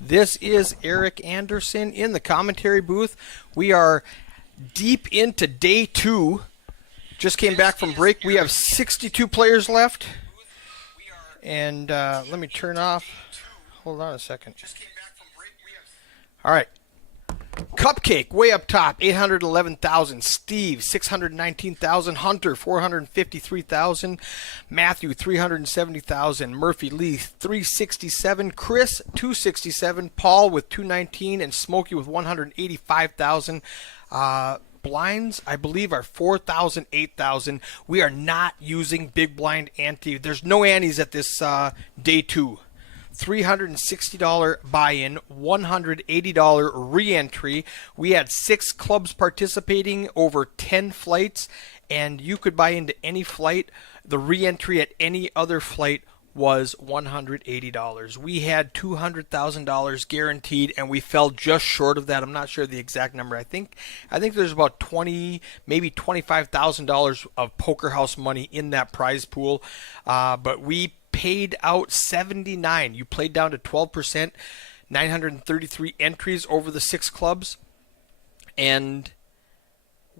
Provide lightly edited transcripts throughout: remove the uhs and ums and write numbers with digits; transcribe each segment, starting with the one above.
This is Eric Anderson in the commentary booth. We are deep into day 2. Just came back from break. We have 62 players left. And let me turn off. Hold on a second. All right. Cupcake way up top, 811,000. Steve, 619,000. Hunter, 453,000. Matthew, 370,000. Murphy Lee, 367. Chris, 267. Paul with 219, and Smokey with 185,000. Blinds, I believe, are 4,000, 8,000. We are not using big blind ante. There's no antes at this day 2. $360 buy-in, $180 re-entry. We had 6 clubs participating, over 10 flights, and you could buy into any flight. The re-entry at any other flight was $180. We had $200,000 guaranteed, and we fell just short of that. I'm not sure the exact number. I think there's about maybe $25,000 of Poker House money in that prize pool, but we paid out 79. You played down to 12%, 933 entries over the 6 clubs, and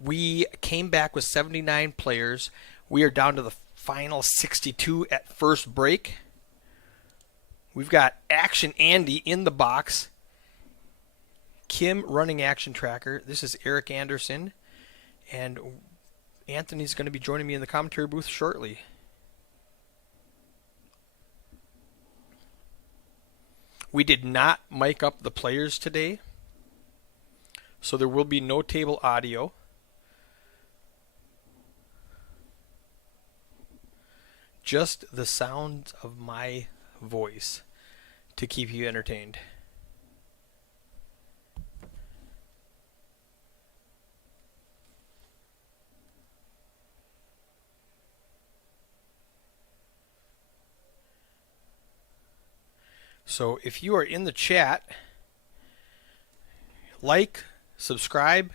we came back with 79 players. We are down to the final 62 at first break. We've got Action Andy in the box. Kim running Action Tracker. This is Eric Anderson, and Anthony's going to be joining me in the commentary booth shortly. We did not mic up the players today, so there will be no table audio. Just the sound of my voice to keep you entertained. So if you are in the chat, like, subscribe,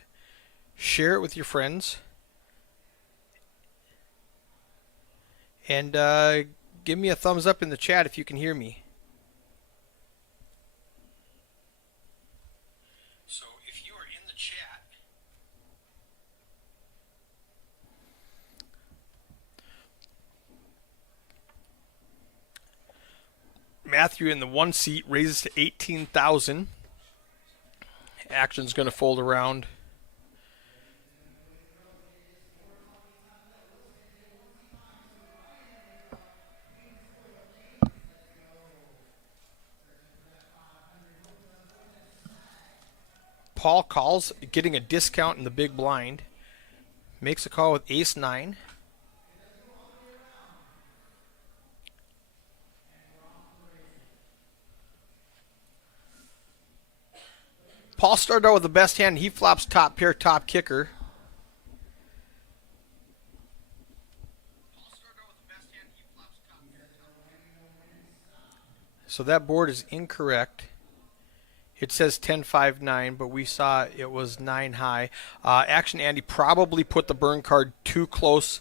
share it with your friends, and give me a thumbs up in the chat if you can hear me. So if you are in the chat, Matthew in the 1 seat raises to 18,000. Action's going to fold around. Paul calls, getting a discount in the big blind. Makes a call with ace-9. Paul started out with the best hand. He flops top pair, top kicker. So that board is incorrect. It says 10-5-9, but we saw it was 9 high. Action Andy probably put the burn card too close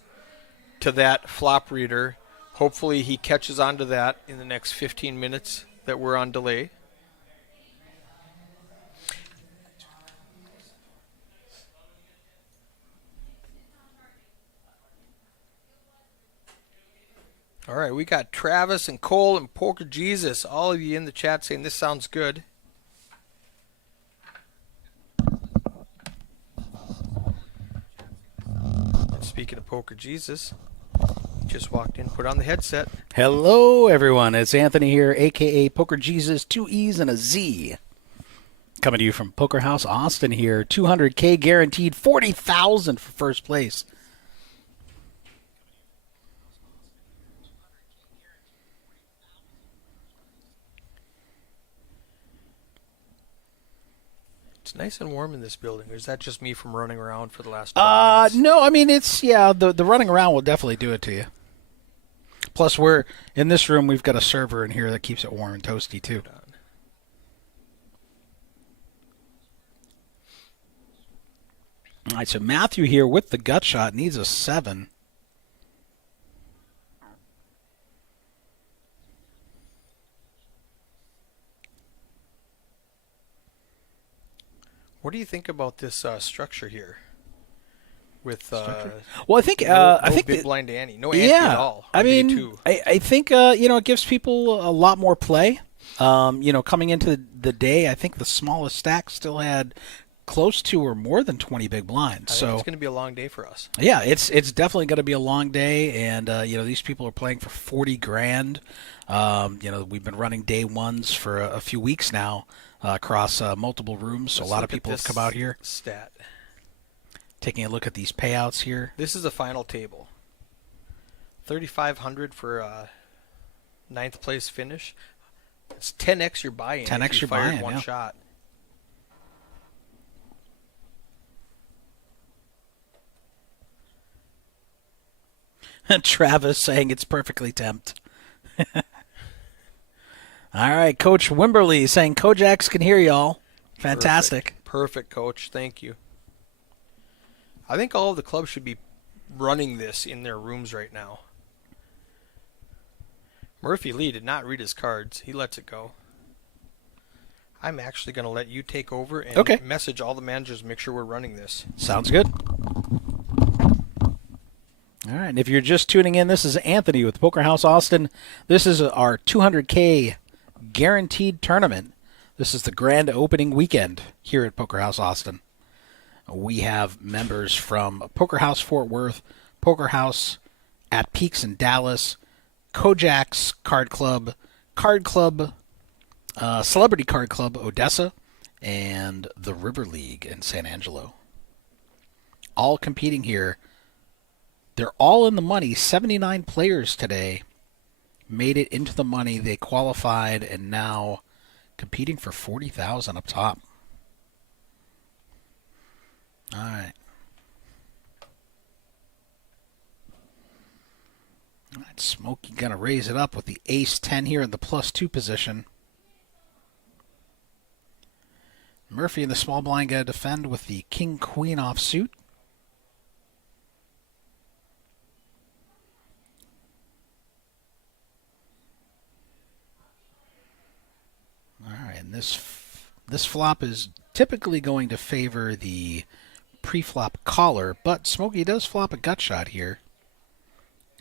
to that flop reader. Hopefully he catches on to that in the next 15 minutes that we're on delay. All right, we got Travis and Cole and Poker Jesus, all of you in the chat saying this sounds good. And speaking of Poker Jesus, he just walked in, put on the headset. Hello, everyone. It's Anthony here, a.k.a. Poker Jesus, 2 E's and a Z. Coming to you from Poker House Austin here. $200K guaranteed, $40,000 for first place. It's nice and warm in this building. Or is that just me from running around for the last 20 minutes? No, I mean, it's, yeah, the running around will definitely do it to you. Plus, we're in this room, we've got a server in here that keeps it warm and toasty, too. All right, so Matthew here with the gut shot needs a 7. What do you think about this structure here? With Well, I think no I think big blind ante, no ante at yeah. all I on day mean, two. I think it gives people a lot more play. Coming into the day, I think the smallest stack still had close to or more than 20 big blinds. I think it's going to be a long day for us. Yeah, it's definitely going to be a long day, and these people are playing for 40 grand. We've been running day ones for a few weeks now across multiple rooms, so Let's a lot of look at people have this come out here. Stat. Taking a look at these payouts here. This is the final table. 3,500 for ninth place finish. It's 10x your buy-in. 10x if you your fired buy-in, one yeah. shot. Travis saying it's perfectly tempt. All right, Coach Wimberly saying Kojaks can hear y'all. Fantastic. Perfect, Coach. Thank you. I think all of the clubs should be running this in their rooms right now. Murphy Lee did not read his cards. He lets it go. I'm actually going to let you take over and message all the managers, make sure we're running this. Sounds good. All right, and if you're just tuning in, this is Anthony with Poker House Austin. This is our 200K guaranteed tournament. This is the grand opening weekend here at Poker House Austin. We have members from Poker House Fort Worth, Poker House at Peaks in Dallas, Kojak's Card Club, Celebrity Card Club Odessa, and the River League in San Angelo. All competing here. They're all in the money. 79 players today made it into the money. They qualified and now competing for $40,000 up top. All right. All right, Smokey going to raise it up with the ace-10 here in the +2 position. Murphy in the small blind going to defend with the king-queen offsuit. All right, and this flop is typically going to favor the pre-flop caller, but Smokey does flop a gut shot here.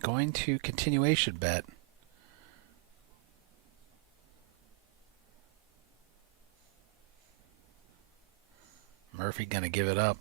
Going to continuation bet. Murphy going to give it up.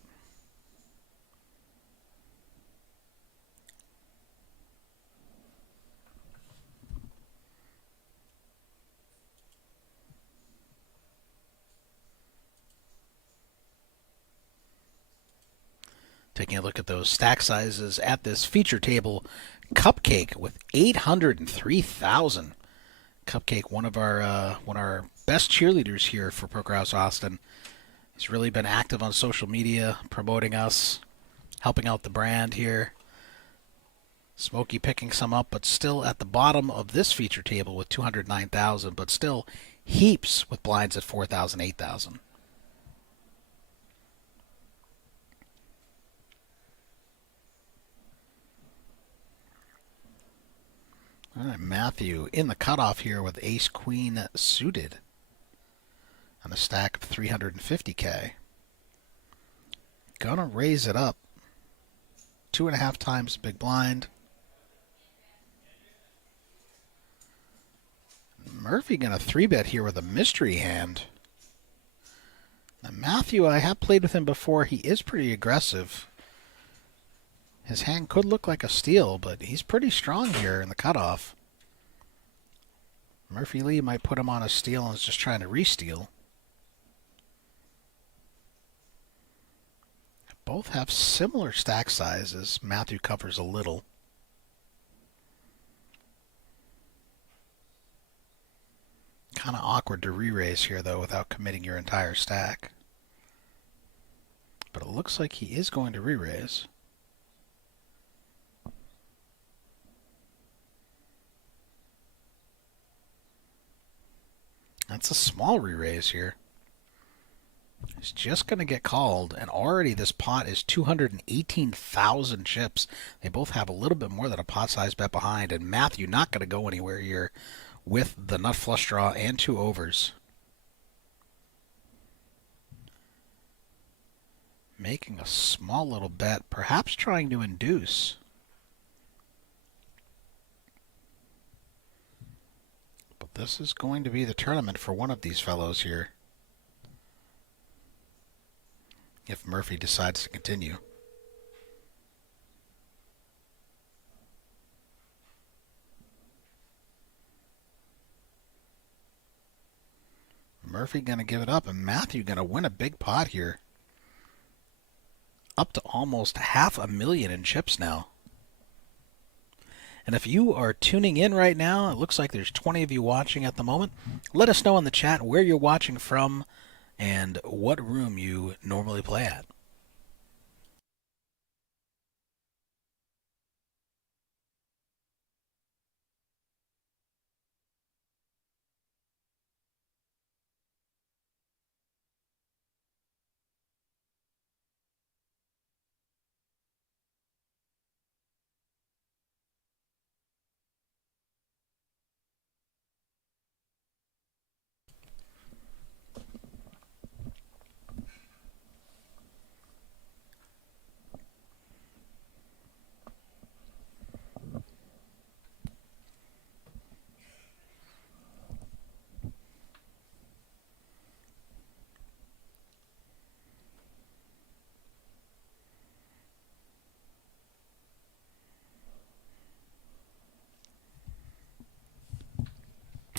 Taking a look at those stack sizes at this feature table, Cupcake with 803,000. Cupcake, one of our best cheerleaders here for Poker House Austin. He's really been active on social media, promoting us, helping out the brand here. Smokey picking some up, but still at the bottom of this feature table with 209,000, but still heaps with blinds at 4,000, 8,000. All right, Matthew in the cutoff here with ace-queen suited on a stack of 350K. Gonna raise it up. 2.5 times big blind. Murphy gonna 3-bet here with a mystery hand. Now Matthew, I have played with him before. He is pretty aggressive. His hand could look like a steal, but he's pretty strong here in the cutoff. Murphy Lee might put him on a steal and is just trying to re-steal. Both have similar stack sizes. Matthew covers a little. Kind of awkward to re-raise here, though, without committing your entire stack. But it looks like he is going to re-raise. That's a small re-raise here. He's just going to get called, and already this pot is 218,000 chips. They both have a little bit more than a pot size bet behind, and Matthew not going to go anywhere here with the nut flush draw and 2 overs. making a small little bet, perhaps trying to induce. But this is going to be the tournament for one of these fellows here, if Murphy decides to continue. Murphy going to give it up, and Matthew going to win a big pot here. Up to almost $500,000 in chips now. And if you are tuning in right now, it looks like there's 20 of you watching at the moment. Let us know in the chat where you're watching from and what room you normally play at.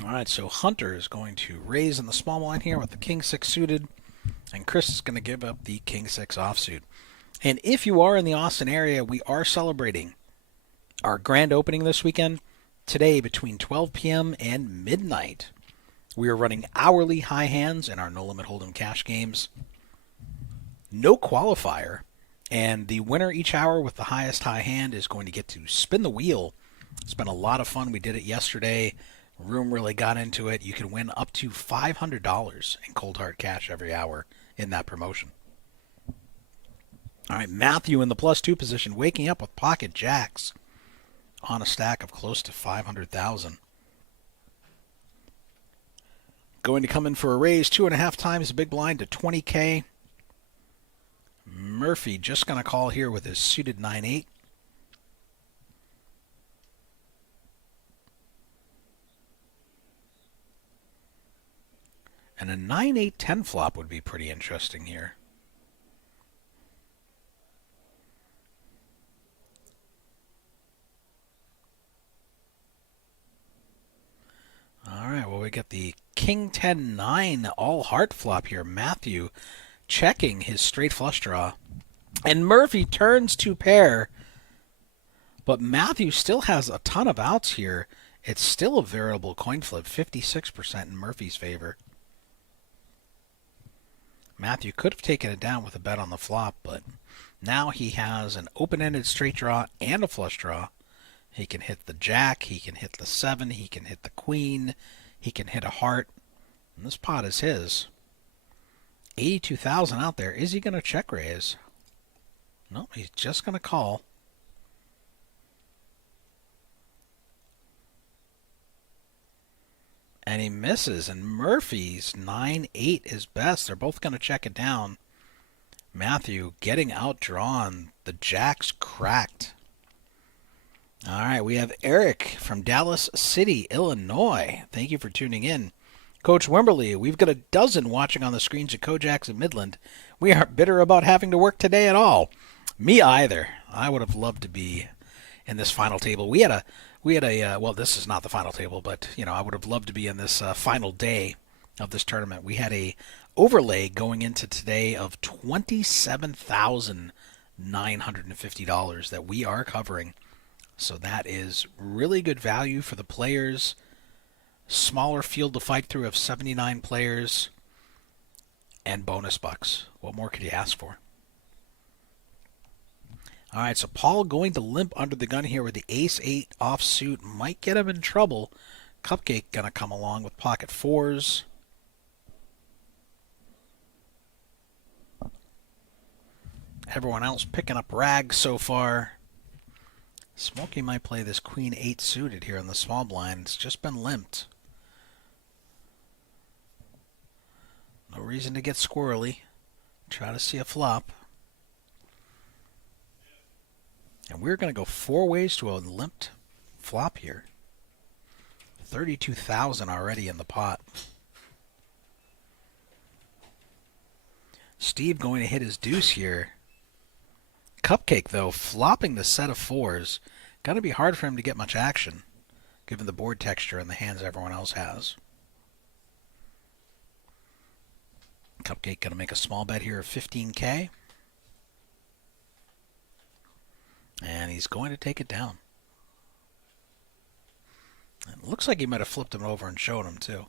All right, so Hunter is going to raise in the small blind here with the King 6 suited, and Chris is going to give up the King 6 offsuit. And if you are in the Austin area, we are celebrating our grand opening this weekend. Today, between 12 p.m. and midnight, we are running hourly high hands in our No Limit Hold'em cash games. No qualifier, and the winner each hour with the highest high hand is going to get to spin the wheel. It's been a lot of fun. We did it yesterday. Room really got into it. You can win up to $500 in cold hard cash every hour in that promotion. All right, Matthew in the +2 position, waking up with pocket jacks on a stack of close to $500,000. Going to come in for a raise 2.5 times the big blind to $20K. Murphy just going to call here with his suited 9-8. And a 9-8-10 flop would be pretty interesting here. All right, well, we got the King 10-9 all heart flop here. Matthew checking his straight flush draw. And Murphy turns to pair. But Matthew still has a ton of outs here. It's still a variable coin flip, 56% in Murphy's favor. Matthew could have taken it down with a bet on the flop, but now he has an open-ended straight draw and a flush draw. He can hit the jack, he can hit the 7, he can hit the queen, he can hit a heart. And this pot is his. 82,000 out there. Is he going to check raise? No, he's just going to call. And he misses, and Murphy's 9-8 is best. They're both going to check it down. Matthew getting outdrawn. The jack's cracked. All right, we have Eric from Dallas City, Illinois. Thank you for tuning in. Coach Wimberly, we've got a dozen watching on the screens at Kojak's in Midland. We aren't bitter about having to work today at all. Me either. I would have loved to be in this final table. We had a well, this is not the final table, but I would have loved to be in this final day of this tournament. We had a overlay going into today of $27,950 that we are covering. So that is really good value for the players. Smaller field to fight through of 79 players and bonus bucks. What more could you ask for? All right, so Paul going to limp under the gun here with the ace-8 offsuit. Might get him in trouble. Cupcake going to come along with pocket 4s. Everyone else picking up rags so far. Smokey might play this queen 8 suited here in the small blind. It's just been limped. No reason to get squirrely. Try to see a flop. And we're going to go 4 ways to a limped flop here. 32,000 already in the pot. Steve going to hit his deuce here. Cupcake, though, flopping the set of 4s. Going to be hard for him to get much action, given the board texture and the hands everyone else has. Cupcake going to make a small bet here of 15K. And he's going to take it down. It looks like he might have flipped him over and showed him, too.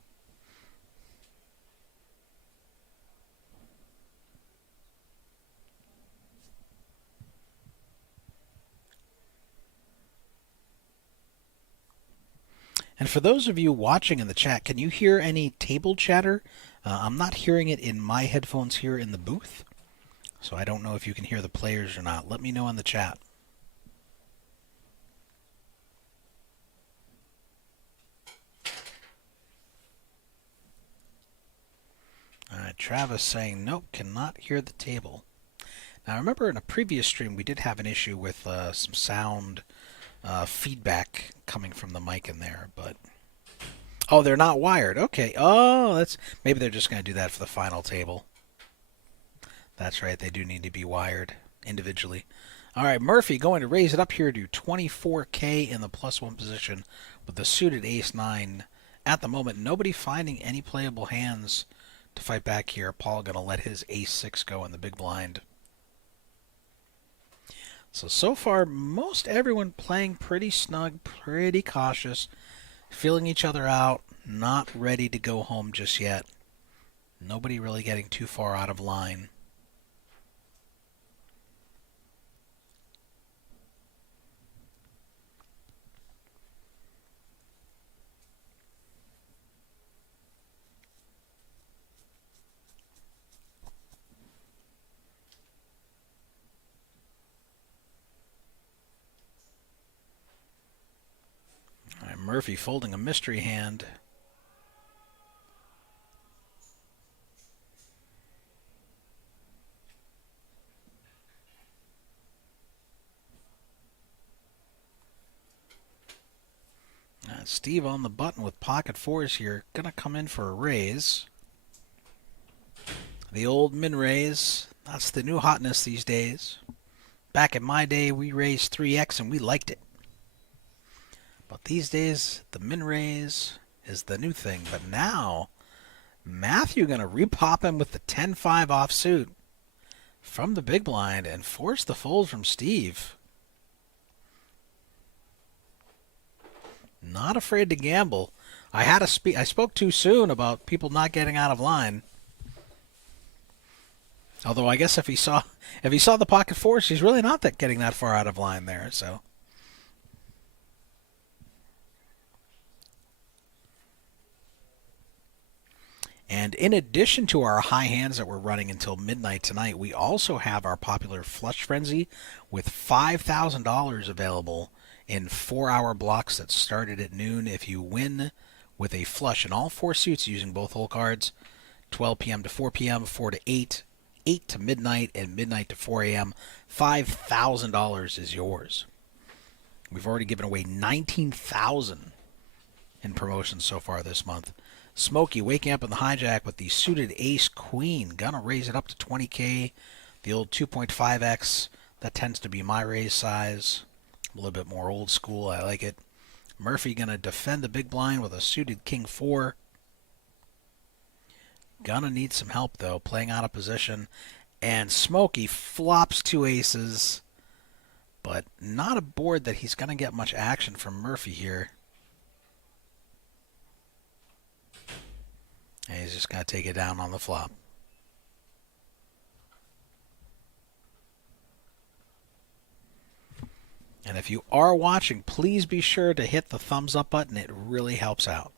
And for those of you watching in the chat, can you hear any table chatter? I'm not hearing it in my headphones here in the booth, so I don't know if you can hear the players or not. Let me know in the chat. All right, Travis saying, nope, cannot hear the table. Now, I remember in a previous stream we did have an issue with some sound feedback coming from the mic in there, but... Oh, they're not wired. Okay. Oh, that's maybe they're just going to do that for the final table. That's right. They do need to be wired individually. All right, Murphy going to raise it up here to 24K in the +1 position with the suited ace-9. At the moment, nobody finding any playable hands to fight back here. Paul going to let his ace-6 go in the big blind. So far, most everyone playing pretty snug, pretty cautious. Feeling each other out, not ready to go home just yet. Nobody really getting too far out of line. All right, Murphy folding a mystery hand. Steve on the button with pocket 4s here. Going to come in for a raise. The old min raise. That's the new hotness these days. Back in my day, we raised 3x and we liked it. But these days, the min raise is the new thing. But now, Matthew going to repop him with the 10-5 offsuit from the big blind and force the fold from Steve. Not afraid to gamble. I spoke too soon about people not getting out of line. Although I guess if he saw the pocket 4s, he's really not getting that far out of line there. So. And in addition to our high hands that we're running until midnight tonight, we also have our popular Flush Frenzy with $5,000 available in 4-hour blocks that started at noon. If you win with a flush in all 4 suits using both hole cards, 12 p.m. to 4 p.m., 4 to 8, 8 to midnight, and midnight to 4 a.m., $5,000 is yours. We've already given away $19,000 in promotions so far this month. Smokey waking up in the hijack with the suited ace-queen. Gonna raise it up to 20K. The old 2.5x. That tends to be my raise size. A little bit more old school. I like it. Murphy gonna defend the big blind with a suited king 4. Gonna need some help, though. Playing out of position. And Smokey flops 2 aces. But not a board that he's gonna get much action from Murphy here. And he's just going to take it down on the flop. And if you are watching, please be sure to hit the thumbs up button. It really helps out.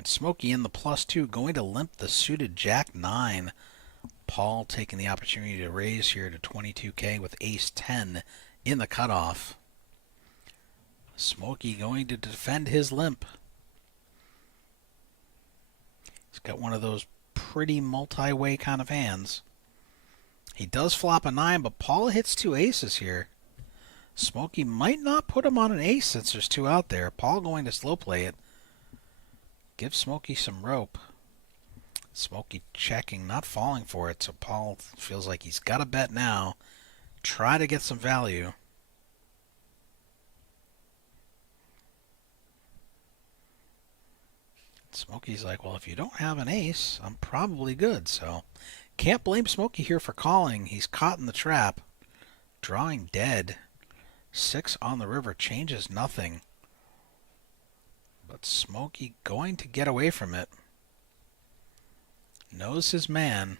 And Smokey in the +2, going to limp the suited Jack-9. Paul taking the opportunity to raise here to 22K with Ace-10 in the cutoff. Smokey going to defend his limp. He's got one of those pretty multi-way kind of hands. He does flop a 9, but Paul hits 2 aces here. Smokey might not put him on an ace since there's 2 out there. Paul going to slow play it. Give Smokey some rope. Smokey checking, not falling for it, so Paul feels like he's got a bet now. Try to get some value. Smokey's like, well, if you don't have an ace, I'm probably good, so can't blame Smokey here for calling. He's caught in the trap. Drawing dead. 6 on the river changes nothing. But Smokey going to get away from it. Knows his man.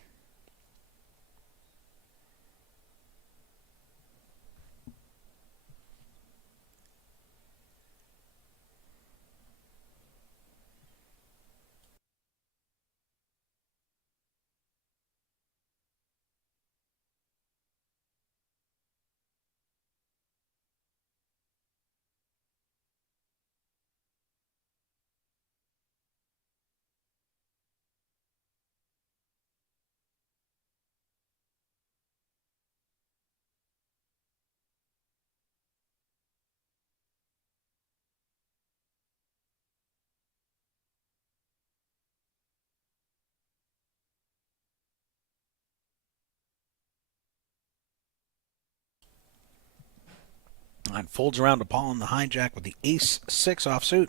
And folds around to Paul in the hijack with the Ace-6 offsuit.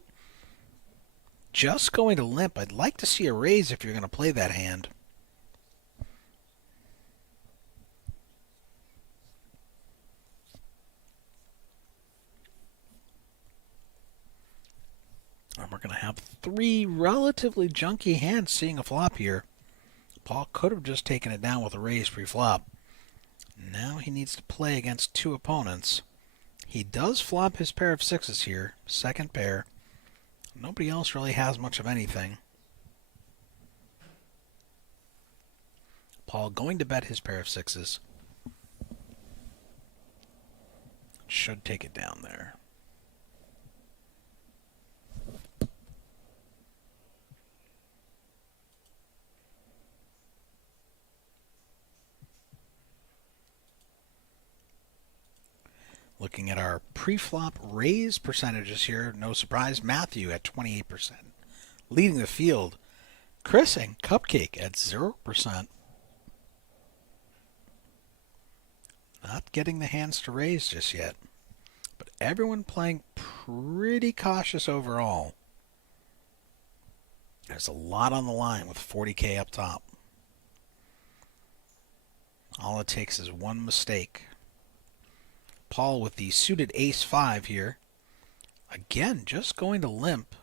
Just going to limp. I'd like to see a raise if you're going to play that hand. And we're going to have 3 relatively junky hands seeing a flop here. Paul could have just taken it down with a raise pre-flop. Now he needs to play against 2 opponents. He does flop his pair of 6s here, second pair. Nobody else really has much of anything. Paul going to bet his pair of 6s. Should take it down there. Looking at our pre-flop raise percentages here, no surprise, Matthew at 28%, leading the field. Chris and Cupcake at 0%. Not getting the hands to raise just yet, but everyone playing pretty cautious overall. There's a lot on the line with 40K up top. All it takes is one mistake. Paul with the suited Ace-5 here. Again, just going to limp.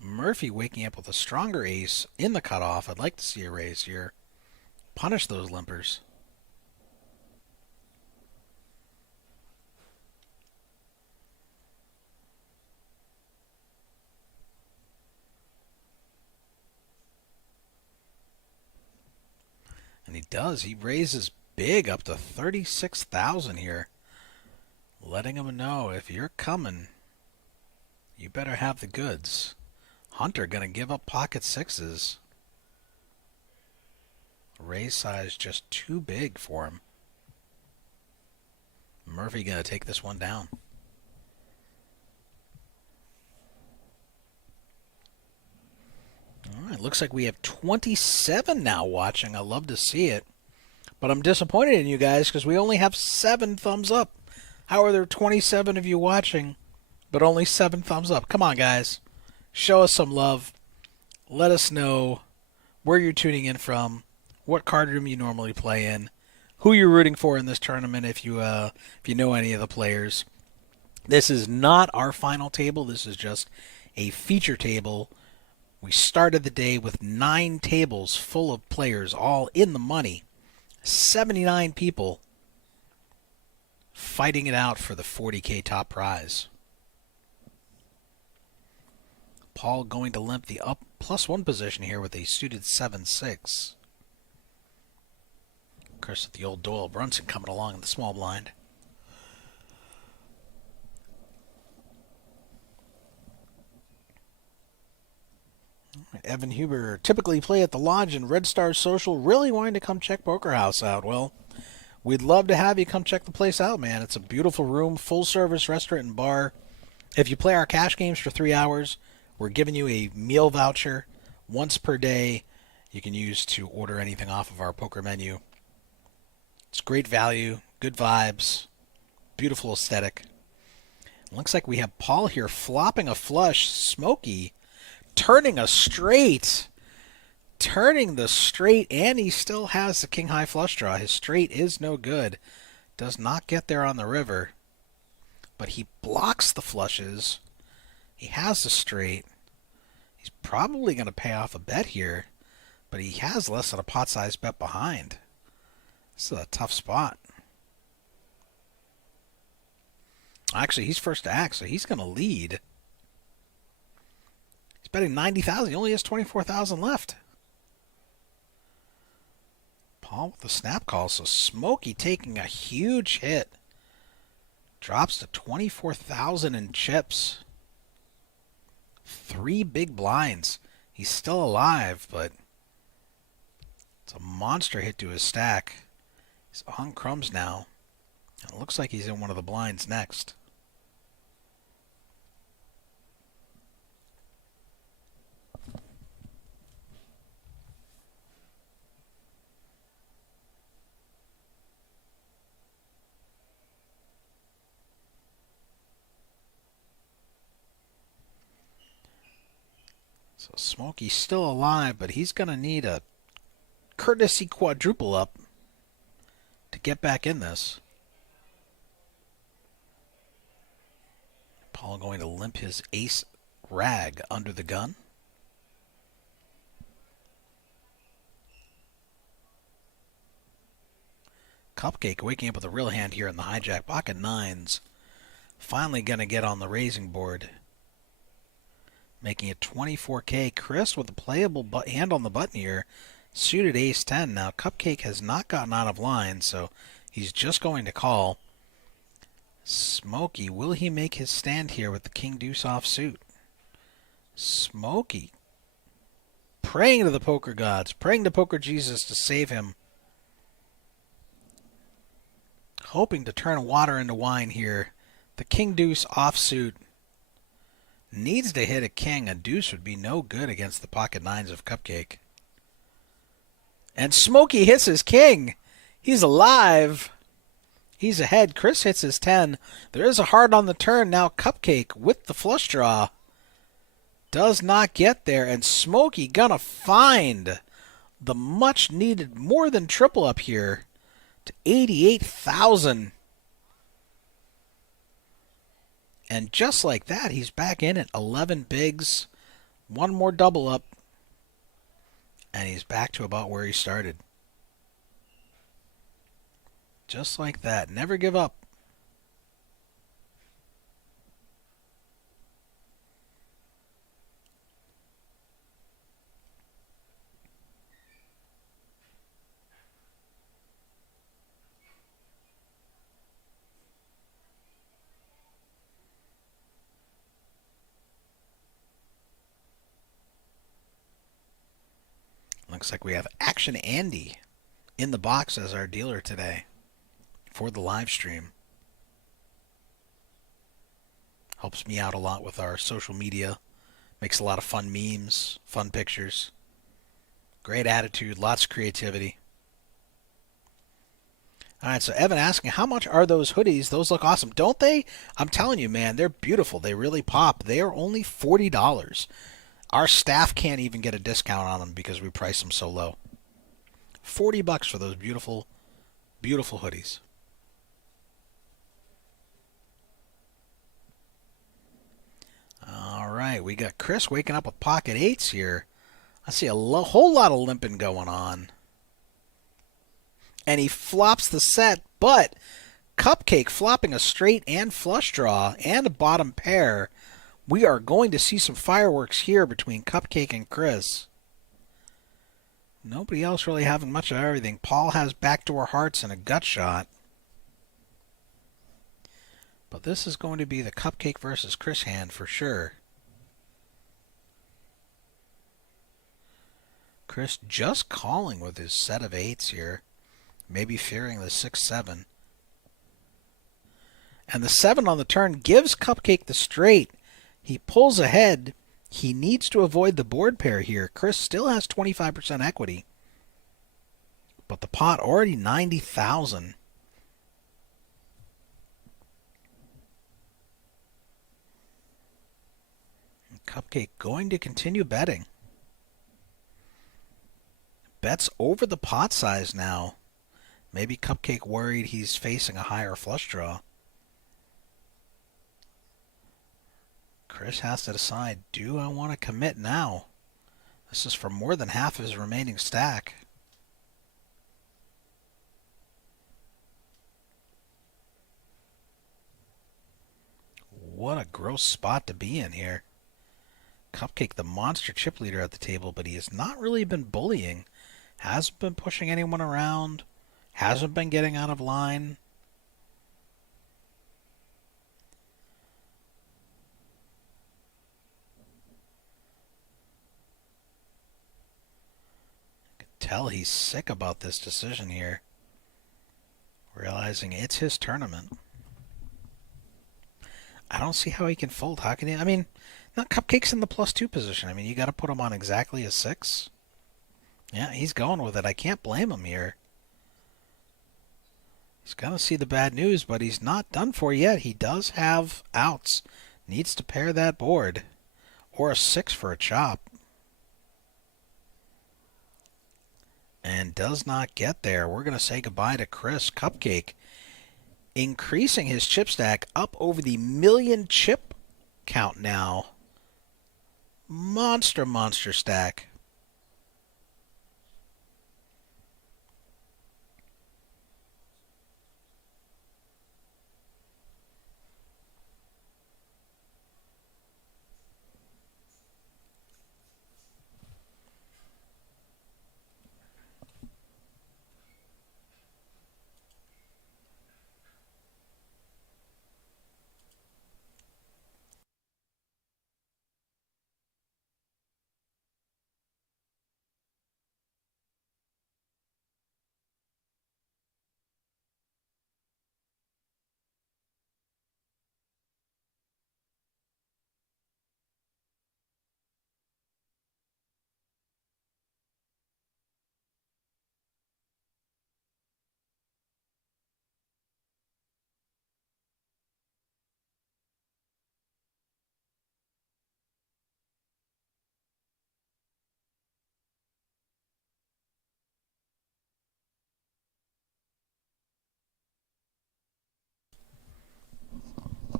Murphy waking up with a stronger ace in the cutoff. I'd like to see a raise here. Punish those limpers. And he does. He raises big up to 36,000 here. Letting him know if you're coming, you better have the goods. Hunter going to give up pocket 6s. Raise size just too big for him. Murphy going to take this one down. All right, looks like we have 27 now watching. I love to see it. But I'm disappointed in you guys because we only have 7 thumbs up. How are there 27 of you watching, but only 7 thumbs up? Come on, guys. Show us some love. Let us know where you're tuning in from, what card room you normally play in, who you're rooting for in this tournament if you know any of the players. This is not our final table. This is just a feature table. We started the day with 9 tables full of players all in the money. 79 people fighting it out for the 40K top prize. Paul going to limp the up +1 position here with a suited 7-6. Chris with the old Doyle Brunson coming along in the small blind. Evan Huber, typically play at the Lodge and Red Star Social, really wanting to come check Poker House out. Well, we'd love to have you come check the place out, man. It's a beautiful room, full-service restaurant and bar. If you play our cash games for 3 hours, we're giving you a meal voucher once per day you can use to order anything off of our poker menu. It's great value, good vibes, beautiful aesthetic. Looks like we have Paul here flopping a flush, Smokey turning a straight, turning the straight, and he still has the king-high flush draw. His straight is no good. Does not get there on the river, but he blocks the flushes. He has the straight. He's probably going to pay off a bet here, but he has less than a pot-sized bet behind. This is a tough spot. Actually, he's first to act, so he's going to lead. He's betting 90,000. He only has 24,000 left. Paul with the snap call, so Smokey taking a huge hit. Drops to 24,000 in chips. 3 big blinds. He's still alive, but it's a monster hit to his stack. He's on crumbs now. And it looks like he's in one of the blinds next. So Smokey's still alive, but he's going to need a courtesy quadruple up to get back in this. Paul going to limp his ace rag under the gun. Cupcake waking up with a real hand here in the hijack. Pocket nines. Finally going to get on the raising board. Making it 24K. Chris with a playable hand on the button here. Suited ace 10. Now Cupcake has not gotten out of line, so he's just going to call. Smokey, will he make his stand here with the king deuce offsuit? Smokey praying to the poker gods, praying to poker Jesus to save him. Hoping to turn water into wine here. The king deuce offsuit needs to hit a king. A deuce would be no good against the pocket nines of Cupcake. And Smokey hits his king. He's alive. He's ahead. Chris hits his 10. There is a hard on the turn. Now Cupcake with the flush draw does not get there. And Smokey gonna find the much needed more than triple up here to 88,000. And just like that, he's back in at 11 bigs. One more double up. And he's back to about where he started. Just like that. Never give up. Looks like we have Action Andy in the box as our dealer today for the live stream. Helps me out a lot with our social media. Makes a lot of fun memes, fun pictures. Great attitude, lots of creativity. All right, so Evan asking, how much are those hoodies? Those look awesome, don't they? I'm telling you, man, they're beautiful. They really pop. They are only $40. Our staff can't even get a discount on them because we price them so low. $40 for those beautiful, beautiful hoodies. All right, we got Chris waking up with pocket eights here. I see a whole lot of limping going on. And he flops the set, but Cupcake flopping a straight and flush draw and a bottom pair We are going to see some fireworks here between Cupcake and Chris. Nobody else really having much of everything. Paul has backdoor hearts and a gut shot. But this is going to be the Cupcake versus Chris hand for sure. Chris just calling with his set of 8s here. Maybe fearing the 6-7. And the 7 on the turn gives Cupcake the straight. He pulls ahead. He needs to avoid the board pair here. Chris still has 25% equity. But the pot already 90,000. Cupcake going to continue betting. Bets over the pot size now. Maybe Cupcake worried he's facing a higher flush draw. Chris has to decide, do I want to commit now? This is for more than half of his remaining stack. What a gross spot to be in here. Cupcake, the monster chip leader at the table, but he has not really been bullying. Hasn't been pushing anyone around. Hasn't been getting out of line. I can tell he's sick about this decision here. Realizing it's his tournament. I don't see how he can fold. How can he? I mean, not Cupcake's in the +2 position. I mean, you got to put him on exactly a 6. Yeah, he's going with it. I can't blame him here. He's going to see the bad news, but he's not done for yet. He does have outs. Needs to pair that board. Or a 6 for a chop. And does not get there. We're going to say goodbye to Chris. Cupcake increasing his chip stack up over the 1,000,000 chip count now. Monster stack.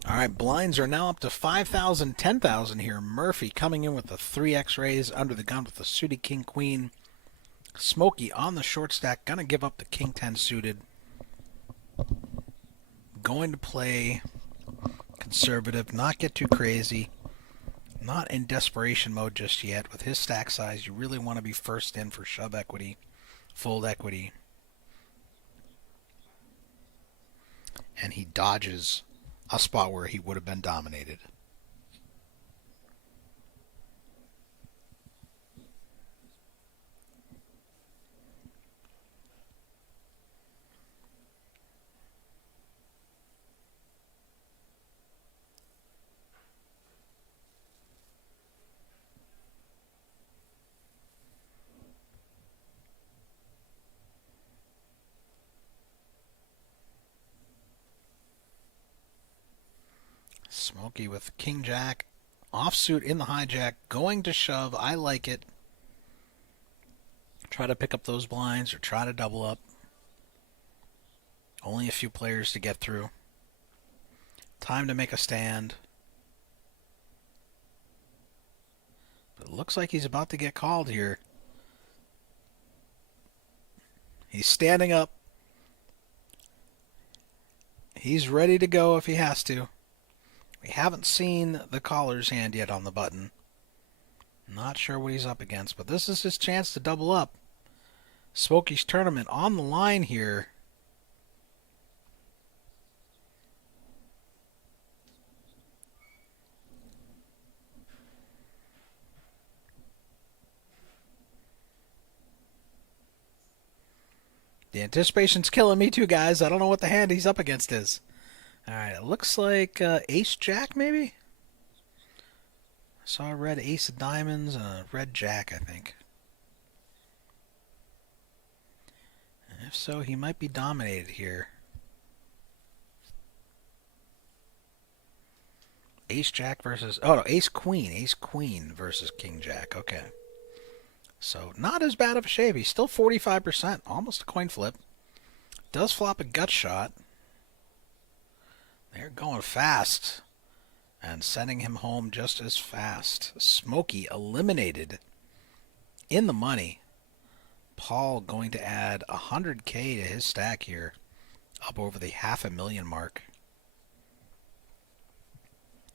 All right, blinds are now up to 5,000, 10,000 here. Murphy coming in with the 3 X-rays under the gun with the suited King Queen. Smokey on the short stack, gonna give up the King 10 suited. Going to play conservative, not get too crazy. Not in desperation mode just yet. With his stack size, you really want to be first in for shove equity, fold equity. And he dodges a spot where he would have been dominated. Smokey with King Jack, offsuit in the hijack, going to shove. I like it. Try to pick up those blinds or try to double up. Only a few players to get through. Time to make a stand. But it looks like he's about to get called here. He's standing up. He's ready to go if he has to. We haven't seen the caller's hand yet on the button. Not sure what he's up against, but this is his chance to double up. Smokey's tournament on the line here. The anticipation's killing me too, guys. I don't know what the hand he's up against is. All right, it looks like ace-jack, maybe? I saw a red ace of diamonds and a red jack, I think. And if so, he might be dominated here. Ace-jack versus... Oh, no, ace-queen. Ace-queen versus king-jack. Okay. So, not as bad of a shape. He's still 45%. Almost a coin flip. Does flop a gut shot. They're going fast. And sending him home just as fast. Smokey eliminated in the money. Paul going to add 100K to his stack here. Up over the $500,000 mark.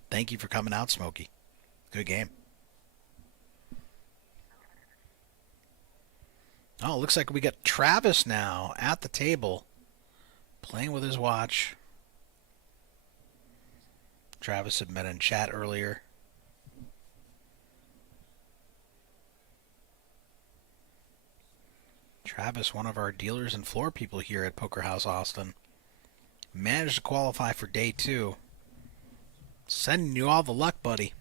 Thank you for coming out, Smokey. Good game. Oh, looks like we got Travis now at the table, playing with his watch. Travis had met in chat earlier. Travis, one of our dealers and floor people here at Poker House Austin, managed to qualify for day 2. Sending you all the luck, buddy.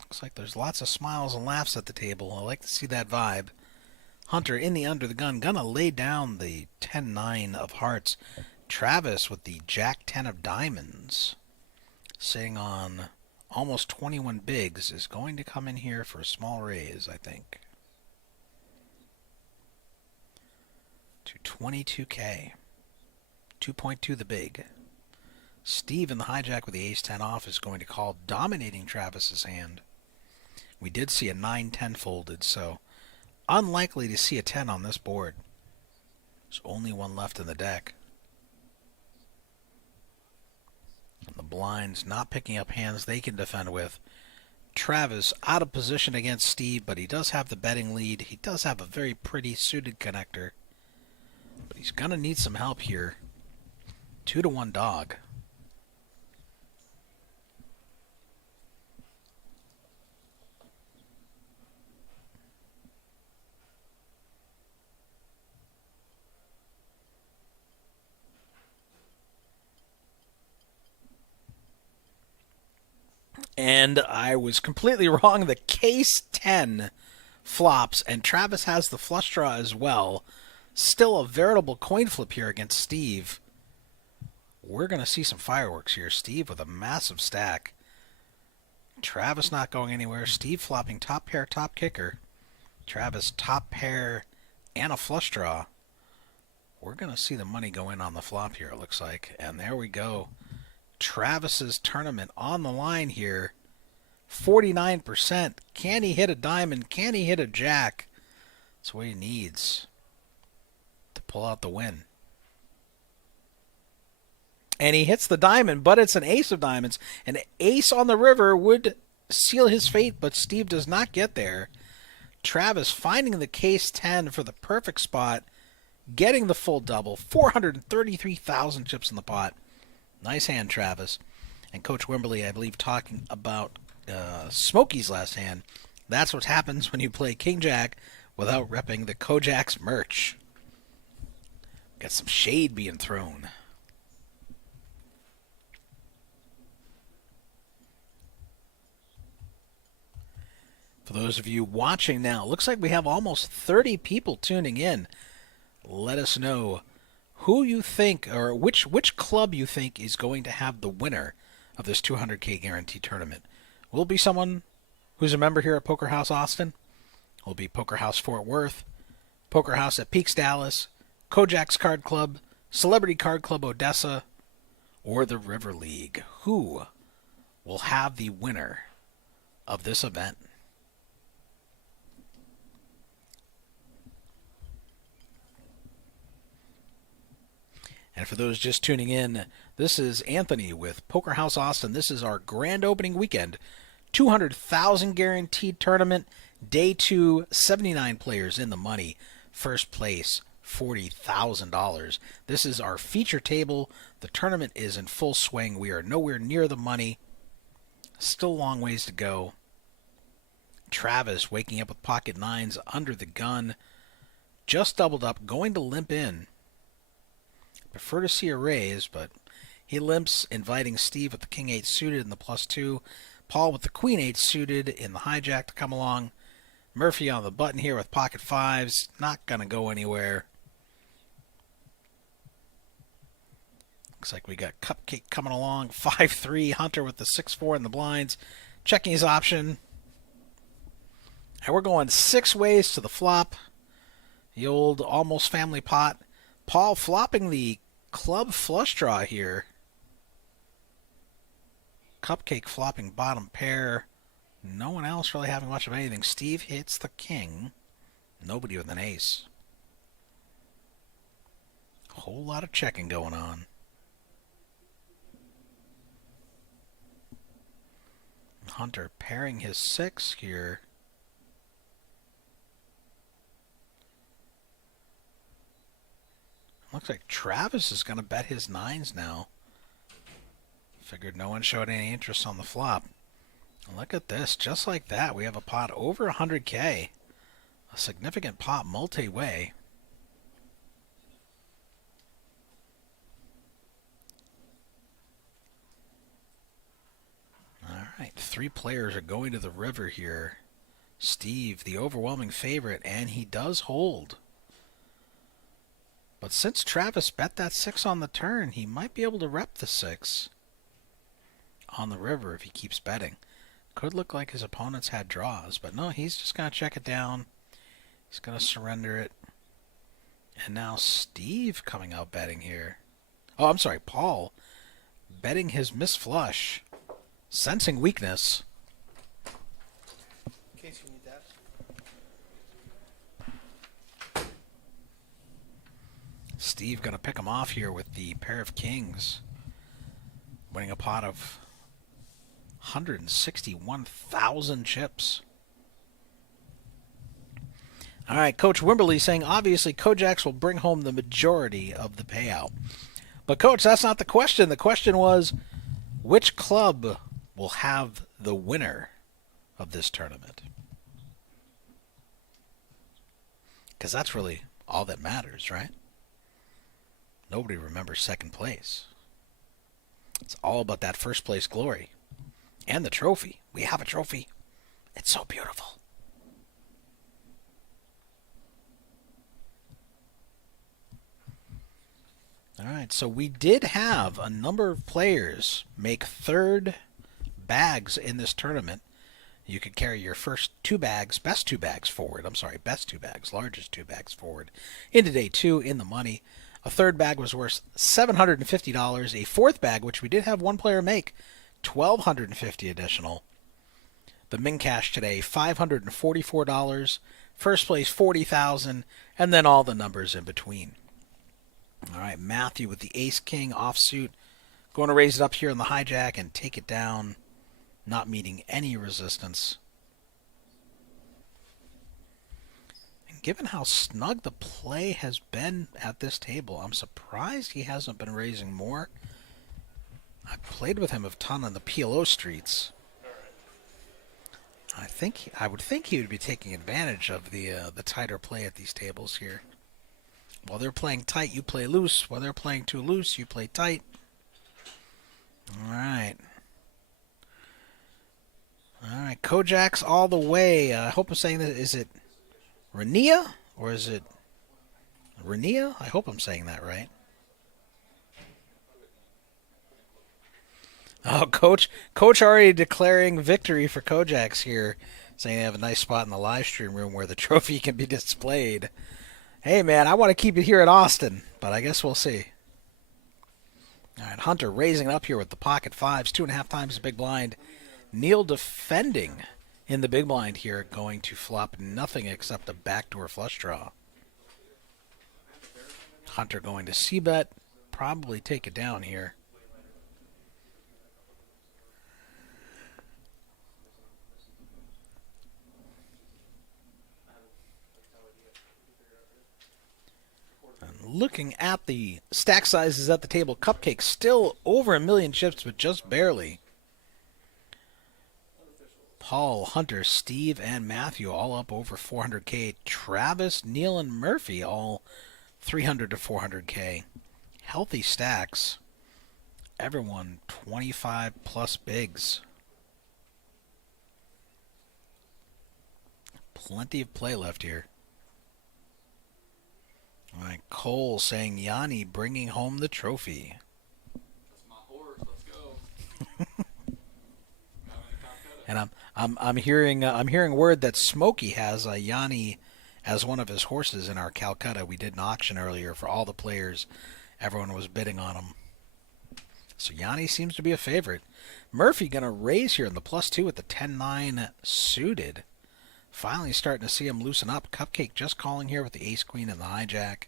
Looks like there's lots of smiles and laughs at the table. I like to see that vibe. Hunter in the under the gun. Gonna lay down the 10-9 of hearts. Travis with the Jack-10 of diamonds. Sitting on almost 21 bigs. Is going to come in here for a small raise, I think. To 22K. 2.2 the big. Steve in the hijack with the ace-10 off is going to call, dominating Travis's hand. We did see a 9-10 folded, so unlikely to see a 10 on this board. There's only one left in the deck. And the blinds not picking up hands they can defend with. Travis out of position against Steve, but he does have the betting lead. He does have a very pretty suited connector. But he's going to need some help here. 2-1 dog. And I was completely wrong. The case 10 flops, and Travis has the flush draw as well. Still a veritable coin flip here against Steve. We're going to see some fireworks here. Steve with a massive stack. Travis not going anywhere. Steve flopping top pair, top kicker. Travis top pair and a flush draw. We're going to see the money go in on the flop here, it looks like. And there we go. Travis's tournament on the line here. 49%. Can he hit a diamond? Can he hit a jack? That's what he needs to pull out the win. And he hits the diamond, but it's an ace of diamonds. An ace on the river would seal his fate, but Steve does not get there. Travis finding the case 10 for the perfect spot, getting the full double. 433,000 chips in the pot. Nice hand, Travis. And Coach Wimberly, I believe, talking about Smokey's last hand. That's what happens when you play King Jack without repping the Kojak's merch. Got some shade being thrown. For those of you watching now, looks like we have almost 30 people tuning in. Let us know who you think, or which club you think is going to have the winner of this 200K guarantee tournament. Will it be someone who's a member here at Poker House Austin? Will it be Poker House Fort Worth, Poker House at Peaks Dallas, Kojak's Card Club, Celebrity Card Club Odessa, or the River League? Who will have the winner of this event? And for those just tuning in, this is Anthony with Poker House Austin. This is our grand opening weekend, 200,000 guaranteed tournament, day 2, 79 players in the money, first place $40,000. This is our feature table. The tournament is in full swing. We are nowhere near the money. Still a long ways to go. Travis waking up with pocket nines under the gun. Just doubled up, going to limp in. Prefer to see a raise, but he limps, inviting Steve with the king 8 suited in the +2. Paul with the queen 8 suited in the hijack to come along. Murphy on the button here with pocket 5s. Not going to go anywhere. Looks like we got Cupcake coming along. 5-3. Hunter with the 6-4 in the blinds. Checking his option. And we're going 6 ways to the flop. The old almost family pot. Paul flopping the club flush draw here. Cupcake flopping bottom pair. No one else really having much of anything. Steve hits the king. Nobody with an ace. A whole lot of checking going on. Hunter pairing his 6 here. Looks like Travis is going to bet his 9s now. Figured no one showed any interest on the flop. Look at this. Just like that, we have a pot over 100K. A significant pot multi-way. All right, 3 players are going to the river here. Steve, the overwhelming favorite, and he does hold. But since Travis bet that 6 on the turn, he might be able to rep the 6 on the river if he keeps betting. Could look like his opponents had draws, but no, he's just going to check it down. He's going to surrender it. And now Steve coming out betting here. Oh, I'm sorry, Paul betting his miss flush, sensing weakness. In case you need that. Steve going to pick him off here with the pair of kings. Winning a pot of 161,000 chips. All right, Coach Wimberly saying, obviously, Kojaks will bring home the majority of the payout. But, Coach, that's not the question. The question was, which club will have the winner of this tournament? Because that's really all that matters, right? Nobody remembers second place. It's all about that first place glory. And the trophy. We have a trophy. It's so beautiful. All right, so we did have a number of players make third bags in this tournament. You could carry your first 2 bags, best 2 bags forward. I'm sorry, best 2 bags, largest 2 bags forward into day 2 in the money. A third bag was worth $750. A fourth bag, which we did have one player make, $1,250 additional. The min cash today, $544. First place, $40,000, and then all the numbers in between. All right, Matthew with the ace-king offsuit. Going to raise it up here in the hijack and take it down. Not meeting any resistance. And given how snug the play has been at this table, I'm surprised he hasn't been raising more. I've played with him a ton on the PLO streets. I would think he would be taking advantage of the tighter play at these tables here. While they're playing tight, you play loose. While they're playing too loose, you play tight. All right. All right, Kojaks all the way. I hope I'm saying that. Is it Renia or is it Renia? I hope I'm saying that right. Oh, Coach already declaring victory for Kojaks here, saying they have a nice spot in the live stream room where the trophy can be displayed. Hey, man, I want to keep it here at Austin, but I guess we'll see. All right, Hunter raising it up here with the pocket 5s, 2.5 times the big blind. Neil defending in the big blind here, going to flop nothing except a backdoor flush draw. Hunter going to c-bet, probably take it down here. And looking at the stack sizes at the table, Cupcake still over 1 million chips, but just barely. Paul, Hunter, Steve, and Matthew all up over 400K. Travis, Neil, and Murphy all 300 to 400K. Healthy stacks. Everyone 25 plus bigs. Plenty of play left here. All right, Cole saying Yanni bringing home the trophy. That's my horse. Let's go. And I'm hearing word that Smokey has Yanni as one of his horses in our Calcutta. We did an auction earlier for all the players. Everyone was bidding on him. So Yanni seems to be a favorite. Murphy going to raise here in the +2 with the 10-9 suited. Finally starting to see him loosen up. Cupcake just calling here with the ace-queen and the hijack.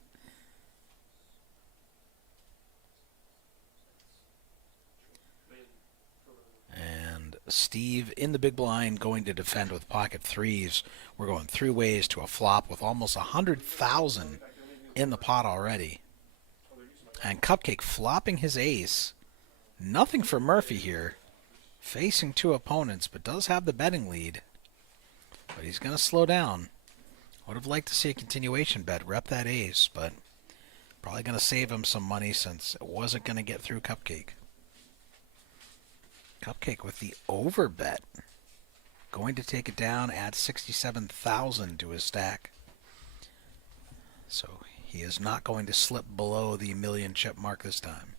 And Steve in the big blind going to defend with pocket threes. We're going 3 ways to a flop with almost 100,000 in the pot already. And Cupcake flopping his ace. Nothing for Murphy here. Facing 2 opponents, but does have the betting lead. But he's going to slow down. Would have liked to see a continuation bet. Rep that ace, but probably going to save him some money since it wasn't going to get through Cupcake. Cupcake with the over bet. Going to take it down, add 67,000 to his stack. So he is not going to slip below the 1 million chip mark this time.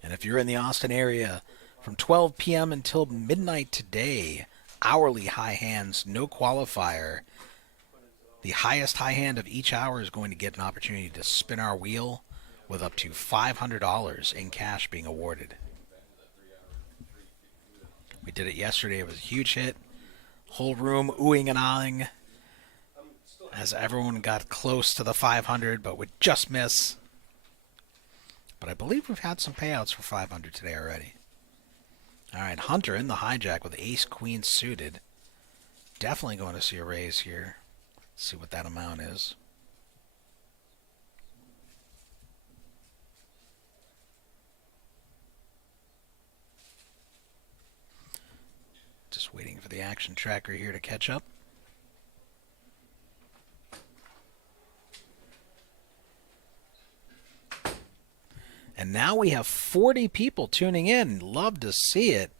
And if you're in the Austin area, from 12 p.m. until midnight today, hourly high hands, no qualifier. The highest high hand of each hour is going to get an opportunity to spin our wheel with up to $500 in cash being awarded. We did it yesterday. It was a huge hit. Whole room oohing and ahhing as everyone got close to the 500 but would just miss. But I believe we've had some payouts for 500 today already. All right, Hunter in the hijack with ace-queen suited. Definitely going to see a raise here. Let's see what that amount is. Just waiting for the action tracker here to catch up. And now we have 40 people tuning in. Love to see it.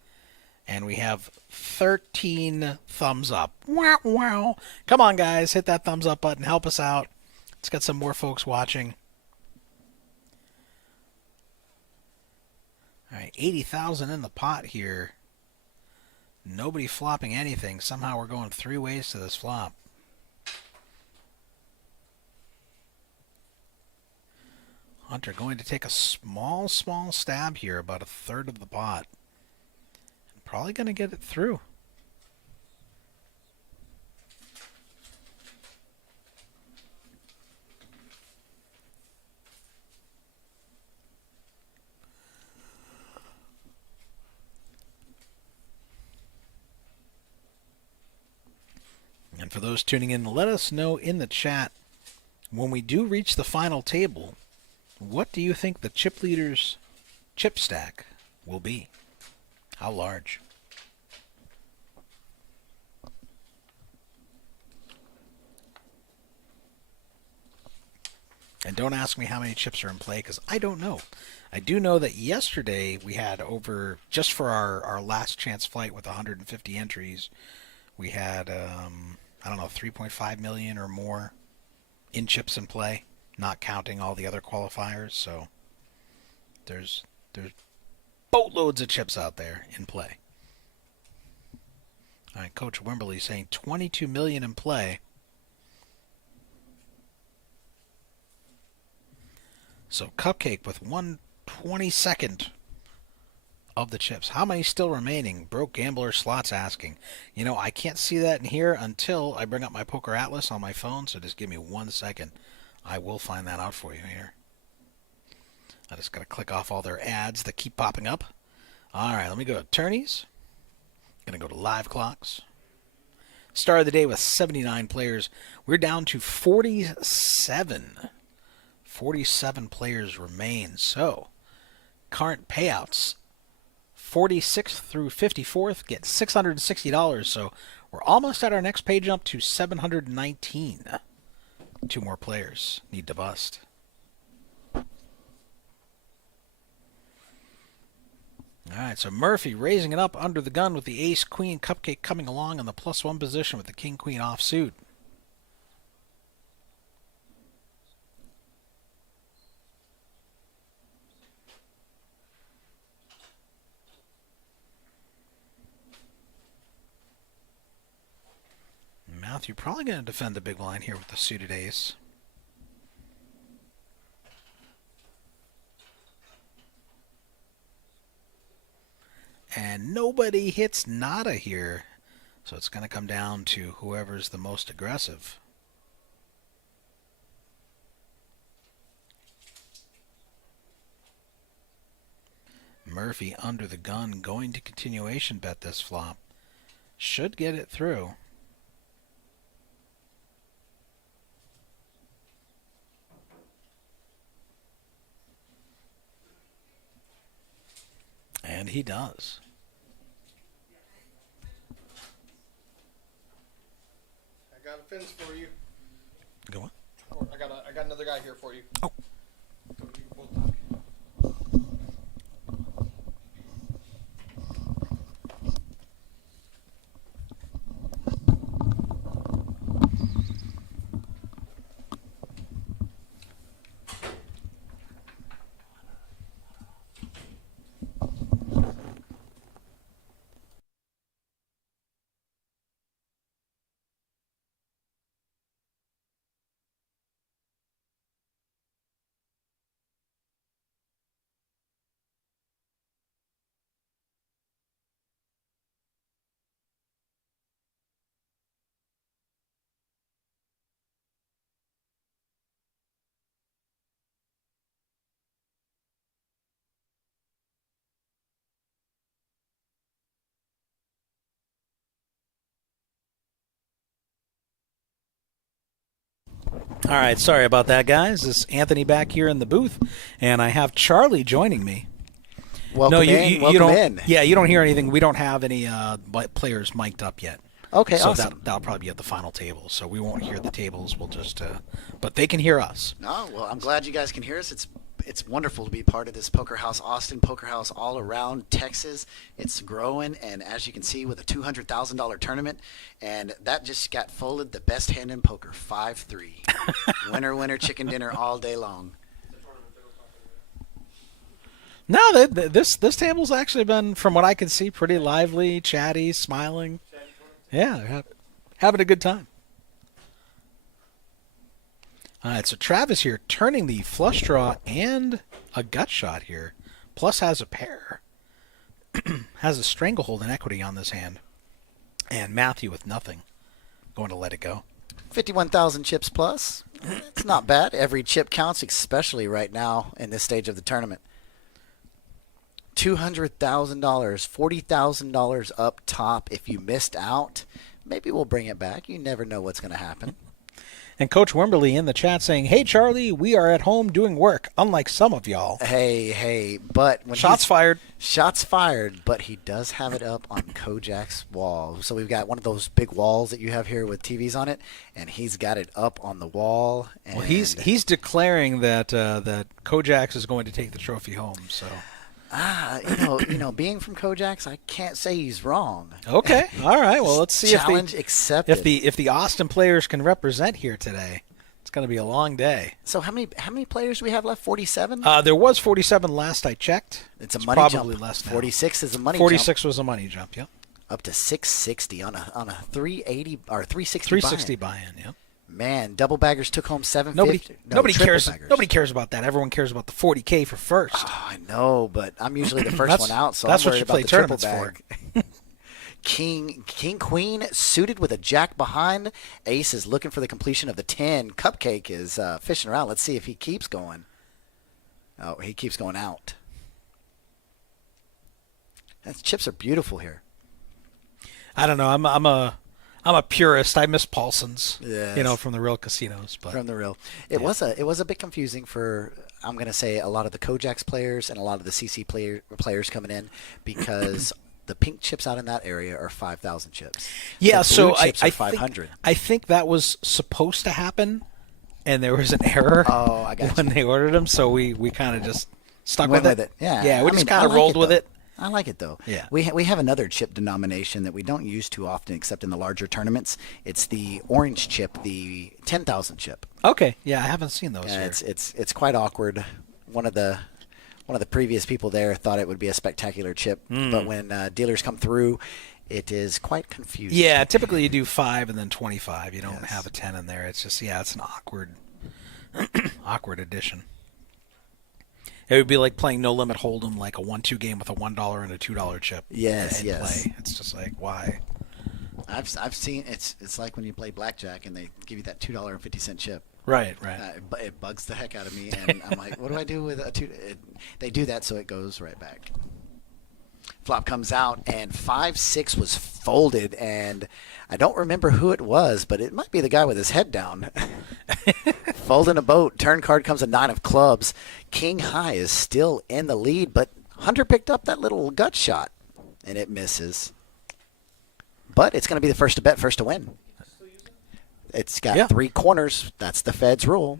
And we have 13 thumbs up. Wow, wow. Come on, guys. Hit that thumbs up button. Help us out. Let's get some more folks watching. All right, 80,000 in the pot here. Nobody flopping anything. Somehow we're going 3 ways to this flop. Hunter going to take a small stab here, about 1/3 of the pot. Probably going to get it through. And for those tuning in, let us know in the chat when we do reach the final table, what do you think the chip leader's chip stack will be? How large? And don't ask me how many chips are in play, because I don't know. I do know that yesterday we had over, just for our last chance flight with 150 entries, we had, I don't know, 3.5 million or more in chips in play, not counting all the other qualifiers. So there's boatloads of chips out there in play. All right, Coach Wimberly saying 22 million in play. So Cupcake with 1/22nd of the chips. How many still remaining? Broke Gambler Slots asking. You know, I can't see that in here until I bring up my Poker Atlas on my phone, so just give me 1 second. I will find that out for you here. I just got to click off all their ads that keep popping up. All right, let me go to tourneys. Going to go to live clocks. Start of the day with 79 players. We're down to 47. 47 players remain. So, current payouts, 46th through 54th get $660. So, we're almost at our next pay jump to 719. 2 more players need to bust. All right, so Murphy raising it up under the gun with the ace-queen cupcake coming along in the +1 position with the king-queen offsuit. Matthew probably going to defend the big line here with the suited ace. And nobody hits nada here. So it's going to come down to whoever's the most aggressive. Murphy under the gun, going to continuation bet this flop. Should get it through. And he does. I got a fence for you. Go on. I got another guy here for you. Oh. All right, sorry about that, guys. This is Anthony back here in the booth, and I have Charlie joining me. Welcome in. Welcome don't, in. Yeah, you don't hear anything. We don't have any players mic'd up yet. Okay, so awesome. that'll probably be at the final table. So we won't hear the tables. We'll just, but they can hear us. Oh, well, I'm glad you guys can hear us. It's wonderful to be part of this Poker House Austin, Poker House all around Texas. It's growing, and as you can see, with a $200,000 tournament, and that just got folded the best hand in poker, 5-3. Winner, winner, chicken dinner all day long. No, this table's actually been, from what I can see, pretty lively, chatty, smiling. Yeah, they're having a good time. All right, so Travis here turning the flush draw and a gut shot here, plus has a pair. Has a stranglehold in equity on this hand. And Matthew with nothing, going to let it go. 51,000 chips plus. It's not bad. Every chip counts, especially right now in this stage of the tournament. $200,000, $40,000 up top. If you missed out, maybe we'll bring it back. You never know what's going to happen. And Coach Wimberly in the chat saying, "Hey, Charlie, we are at home doing work, unlike some of y'all." Hey, but when Shots fired. Shots fired, but he does have it up on Kojak's wall. So we've got one of those big walls that you have here with TVs on it, and he's got it up on the wall. And Well, he's declaring that that Kojak's is going to take the trophy home. So. You know, being from Kojak's, I can't say he's wrong. Okay, all right. Well, let's see Challenge accepted. if the Austin players can represent here today. It's going to be a long day. So how many players do we have left? 47. There was 47 last I checked. It's It's money probably jump. less now. 46 is a money 46 was a money jump. Yep. jump. Up to 660 on a 380 or 360. 360 buy-in. Yep. Man, double baggers took home $750. Nobody triple cares. baggers. Nobody cares about that. Everyone cares about the 40K for first. Oh, I know, but I'm usually the first one out, so that's I'm what worried you about play the triple tournaments bag. King Queen suited with a jack behind. Ace is looking for the completion of the 10. Cupcake is fishing around. Let's see if he keeps going. Oh, he keeps going out. Those chips are beautiful here. I don't know. I'm a purist. I miss Paulson's, Yes. from the real casinos. But From the real. It was a bit confusing for, I'm going to say, a lot of the Kojaks players and a lot of the CC players coming in, because the pink chips out in that area are 5,000 chips. yeah, The so blue chips I are 500. I think that was supposed to happen, and there was an error Oh, I got when you. they ordered them. So we kind of just stuck Went with with it. it. Yeah. yeah, we I just mean, kind I of like rolled it, with though. it. I like it, though. Yeah. We have another chip denomination that we don't use too often except in the larger tournaments. It's the orange chip, the 10,000 chip. Okay, yeah, I haven't seen those here. It's quite awkward. One of the previous people there thought it would be a spectacular chip, but when dealers come through, it is quite confusing. Yeah, typically you do 5 and then 25. You don't Yes. have a 10 in there. It's just it's an awkward addition. It would be like playing No Limit Hold'em, like a 1-2 game with a $1 and a $2 chip. Yes, in yes. Play. It's just like, why? I've seen it's like when you play blackjack and they give you that $2.50 chip. Right. It bugs the heck out of me, and I'm like, what do I do with a two? They do that so it goes right back. Flop comes out, and 5-6 was folded, and I don't remember who it was, but it might be the guy with his head down. Folding a boat. Turn card comes a 9 of clubs. King high is still in the lead, but Hunter picked up that little gut shot, and it misses. But it's going to be the first to bet, first to win. It's got 3 corners. That's the Fed's rule.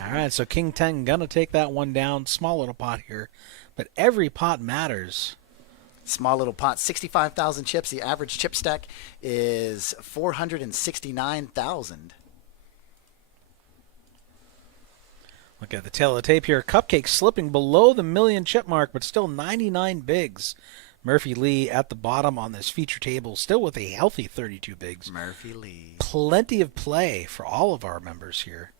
All right, so King 10 going to take that one down. Small little pot here, but every pot matters. Small little pot, 65,000 chips. The average chip stack is 469,000. Look at the tail of the tape here. Cupcake slipping below the million chip mark, but still 99 bigs. Murphy Lee at the bottom on this feature table, still with a healthy 32 bigs. Murphy Lee. Plenty of play for all of our members here.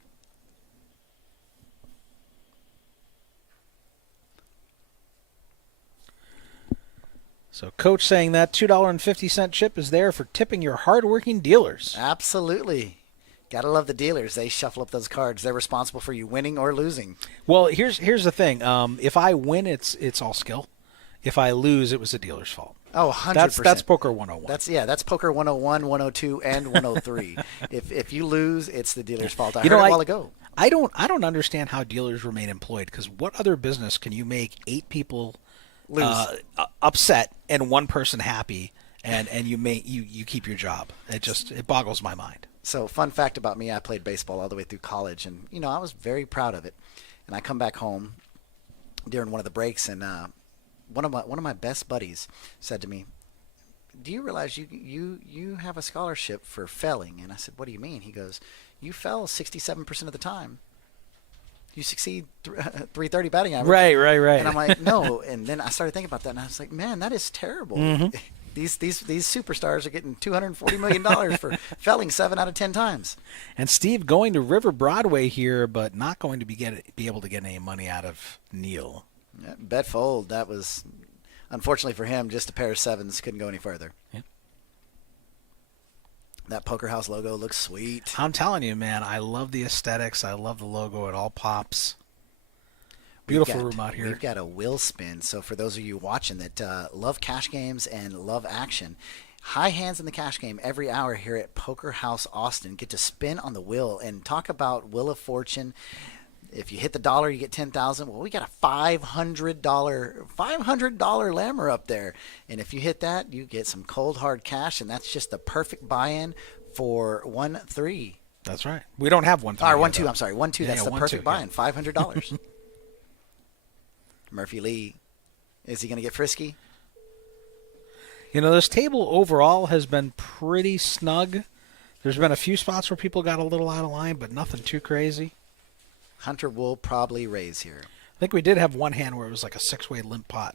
So Coach saying that $2.50 chip is there for tipping your hardworking dealers. Absolutely. Gotta love the dealers. They shuffle up those cards. They're responsible for you winning or losing. Well, here's the thing. If I win, it's all skill. If I lose, it was the dealer's fault. Oh, 100%. That's poker 101. That's poker 101, 102, and 103. if you lose, it's the dealer's fault. I You heard know, it a while ago. I don't understand how dealers remain employed, because what other business can you make 8 people Lose. upset and 1 person happy, and you keep your job? It boggles my mind. So, fun fact about me, I played baseball all the way through college, and, I was very proud of it. And I come back home during one of the breaks, and one of my best buddies said to me, "Do you realize you have a scholarship for failing?" And I said, "What do you mean?" He goes, "You fell 67% of the time. You succeed 330 batting average." Right. And I'm like, "No." And then I started thinking about that, and I was like, "Man, that is terrible." Mm-hmm. These superstars are getting $240 million for failing 7 out of 10 times. And Steve going to River Broadway here, but not going to be able to get any money out of Neil. Yeah, bet fold. That was, unfortunately for him, just a pair of 7s. Couldn't go any further. Yeah. That Poker House logo looks sweet. I'm telling you, man, I love the aesthetics. I love the logo. It all pops. Beautiful room out here. We've got a wheel spin. So for those of you watching that love cash games and love action, high hands in the cash game every hour here at Poker House Austin. Get to spin on the wheel and talk about Wheel of Fortune. If you hit the dollar, you get 10,000. Well, we got a $500 lammer up there, and if you hit that, you get some cold hard cash, and that's just the perfect buy-in for 1-3. That's right. We don't have 1-3. Or 1-2. I'm sorry, 1-2. Yeah, That's the 1-2, perfect yeah. buy-in. $500. Murphy Lee, is he going to get frisky? This table overall has been pretty snug. There's been a few spots where people got a little out of line, but nothing too crazy. Hunter will probably raise here. I think we did have one hand where it was like a 6-way limp pot.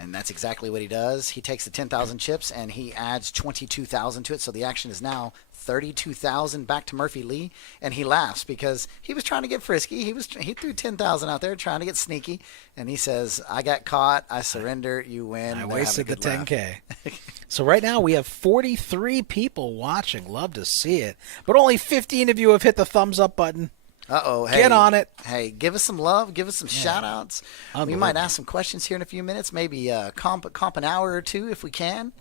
And that's exactly what he does. He takes the 10,000 chips and he adds 22,000 to it. So the action is now 32,000 back to Murphy Lee. And he laughs because he was trying to get frisky. He threw 10,000 out there trying to get sneaky. And he says, I got caught. I surrender. You win. I They're wasted the having a good laugh. 10K. So right now we have 43 people watching. Love to see it. But only 15 of you have hit the thumbs up button. Uh-oh. Hey, Get on it. Hey, give us some love. Give us some shout-outs. We might ask some questions here in a few minutes. Maybe comp an hour or two if we can.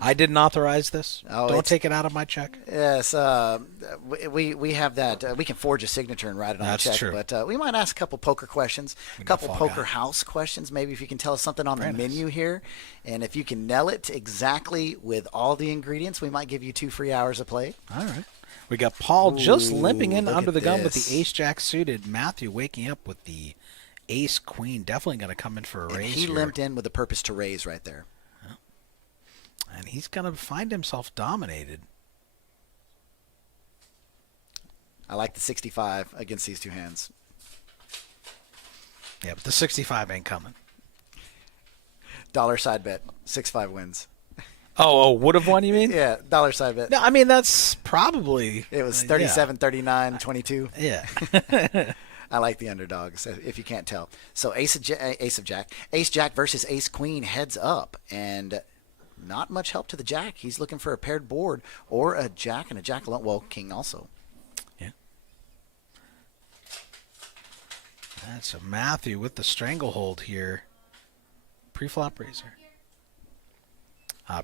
I didn't authorize this. Oh, Don't take it out of my check. Yes, we have that. We can forge a signature and write it on That's the check. true. But we might ask a couple poker questions, a couple Fall poker Guy. house questions. Maybe if you can tell us something on Very the nice. menu here, and if you can nail it exactly with all the ingredients, we might give you 2 free hours of play. All right. We got Paul just Ooh, limping in look under at the gun with this. the ace-jack suited. Matthew waking up with the ace-queen. Definitely going to come in for a And raise he here. limped in with a purpose to raise right there. And he's going to find himself dominated. I like the 65 against these two hands. Yeah, but the 65 ain't coming. Dollar side bet, 6-5 wins. Oh, would have won, you mean? Yeah, dollar side bet. No, I mean, that's probably... It was 37, 39, 22. Yeah. I like the underdogs, if you can't tell. So ace of jack, ace jack versus ace queen heads up, and not much help to the jack. He's looking for a paired board or a jack and a jack alone. Well, king also. Yeah. That's a Matthew with the stranglehold here. Pre-flop raiser.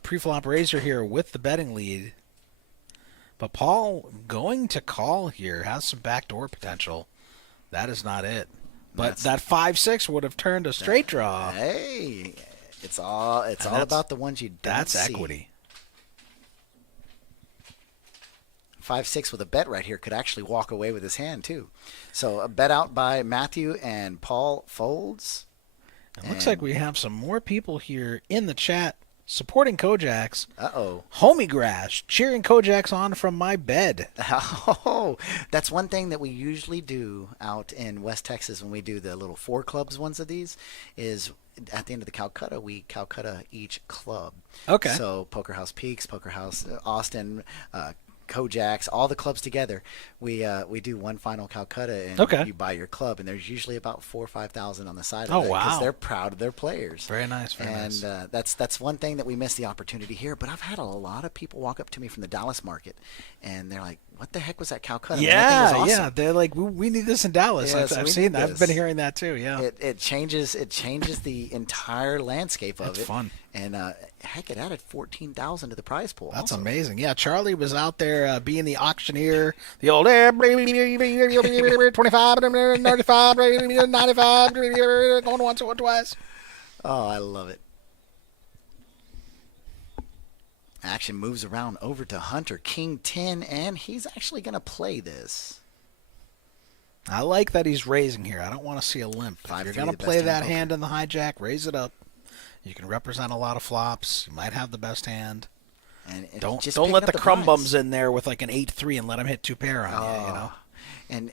Pre-flop raiser here with the betting lead. But Paul going to call here, has some backdoor potential. That is not it. But that 5-6 would have turned a straight draw. Hey, it's all about the ones you don't That's see. equity. 5-6 with a bet right here could actually walk away with his hand too. So a bet out by Matthew and Paul folds. It looks like we have some more people here in the chat supporting Kojaks. Uh-oh. Homie Grash, cheering Kojaks on from my bed. Oh, that's one thing that we usually do out in West Texas when we do the little 4 clubs ones of these is at the end of the Calcutta, we Calcutta each club. Okay. So Poker House Peaks, Poker House Austin, Kojaks, all the clubs together. We do one final Calcutta, and Okay. you buy your club, and there's usually about 4,000 or 5,000 on the side Oh, of it wow. they're proud of their players. Very nice, very nice. And that's one thing that we missed the opportunity here. But I've had a lot of people walk up to me from the Dallas market, and they're like, "What the heck was that Calcutta?" And that thing was awesome. Yeah. They're like, we need this in Dallas. Yes, I've we seen need that. I've this. been hearing that too. Yeah. It changes the entire landscape of That's it. fun. And heck, it added 14,000 to the prize pool. That's also. amazing. Yeah, Charlie was out there being the auctioneer, the old 25, 95, 95, going once or twice. Oh, I love it. Action moves around over to Hunter, King 10, and he's actually going to play this. I like that he's raising here. I don't want to see a limp. If 5-3, you're going to the play best that hand hand in the hijack, raise it up. You can represent a lot of flops. You might have the best hand. And Don't just let picking the up crumb prize. bums in there with like an 8-3 and let him hit 2 pair on you. You know.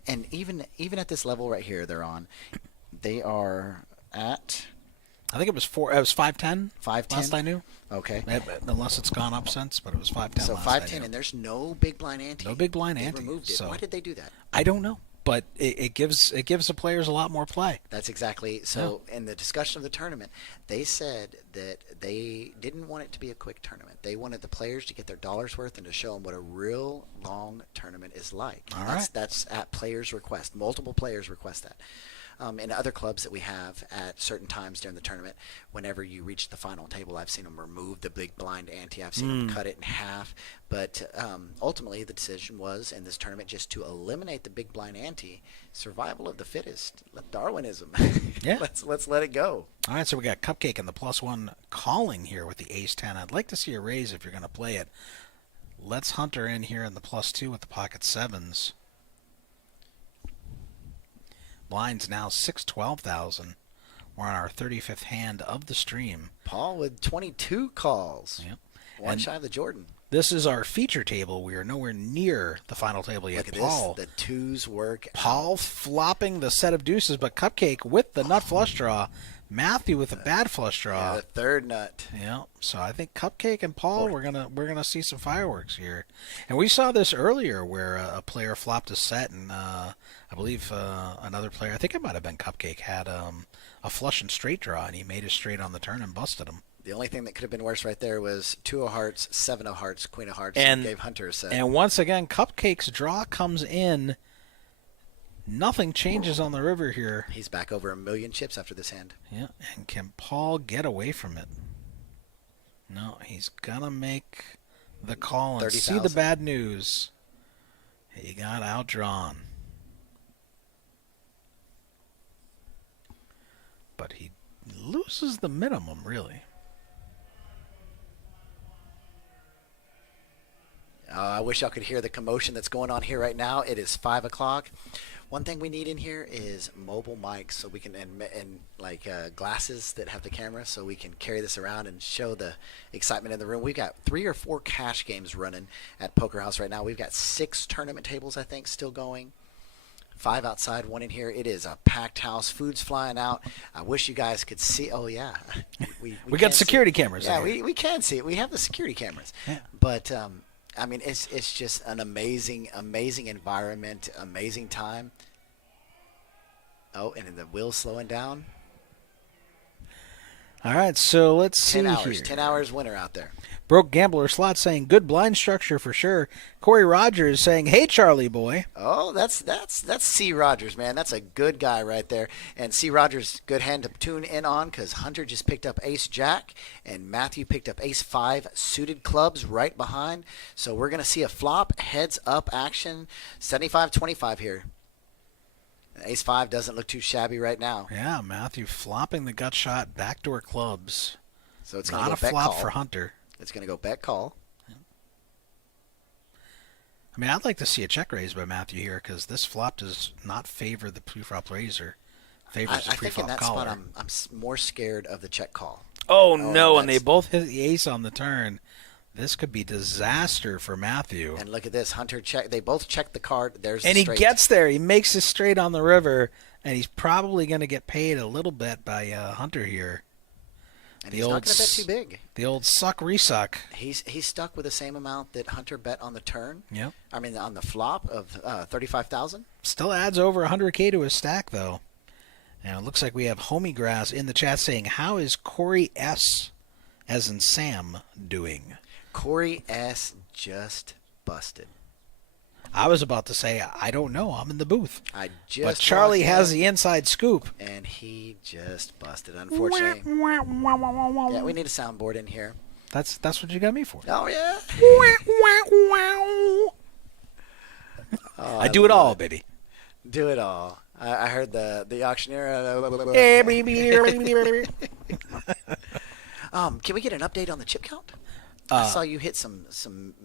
And even at this level right here, they're on. They are at I think it was 4. It was 5-10. 5-10? Last I knew. Okay. Unless it's gone up since, but it was 5-10. So last I 5-10, knew. and there's no big blind ante. No big blind They ante, removed it. so- Why did they do that? I don't know, but it gives the players a lot more play. That's exactly. So in the discussion of the tournament, they said that they didn't want it to be a quick tournament. They wanted the players to get their dollars worth and to show them what a real long tournament is like. All That's, right. that's at players' request. Multiple players request that. In other clubs that we have at certain times during the tournament, whenever you reach the final table, I've seen them remove the big blind ante. I've seen them cut it in half. But ultimately, the decision was in this tournament just to eliminate the big blind ante. Survival of the fittest. Darwinism. Yeah. Let's let it go. All right, so we got Cupcake in the +1 calling here with the ace-10. I'd like to see a raise if you're going to play it. Let's Hunter in here in the +2 with the pocket sevens. Blinds now 612,000. We're on our 35th hand of the stream. Paul with 22 calls. Yep. One And shy of the Jordan. This is our feature table. We are nowhere near the final table yet. Look at Paul, this. The twos work. Paul flopping the set of deuces, but Cupcake with the nut flush draw. Matthew with a bad flush draw. Yeah, the third nut. Yeah, so I think Cupcake and Paul, we're gonna see some fireworks here, and we saw this earlier where a player flopped a set, and I believe another player, I think it might have been Cupcake, had a flush and straight draw, and he made it straight on the turn and busted him. The only thing that could have been worse right there was 2 of hearts, 7 of hearts, Queen of hearts, And- gave Hunter a set. And once again, Cupcake's draw comes in. Nothing changes on the river here. He's back over 1 million chips after this hand. Yeah, and can Paul get away from it? No, he's gonna make the call and see the 30,000. bad news. He got outdrawn. But he loses the minimum, really. I wish y'all could hear the commotion that's going on here right now. It is 5 o'clock. One thing we need in here is mobile mics, so we can and like glasses that have the camera, so we can carry this around and show the excitement in the room. We've got 3 or 4 cash games running at Poker House right now. We've got 6 tournament tables, I think, still going. 5 outside, 1 in here. It is a packed house. Food's flying out. I wish you guys could see. Oh yeah, We can got see security it. cameras. Yeah, in here. we can see it. We have the security cameras. Yeah. But I mean, it's just an amazing environment, amazing time. Oh, and the wheel's slowing down. All right, so let's see 10 hours. here. 10 hours winner out there. Broke Gambler Slot saying good blind structure for sure. Corey Rogers saying, "Hey Charlie boy." Oh, that's C. Rogers, man. That's a good guy right there. And C. Rogers, good hand to tune in on, because Hunter just picked up Ace Jack, and Matthew picked up Ace 5 suited clubs right behind. So we're going to see a flop, heads up action, 75-25 here. Ace 5 doesn't look too shabby right now. Yeah, Matthew flopping the gut shot, backdoor clubs. So it's going Not to a go bet flop call. for Hunter. It's going to go bet call. I mean, I'd like to see a check raise by Matthew here, because this flop does not favor the pre-flop raiser. Favors I the think in pre-flop that caller. spot I'm more scared of the check call. Oh no! And they that's- both hit the ace on the turn. This could be disaster for Matthew. And look at this, Hunter check. They both check the card. There's And the he straight. gets there. He makes his straight on the river, and he's probably going to get paid a little bit by Hunter here. And the he's old not going to bet s- too big. The old suck resuck. He's stuck with the same amount that Hunter bet on the turn. Yep. I mean, on the flop of 35,000. Still adds over 100K to his stack, though. And it looks like we have Homie Grass in the chat saying, "How is Corey S., as in Sam, doing?" Corey S. just busted. I was about to say, I don't know. I'm in the booth. I just. But Charlie walked has in, the inside scoop. and he just busted. Unfortunately, yeah, we need a soundboard in here. That's what you got me for. Oh yeah. I do it all, baby. Do it all. I heard the auctioneer. Can we get an update on the chip count? I saw you hit some.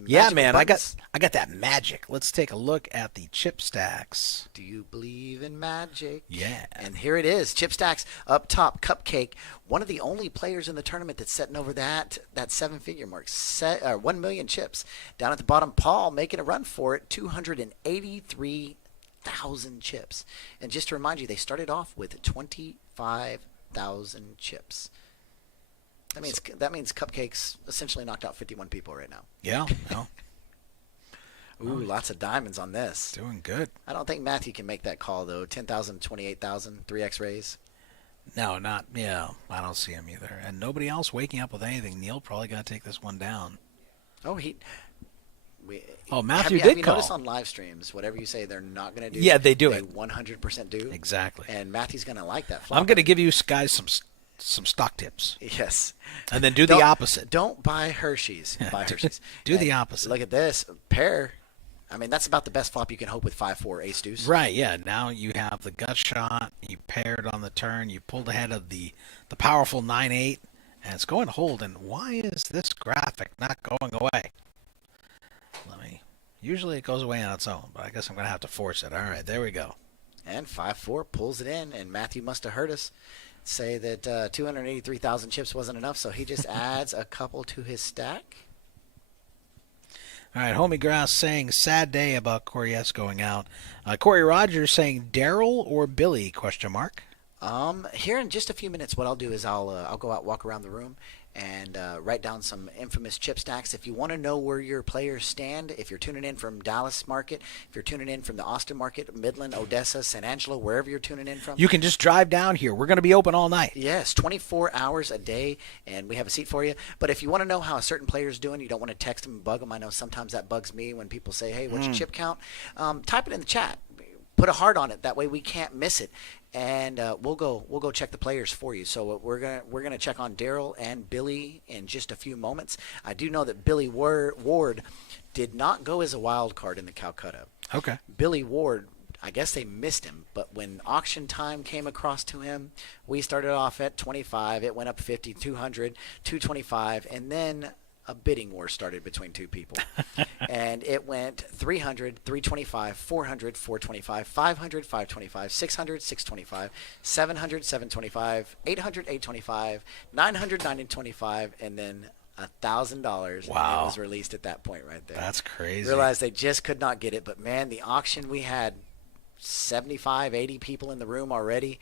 Yeah, magical man, buttons. I got that magic. Let's take a look at the chip stacks. Do you believe in magic? Yeah. And here it is. Chip stacks up top. Cupcake, one of the only players in the tournament that's setting over that 7-figure mark. 1 million chips. Down at the bottom, Paul making a run for it. 283,000 chips. And just to remind you, they started off with 25,000 chips. That means Cupcake's essentially knocked out 51 people right now. Yeah, no, Ooh, lots of diamonds on this. doing good. I don't think Matthew can make that call, though. 10,000, 28,000, 3x raise. No, not, yeah, I don't see him either. And nobody else waking up with anything. Neil probably got to take this one down. Oh, Matthew have did you call. noticed on live streams, whatever you say they're not going to do, Yeah, they do they it. 100% do. Exactly. And Matthew's going to like that flop. I'm going to give you guys some stock tips. Yes. And then do the Don't- opposite. Don't buy Hershey's. Buy Hershey's. Do the And opposite. Look at this. Pair. I mean, that's about the best flop you can hope with 5-4 ace deuce. Right, yeah. Now you have the gut shot. You paired on the turn. You pulled ahead of the powerful 9-8. And it's going to hold. And why is this graphic not going away? Usually it goes away on its own. But I guess I'm going to have to force it. All right, there we go. And 5-4 pulls it in. And Matthew must have heard us say that 283,000 chips wasn't enough. So he just adds a couple to his stack. All right, Homie Grass saying sad day about Corey S going out. Corey Rogers saying Daryl or Billy? Question mark. Here in just a few minutes, what I'll do is I'll go out, walk around the room, and write down some infamous chip stacks. If you want to know where your players stand, if you're tuning in from Dallas market, if you're tuning in from the Austin market, Midland, Odessa, San Angelo, wherever you're tuning in from, You can just drive down here. We're going to be open all night. yes, 24 hours a day, and we have a seat for you. But if you want to know how a certain player is doing, you don't want to text them and bug them. I know sometimes that bugs me when people say, hey, what's your chip count? Type it in the chat. Put a heart on it. That way we can't miss it, and we'll go check the players for you. So we're gonna check on Daryl and Billy in just a few moments. I do know that Billy Ward did not go as a wild card in the Calcutta. Okay. Billy Ward, I guess they missed him, but when auction time came across to him, we started off at 25. It went up 50, 200, 225, and then a bidding war started between two people. And it went 300, 325, 400, 425, 500, 525, 600, 625, 700, 725, 800, 825, 900, 925, and then $1,000. Wow. It was released at that point right there. That's crazy. Realized they just could not get it. But, man, the auction, we had 75, 80 people in the room already.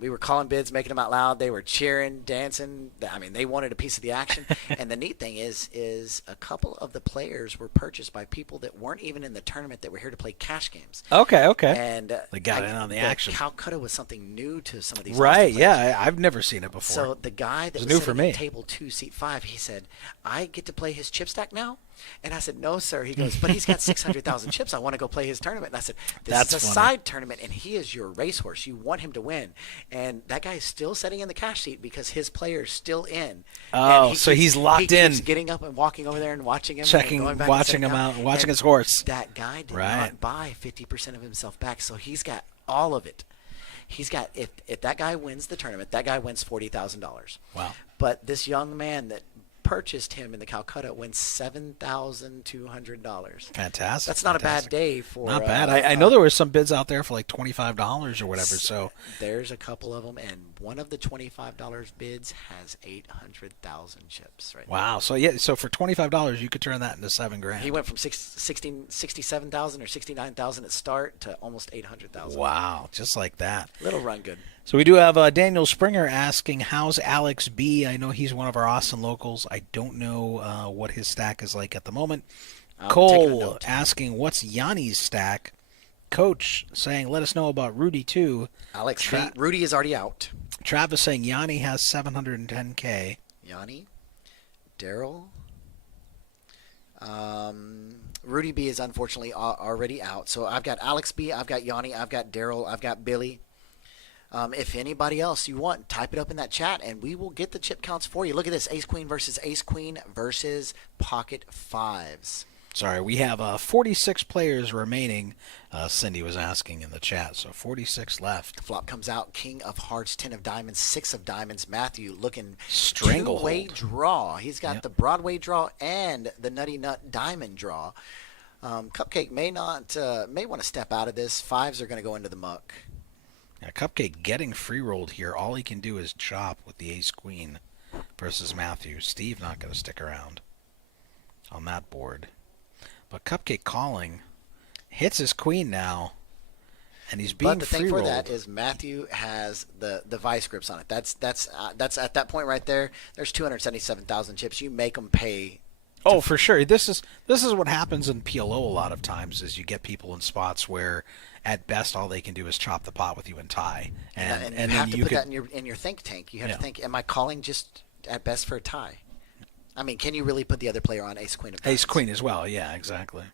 We were calling bids, making them out loud. They were cheering, dancing. I mean, they wanted a piece of the action. And the neat thing is a couple of the players were purchased by people that weren't even in the tournament that were here to play cash games. Okay. And They got in on the action. Calcutta was something new to some of these. Right, Austin players. yeah. I've never seen it before. So the guy that It's was new sitting for me. at table 2, seat 5, he said, I get to play his chip stack now? And I said, no, sir. He goes, but he's got 600,000 chips. I want to go play his tournament. And I said, this That's is a funny. side tournament, and he is your racehorse. You want him to win. And that guy is still sitting in the cash seat because his player's still in. Oh, And so he's locked in. He keeps getting up and walking over there and watching him. Checking, and going back watching and him sitting out, down. and watching And his horse. That guy did Right. not buy 50% of himself back, so he's got all of it. He's got, if that guy wins the tournament, that guy wins $40,000. Wow. But this young man that purchased him in the Calcutta wins $7,200. Fantastic. That's not fantastic. a bad day for. Not bad. I know there were some bids out there for like $25 or whatever. So there's a couple of them, and one of the $25 bids has 800,000 chips. Right. wow. So yeah. So for $25, you could turn that into $7,000. He went from 67,000 or 69,000 at start to almost 800,000. Wow. Just like that. Little run good. So we do have Daniel Springer asking, how's Alex B? I know he's one of our Austin locals. I don't know what his stack is like at the moment. I'm taking a Cole note. asking, what's Yanni's stack? Coach saying, let us know about Rudy too. Alex, Rudy is already out. Travis saying Yanni has 710K. Yanni, Daryl. Rudy B is unfortunately already out. So I've got Alex B, I've got Yanni, I've got Daryl, I've got Billy. If anybody else you want, type it up in that chat, and we will get the chip counts for you. Look at this, Ace Queen versus Pocket Fives. Sorry, we have 46 players remaining. Cindy was asking in the chat, so 46 left. Flop comes out, King of Hearts, 10 of Diamonds, 6 of Diamonds. Matthew looking Stranglehold. two-way draw. He's got Yep. the Broadway draw and the Nutty Nut Diamond draw. Cupcake may want to step out of this. Fives are going to go into the muck. Yeah, Cupcake getting free rolled here. All he can do is chop with the ace queen versus Matthew. Steve not going to stick around on that board. But Cupcake calling hits his queen now, and he's being But the thing free for rolled. that is Matthew has the vice grips on it. That's at that point right there. There's 277,000 chips. You make them pay. Oh, for sure. This is what happens in PLO a lot of times. Is you get people in spots where, at best, all they can do is chop the pot with you and tie, And you then have to you put could, that in your think tank. You have Yeah. to think: am I calling just at best for a tie? I mean, can you really put the other player on ace queen of diamonds? ace queen as well. Yeah, exactly.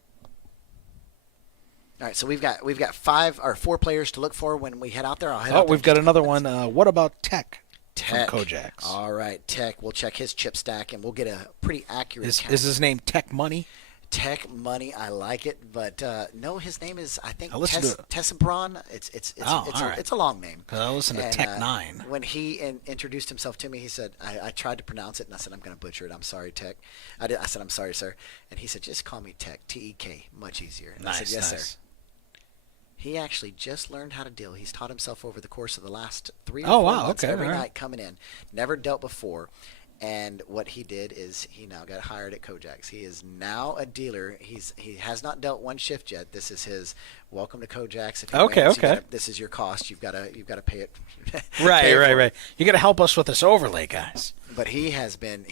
All right, so we've got 4 players to look for when we head out there. I'll head Oh, out there we've in got just a another couple one. minutes. What about Tech? Tech. From Kojaks. All right, Tech. We'll check his chip stack, and we'll get a pretty accurate Is count. his name Tech Money? Tech Money? I like it, but no, his name is I think I listened to it. Tessabron. It's Oh, all right. it's a long name. 'Cause I listened to And, Tech 9. When he introduced himself to me, he said I tried to pronounce it, and I said I'm going to butcher it. I'm sorry, Tech. I said I'm sorry, sir, and he said just call me Tech. T-E-K, much easier. And I said yes, Nice. sir. He actually just learned how to deal. He's taught himself over the course of the last 3 or Oh, 4 wow, months, okay, every all right. night coming in. Never dealt before. And what he did is he now got hired at Kojak's. He is now a dealer. He has not dealt one shift yet. This is his welcome to Kojak's. If he Okay, wins, okay. this is your cost. You've got to pay it. Right, pay it for it. right. You got to help us with this overlay, guys. But he has been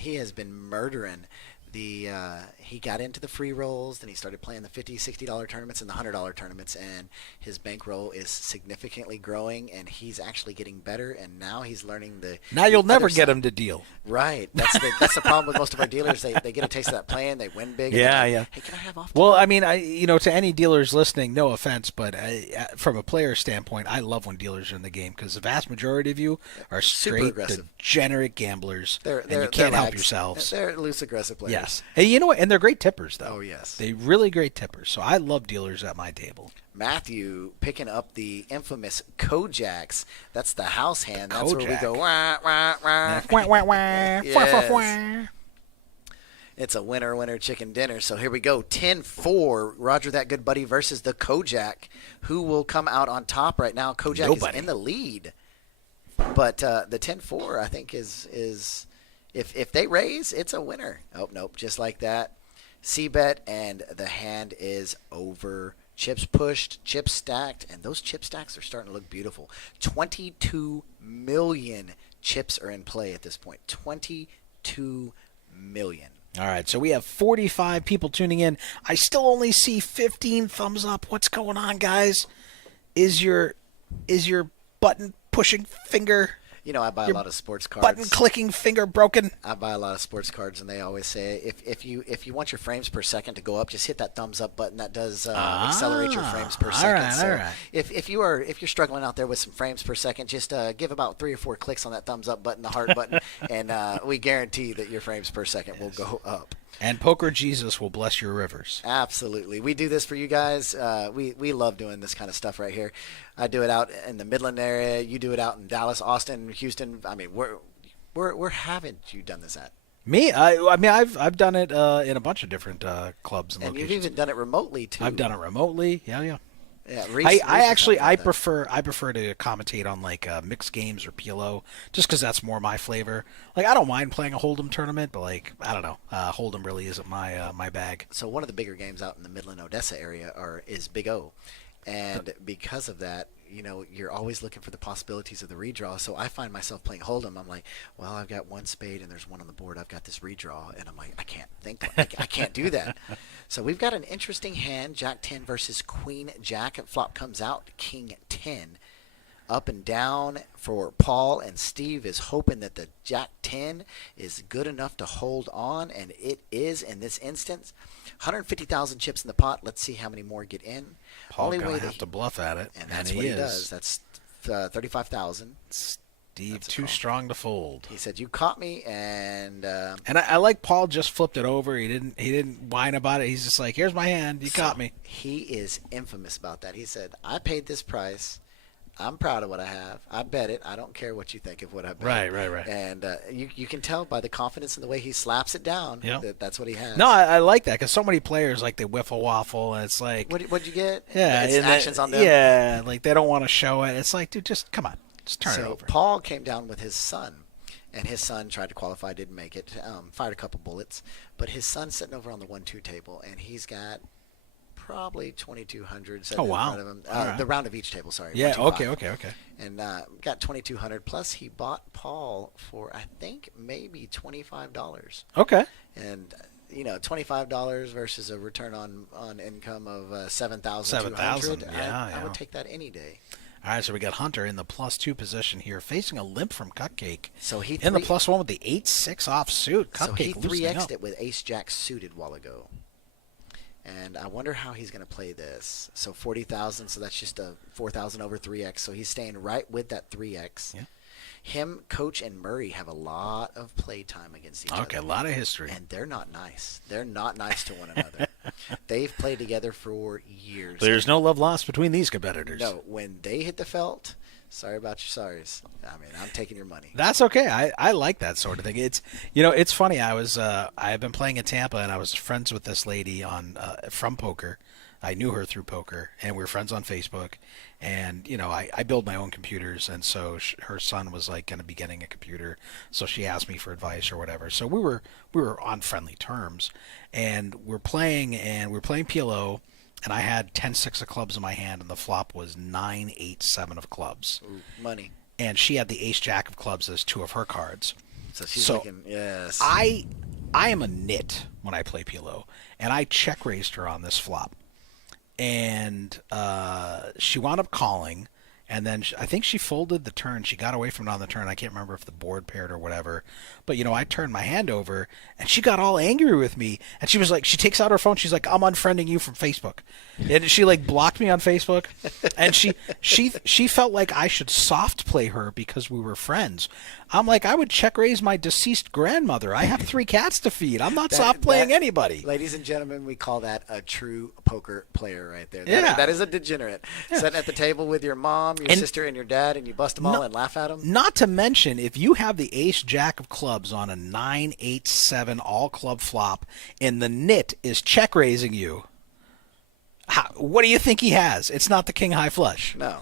murdering the. He got into the free rolls, then he started playing the $50, $60 tournaments and the $100 tournaments, and his bankroll is significantly growing, and he's actually getting better. And now he's learning the. Now you'll the never other get side. him to deal. Right. That's the problem with most of our dealers. They get a taste of that playing, they win big. and Yeah, they're like, yeah. Hey, can I have off? Well, I mean, to any dealers listening, no offense, but from a player standpoint, I love when dealers are in the game because the vast majority of you are Super straight aggressive. degenerate gamblers, They're and you can't help lags. yourselves. They're loose aggressive players. Yes, and you know what? And they're great tippers, though. Oh, yes. They really great tippers. So I love dealers at my table. Matthew picking up the infamous Kojak's. That's the house hand. That's where we Kojak. go wah wah wah. Wah, wah, wah. Yes. Wah, wah, wah. It's a winner chicken dinner. So here we go. 10-4. Roger that good buddy versus the Kojak. Who will come out on top right now? Kojak Nobody. is in the lead. But the 10-4 I think is if they raise, it's a winner. Oh nope, just like that. C-bet, and the hand is over. Chips pushed, chips stacked, and those chip stacks are starting to look beautiful. 22 million chips are in play at this point. 22 million. All right, so we have 45 people tuning in. I still only see 15 thumbs up. What's going on, guys? Is your button pushing finger, You know, I buy a Your lot of sports cards. button clicking finger broken? I buy a lot of sports cards, and they always say if you want your frames per second to go up, just hit that thumbs up button. That does accelerate your frames per all second. right, So all right. if you're struggling out there with some frames per second, just give about 3 or 4 clicks on that thumbs up button, the heart button, and we guarantee that your frames per second will go up. And Poker Jesus will bless your rivers. Absolutely. We do this for you guys. We love doing this kind of stuff right here. I do it out in the Midland area. You do it out in Dallas, Austin, Houston. I mean, where haven't you done this at? Me, I mean, I've done it in a bunch of different clubs and And locations. you've even done it remotely too. I've done it remotely. Yeah. Yeah, I prefer. prefer to commentate on like mixed games or PLO just because that's more my flavor. Like I don't mind playing a Hold'em tournament, but like I don't know, Hold'em really isn't my bag. So one of the bigger games out in the Midland, Odessa area is Big O, and because of that, you know, you're always looking for the possibilities of the redraw. So I find myself playing Hold'em. I'm like, well, I've got one spade and there's one on the board. I've got this redraw, and I'm like, I can't think. I can't do that. So we've got an interesting hand: Jack 10 versus Queen Jack. Flop comes out King 10. Up and down for Paul, and Steve is hoping that the Jack 10 is good enough to hold on, and it is in this instance. 150,000 chips in the pot. Let's see how many more get in. Paul gonna have to bluff at it, and that's he what he is. does. That's 35,000. Steve That's a too call. strong to fold. He said, "You caught me," and And I like Paul just flipped it over. He didn't whine about it. He's just like, here's my hand. You caught me. He is infamous about that. He said, "I paid this price. I'm proud of what I have. I bet it. I don't care what you think of what I bet." Right. And you can tell by the confidence in the way he slaps it down that that's what he has. No, I like that because so many players like they whiffle waffle, and it's like, What'd you get? yeah, It's and actions on them. Yeah, like they don't want to show it. It's like, dude, just come on, just turn it So over. Paul came down with his son, and his son tried to qualify, didn't make it. Fired a couple bullets, but his son's sitting over on the 1-2 table, and he's got probably 2,200 sitting in wow. front of him. All right. The round of each table, sorry. Yeah. 125. Okay. And got 2,200. Plus, he bought Paul for I think maybe $25. Okay. And you know, $25 versus a return on income of 7,200. 7,000, yeah, I would yeah. take that any day. All right, so we got Hunter in the +2 position here, facing a limp from Cupcake. So he in the +1 with the 8-6 offsuit. So he Cupcake loosening 3x'd up. it with Ace Jack suited while ago. And I wonder how he's going to play this. So 40,000, so that's just a 4,000 over 3x. So he's staying right with that 3x. Yeah. Him, Coach, and Murray have a lot of play time against each Okay, a other. lot of history. And they're not nice. They're not nice to one another. They've played together for years. There's no love lost between these competitors. No, when they hit the felt, sorry about your sorries. I mean, I'm taking your money. That's okay. I like that sort of thing. It's it's funny. I've been playing in Tampa, and I was friends with this lady on from poker, I knew her through poker, and we were friends on Facebook. And I build my own computers, and so her son was like going to be getting a computer, so she asked me for advice or whatever. So we were on friendly terms, and we're playing PLO, and I had 10-6 of clubs in my hand, and the flop was 9-8-7 of clubs. Ooh, money. And she had the ace jack of clubs as 2 of her cards. So she's looking, yes. I am a nit when I play PLO, and I check raised her on this flop. And she wound up calling, and then I think she folded the turn. She got away from it on the turn. I can't remember if the board paired or whatever. But, I turned my hand over, and she got all angry with me. And she was like, she takes out her phone. She's like, I'm unfriending you from Facebook. And she, like, blocked me on Facebook. And she felt like I should soft play her because we were friends. I'm like, I would check raise my deceased grandmother. I have 3 cats to feed. I'm not soft playing anybody. Ladies and gentlemen, we call that a true poker player right there. Yeah. That is a degenerate. Yeah. Sitting at the table with your mom, your sister, and your dad, and you bust them all and laugh at them. Not to mention, if you have the ace jack of clubs on a 9-8-7 all club flop, and the nit is check raising you, what do you think he has? It's not the king high flush. No.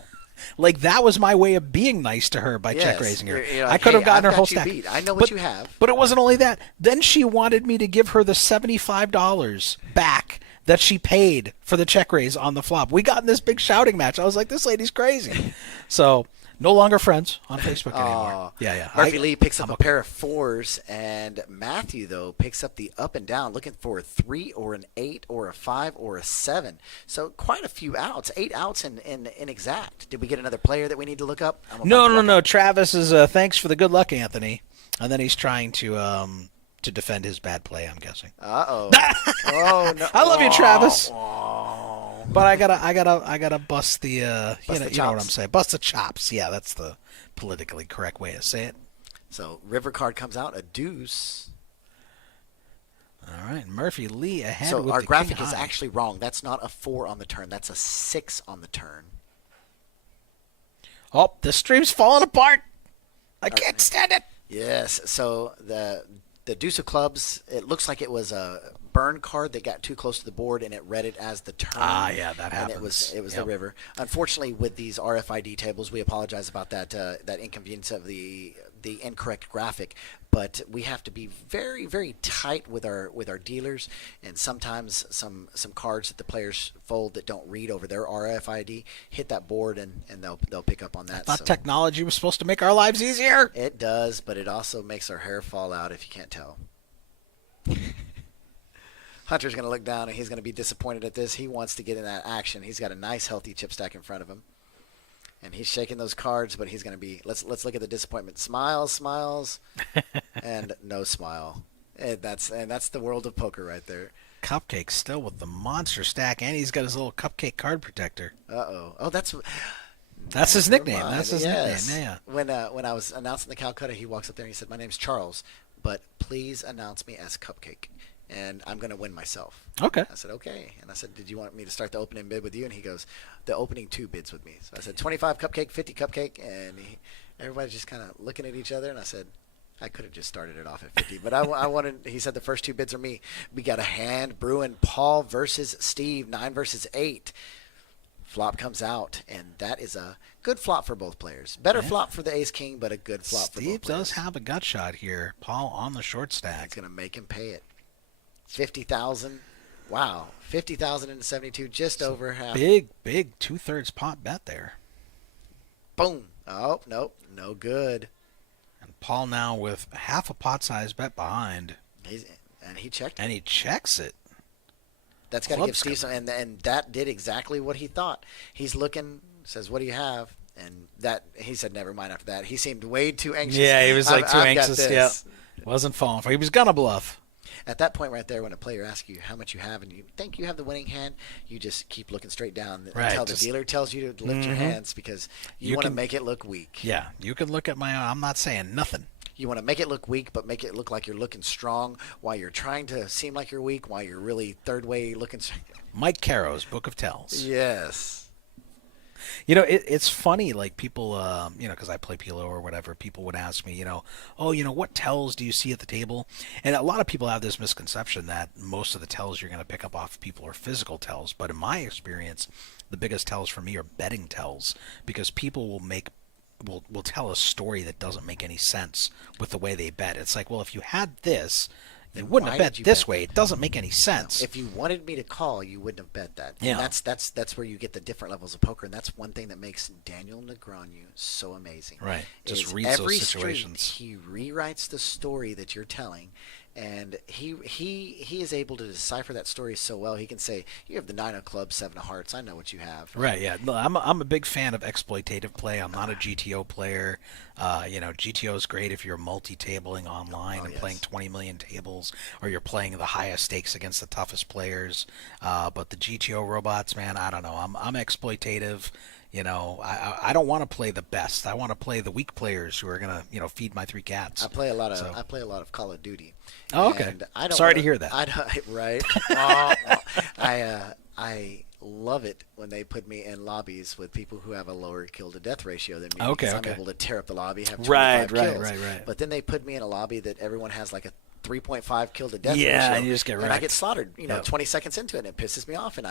Like, that was my way of being nice to her by check raising her. You're like, I could have gotten I've her whole got you stack. beat. I know what you have. But it wasn't only that. Then she wanted me to give her the $75 back that she paid for the check raise on the flop. We got in this big shouting match. I was like, this lady's crazy. So, no longer friends on Facebook anymore. Yeah. Murphy Lee picks up a pair of 4s, and Matthew, though, picks up the up and down, looking for a 3 or an 8 or a 5 or a 7. So quite a few outs. 8 outs in exact. Did we get another player that we need to look up? No. Travis is thanks for the good luck, Anthony. And then he's trying to defend his bad play, I'm guessing. Uh-oh. Oh, no. I love you, Travis. Oh. But I gotta bust the Bust the you know what I'm chops. saying. Bust the chops. Yeah, that's the politically correct way to say it. So river card comes out, a deuce. All right, Murphy Lee ahead. So with our the graphic king is high. actually wrong. That's not a 4 on the turn. That's a 6 on the turn. Oh, the stream's falling apart. I can't stand it. Yes. So the deuce of clubs, it looks like it was a burn card that got too close to the board, and it read it as the turn. Ah, yeah, that And it was happens. the river. Unfortunately, with these RFID tables, we apologize about that inconvenience of the incorrect graphic. But we have to be very, very tight with our dealers, and sometimes some cards that the players fold that don't read over their RFID hit that board, and they'll pick up on that. I thought technology was supposed to make our lives easier. It does, but it also makes our hair fall out if you can't tell. Hunter's going to look down, and he's going to be disappointed at this. He wants to get in that action. He's got a nice, healthy chip stack in front of him. And he's shaking those cards, but he's going to be – let's look at the disappointment. Smiles, and no smile. And that's the world of poker right there. Cupcake still with the monster stack, and he's got his little cupcake card protector. Uh-oh. Oh, that's his never nickname. mind. That's his Yes. nickname. Yeah. When I was announcing the Calcutta, he walks up there and he said, "My name's Charles, but please announce me as Cupcake, and I'm going to win myself." Okay. I said, "Okay." And I said, "Did you want me to start the opening bid with you?" And he goes, "The opening 2 bids with me." So I said, 25 Cupcake, 50 Cupcake, and everybody's just kind of looking at each other, and I said, I could have just started it off at 50, but I wanted, he said the first 2 bids are me. We got a hand brewing, Paul versus Steve, 9 versus 8. Flop comes out, and that is a good flop for both players. Better flop for the ace-king, but a good flop for both Steve players. does have a gut shot here. Paul on the short It's stack. going to make him pay it. 50,000. Wow. 50,072, just over half. Big 2/3 pot bet there. Boom. Oh, nope. No good. And Paul now with half a pot size bet behind. And he checked it. And he checks it. That's got to give Club's Steve some, and that did exactly what he thought. He's looking, says, "What do you have?" And that he said, "Never mind." After that, he seemed way too anxious. Yeah, he was like too I've got anxious. this. Yeah, wasn't falling for. He was gonna bluff. At that point, right there, when a player asks you how much you have, and you think you have the winning hand, you just keep looking straight down Right, until the dealer tells you to lift your hands, because you want to make it look weak. Yeah, you can look at my. I'm not saying nothing. You want to make it look weak, but make it look like you're looking strong while you're trying to seem like you're weak, while you're really third way looking. Mike Caro's Book of Tells. Yes. It's funny, like people, because I play PLO or whatever, people would ask me, oh, what tells do you see at the table? And a lot of people have this misconception that most of the tells you're going to pick up off people are physical tells. But in my experience, the biggest tells for me are betting tells, because people will tell a story that doesn't make any sense with the way they bet. It's like, well, if you had this, you wouldn't have why bet did you this bet way. that? It doesn't make any sense. If you wanted me to call, you wouldn't have bet that. Yeah. And that's where you get the different levels of poker, and that's one thing that makes Daniel Negreanu so amazing. Right. Just is reads every those situations. Street, he rewrites the story that you're telling, and he is able to decipher that story so well. He can say, "You have the 9 of clubs, 7 of hearts. I know what you have." Right, yeah. No, I'm a big fan of exploitative play. I'm not a GTO player. GTO is great if you're multi-tabling online and yes. playing 20 million tables, or you're playing the highest stakes against the toughest players. But the GTO robots, man, I don't know. I'm exploitative. I don't want to play the best. I want to play the weak players who are gonna, feed my 3 cats. I play a lot of Call of Duty. Oh, okay. And I don't Sorry to wanna- hear that. I don't, right? I love it when they put me in lobbies with people who have a lower kill to death ratio than me. Okay, because okay. I'm able to tear up the lobby, have 25 Right, kills. right. But then they put me in a lobby that everyone has like a 3.5 kill to death Yeah, ratio. and you just get And I wrecked. get slaughtered, Yep. 20 seconds into it, and it pisses me off. And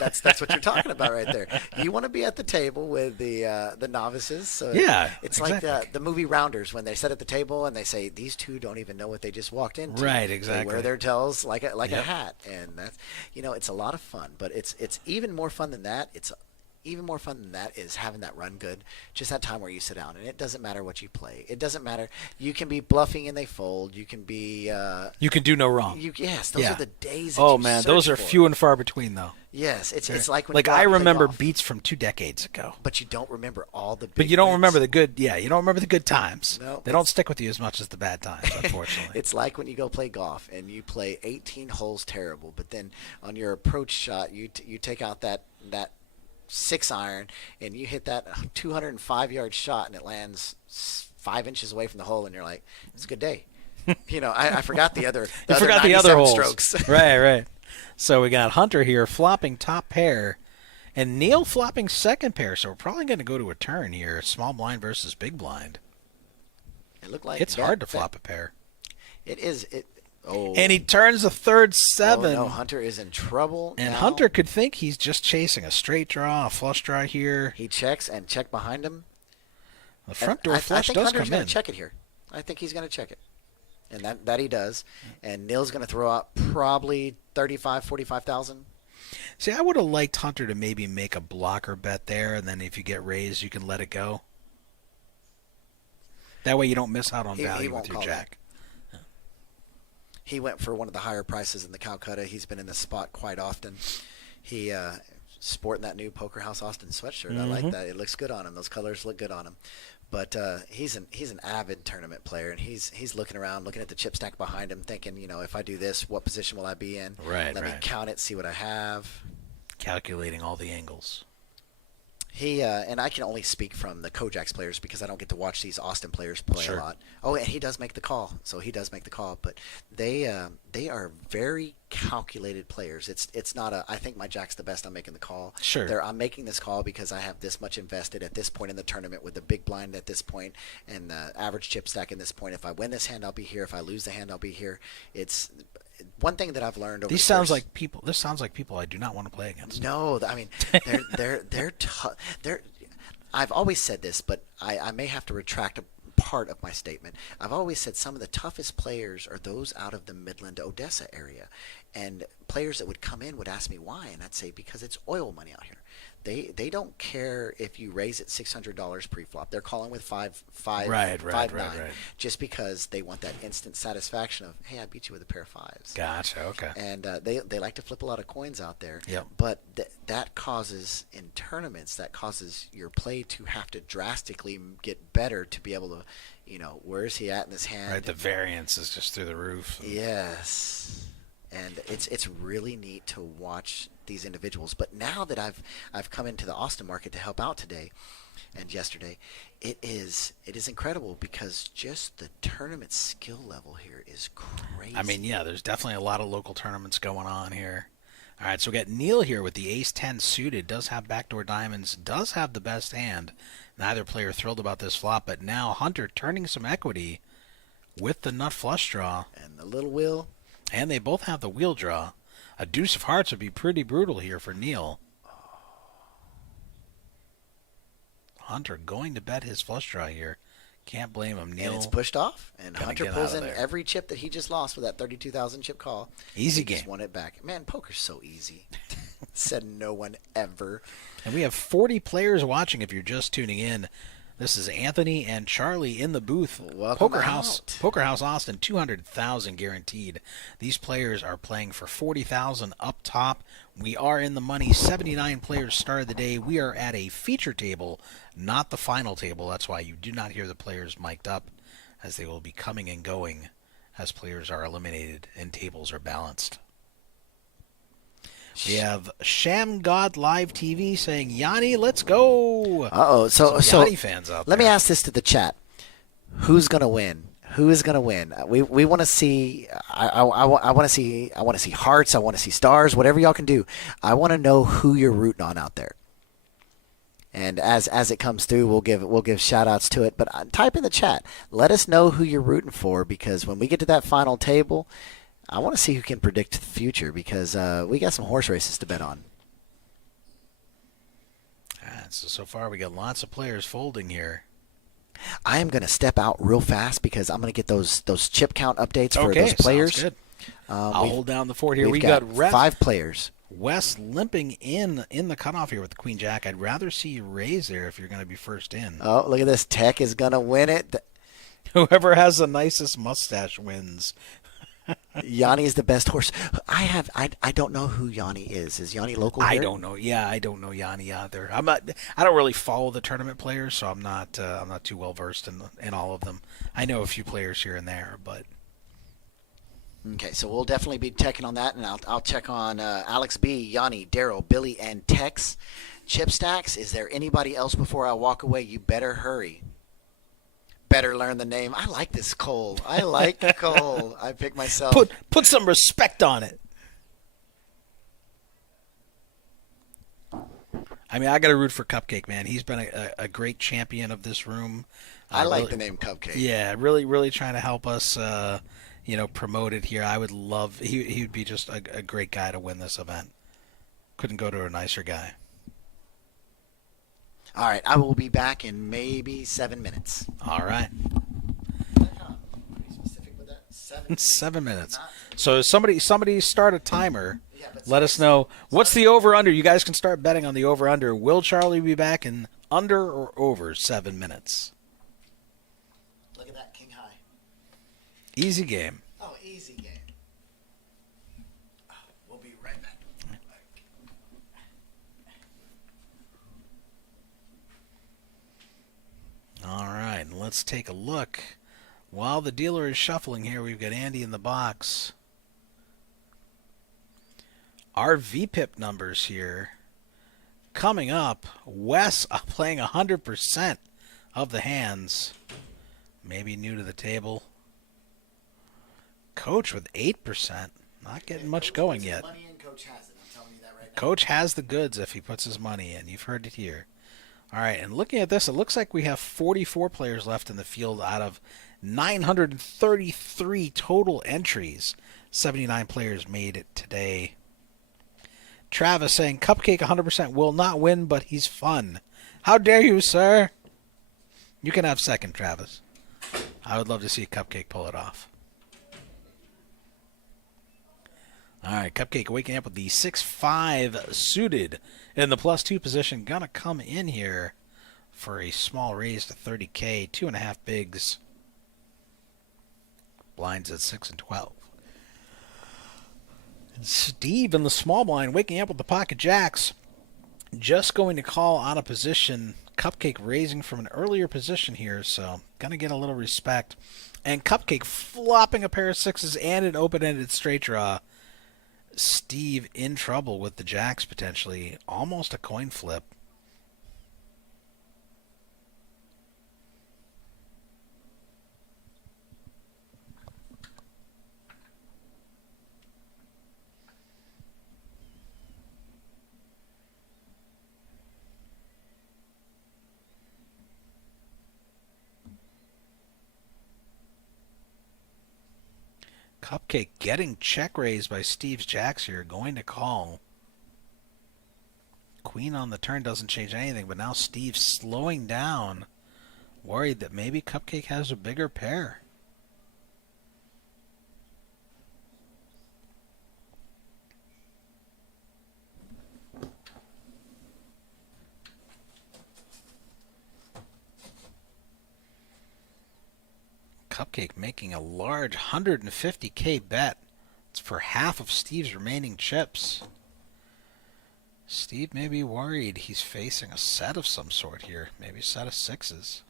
that's what you're talking about right there. You want to be at the table with the novices. So Yeah, it's exactly. like the movie Rounders when they sit at the table and they say these two don't even know what they just walked into. Right, They exactly. wear their tells like a Yep. hat, and that's it's a lot of fun. But it's even more fun than that. It's even more fun than that is having that run good, just that time where you sit down, and it doesn't matter what you play. It doesn't matter. You can be bluffing and they fold. You can be. You can do no wrong. Yes, those Yeah. are the days. That Oh you man, search those are for. few and far between, though. Yes, it's like when Like you go out I and play remember golf, beats from 2 decades ago. but you don't remember all the. But big you don't wins. remember the good. Yeah, you don't remember the good times. No, they don't stick with you as much as the bad times, unfortunately. It's like when you go play golf and you play 18 holes terrible, but then on your approach shot you take out that 6-iron and you hit that 205-yard shot and it lands 5 inches away from the hole, and you're like, it's a good day. I forgot the other. You forgot the other 97 holes. strokes. Right. So we got Hunter here flopping top pair, and Neil flopping second pair. So we're probably going to go to a turn here. Small blind versus big blind. It looked like It's hard to flop a pair. It is. Oh. And he turns the third 7. Oh, no, Hunter is in trouble. And now. Hunter could think he's just chasing a straight draw, a flush draw here. He checks and check behind him. The front And door flush I think does Hunter's come going in. to check it here. I think he's going to check it. And that he does. And Neil's going to throw out probably 35, 45,000. See, I would have liked Hunter to maybe make a blocker bet there, and then if you get raised, you can let it go. That way you don't miss out on He value won't with your call jack. He went for one of the higher prices in the Calcutta. He's been in this spot quite often. He sporting that new Poker House Austin sweatshirt. I like that. It looks good on him. Those colors look good on him. But he's an avid tournament player, and he's looking around, looking at the chip stack behind him, thinking, if I do this, what position will I be in? Right, Let me right. count it, see what I have. Calculating all the angles. He and I can only speak from the Kojaks players because I don't get to watch these Austin players play Sure. a lot. Oh, and he does make the call, so he does make the call. But they are very calculated players. It's not I think my jack's the best. I'm making the call. Sure. I'm making this call because I have this much invested at this point in the tournament with the big blind at this point and the average chip stack in this point. If I win this hand, I'll be here. If I lose the hand, I'll be here. It's one thing that I've learned over. This the sounds course- like people. This sounds like people I do not want to play against. No, I mean they're tough. I've always said this, but I may have to retract a part of my statement. I've always said some of the toughest players are those out of the Midland, Odessa area, and players that would come in would ask me why, and I'd say because it's oil money out here. They don't care if you raise it $600 pre-flop. They're calling with five Right. nine, just because they want that instant satisfaction of, hey, I beat you with a pair of fives. Gotcha. Okay. And they like to flip a lot of coins out there. Yep. But that causes, in tournaments, that causes your play to have to drastically get better to be able to, where is he at in this hand? Right. The variance is just through the roof. Yes. And it's really neat to watch these individuals. But now that I've come into the Austin market to help out today and yesterday, it is incredible because just the tournament skill level here is crazy. I mean, yeah, there's definitely a lot of local tournaments going on here. All right, so we got Neil here with the ace-10 suited. Does have backdoor diamonds. Does have the best hand. Neither player thrilled about this flop, but now Hunter turning some equity with the nut flush draw. And the little wheel. And they both have the wheel draw. A deuce of hearts would be pretty brutal here for Neil. Hunter going to bet his flush draw here. Can't blame him. Neil, And it's pushed off, and gonna Hunter get pulls out of in there. every chip that he just lost with that 32,000 chip call. Easy He just game. won it back. Man, poker's so easy. Said no one ever. And we have 40 players watching if you're just tuning in. This is Anthony and Charlie in the booth. Welcome Poker House, out. Poker House Austin, 200,000 guaranteed. These players are playing for 40,000 up top. We are in the money. 79 players started the day. We are at a feature table, not the final table. That's why you do not hear the players mic'd up, as they will be coming and going as players are eliminated and tables are balanced. We have Sham God Live TV saying, Yanni, let's go. Uh-oh. So Yanni fans out let there. me ask this to the chat. Who's going to win? Who is going to win? We want to see I want to see hearts, I want to see stars, whatever y'all can do. I want to know who you're rooting on out there. And as it comes through, we'll give shout outs to it, but type in the chat. Let us know who you're rooting for, because when we get to that final table, I want to see who can predict the future, because we got some horse races to bet on. So far we got lots of players folding here. I am going to step out real fast because I'm going to get those chip count updates for Okay, those players. sounds good. I'll we've- hold down the fort here. We've We got got 5 players. Wes limping in the cutoff here with the Queen Jack. I'd rather see you raise there if you're going to be first in. Oh, look at this. Tech is going to win it. Whoever has the nicest mustache wins. Yanni is the best horse. I don't know who Yanni is. Is Yanni local I here? don't know. Yeah, I don't know Yanni either. I don't really follow the tournament players, so I'm not too well versed in all of them. I know a few players here and there, but Okay, so we'll definitely be checking on that, and I'll check on Alex B, Yanni, Daryl, Billy, and Tex. Chip stacks. Is there anybody else before I walk away? You better hurry. Better learn the name. I like this Cole. I like Cole. I pick myself. put some respect on it. I mean, I got to root for Cupcake, man. He's been a great champion of this room. I like really, the name Cupcake. Yeah, really trying to help us, promote it here. I would love. He would be just a great guy to win this event. Couldn't go to a nicer guy. All right, I will be back in maybe 7 minutes. All right. Be specific with that. 7 7 minutes. Not- So somebody start a timer. Yeah, but Let us know. What's the over-under? You guys can start betting on the over-under. Will Charlie be back in under or over 7 minutes? Look at that, King High. Easy game. Oh, easy game. We'll be right back. All right, let's take a look. While the dealer is shuffling here, we've got Andy in the box. Our VPIP numbers here coming up. Wes playing 100% of the hands. Maybe new to the table. Coach with 8%. Not getting much going yet. Money in, Coach has it. I'm telling you that right now. Coach has the goods if he puts his money in. You've heard it here. All right, and looking at this, it looks like we have 44 players left in the field out of 933 total entries. 79 players made it today. Travis saying, Cupcake 100% will not win, but he's fun. How dare you, sir? You can have second, Travis. I would love to see Cupcake pull it off. All right, Cupcake waking up with the 6-5 suited in the +2 position. Gonna come in here for a small raise to 30K, 2.5 bigs. Blinds at 6 and 12. And Steve in the small blind waking up with the pocket jacks. Just going to call on a position. Cupcake raising from an earlier position here, so gonna get a little respect. And Cupcake flopping a pair of sixes and an open-ended straight draw. Steve in trouble with the jacks potentially. Almost a coin flip. Cupcake getting check raised by Steve's jacks here. Going to call. Queen on the turn doesn't change anything, but now Steve's slowing down. Worried that maybe Cupcake has a bigger pair. Cupcake making a large 150K bet. It's for half of Steve's remaining chips. Steve may be worried he's facing a set of some sort here. Maybe a set of sixes.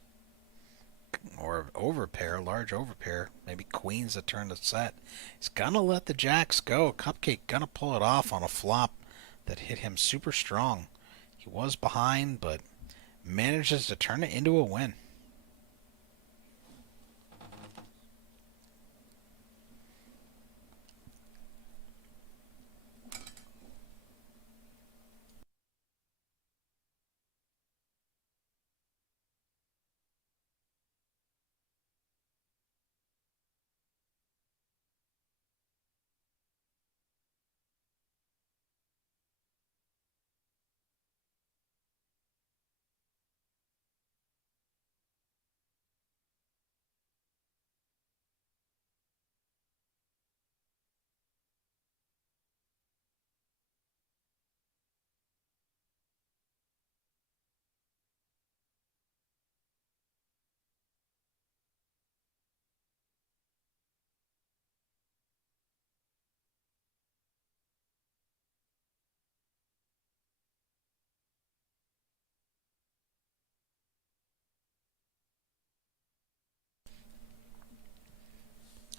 Or an overpair, large overpair. Maybe queens that turn the set. He's gonna let the jacks go. Cupcake gonna pull it off on a flop that hit him super strong. He was behind, but manages to turn it into a win.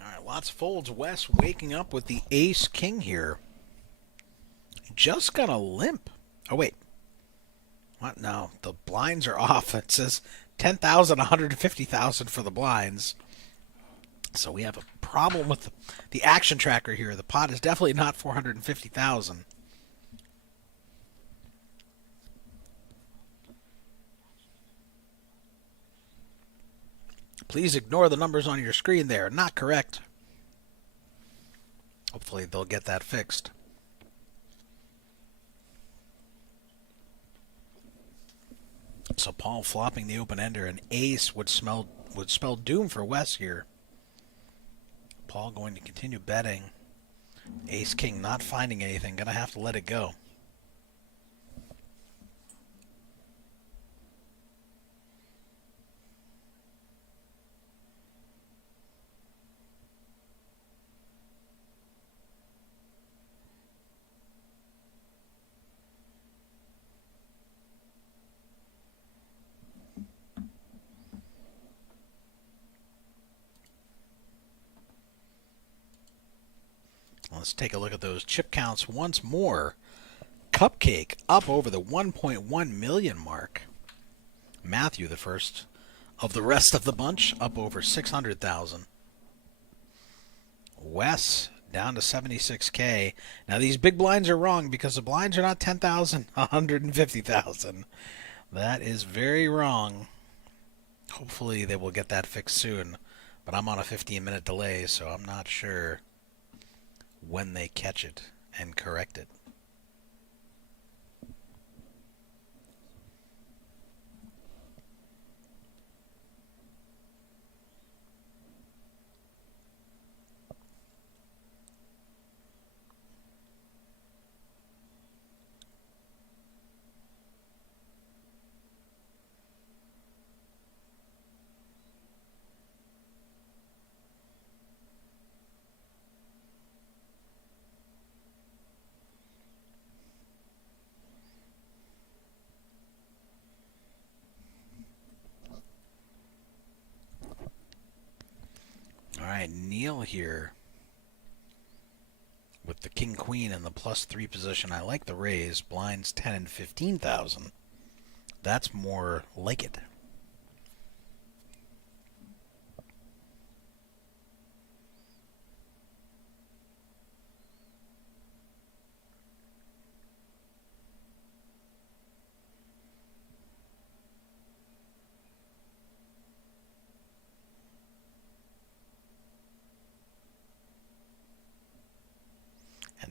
All right, lots of folds. Wes waking up with the ace-king here. Just gonna limp. Oh, wait. What? No, the blinds are off. It says 10,000, 150,000 for the blinds. So we have a problem with the action tracker here. The pot is definitely not 450,000. Please ignore the numbers on your screen there. Not correct. Hopefully they'll get that fixed. So Paul flopping the open-ender. An ace would spell doom for Wes here. Paul going to continue betting. Ace-king not finding anything. Going to have to let it go. Let's take a look at those chip counts once more. Cupcake up over the 1.1 million mark. Matthew, the first of the rest of the bunch, up over 600,000. Wes down to 76K. Now these big blinds are wrong because the blinds are not 10,000, 150,000. That is very wrong. Hopefully they will get that fixed soon. But I'm on a 15-minute delay, so I'm not sure when they catch it and correct it. All right, Neil here with the king queen in the +3 position. I like the raise. Blinds 10 and 15,000. That's more like it.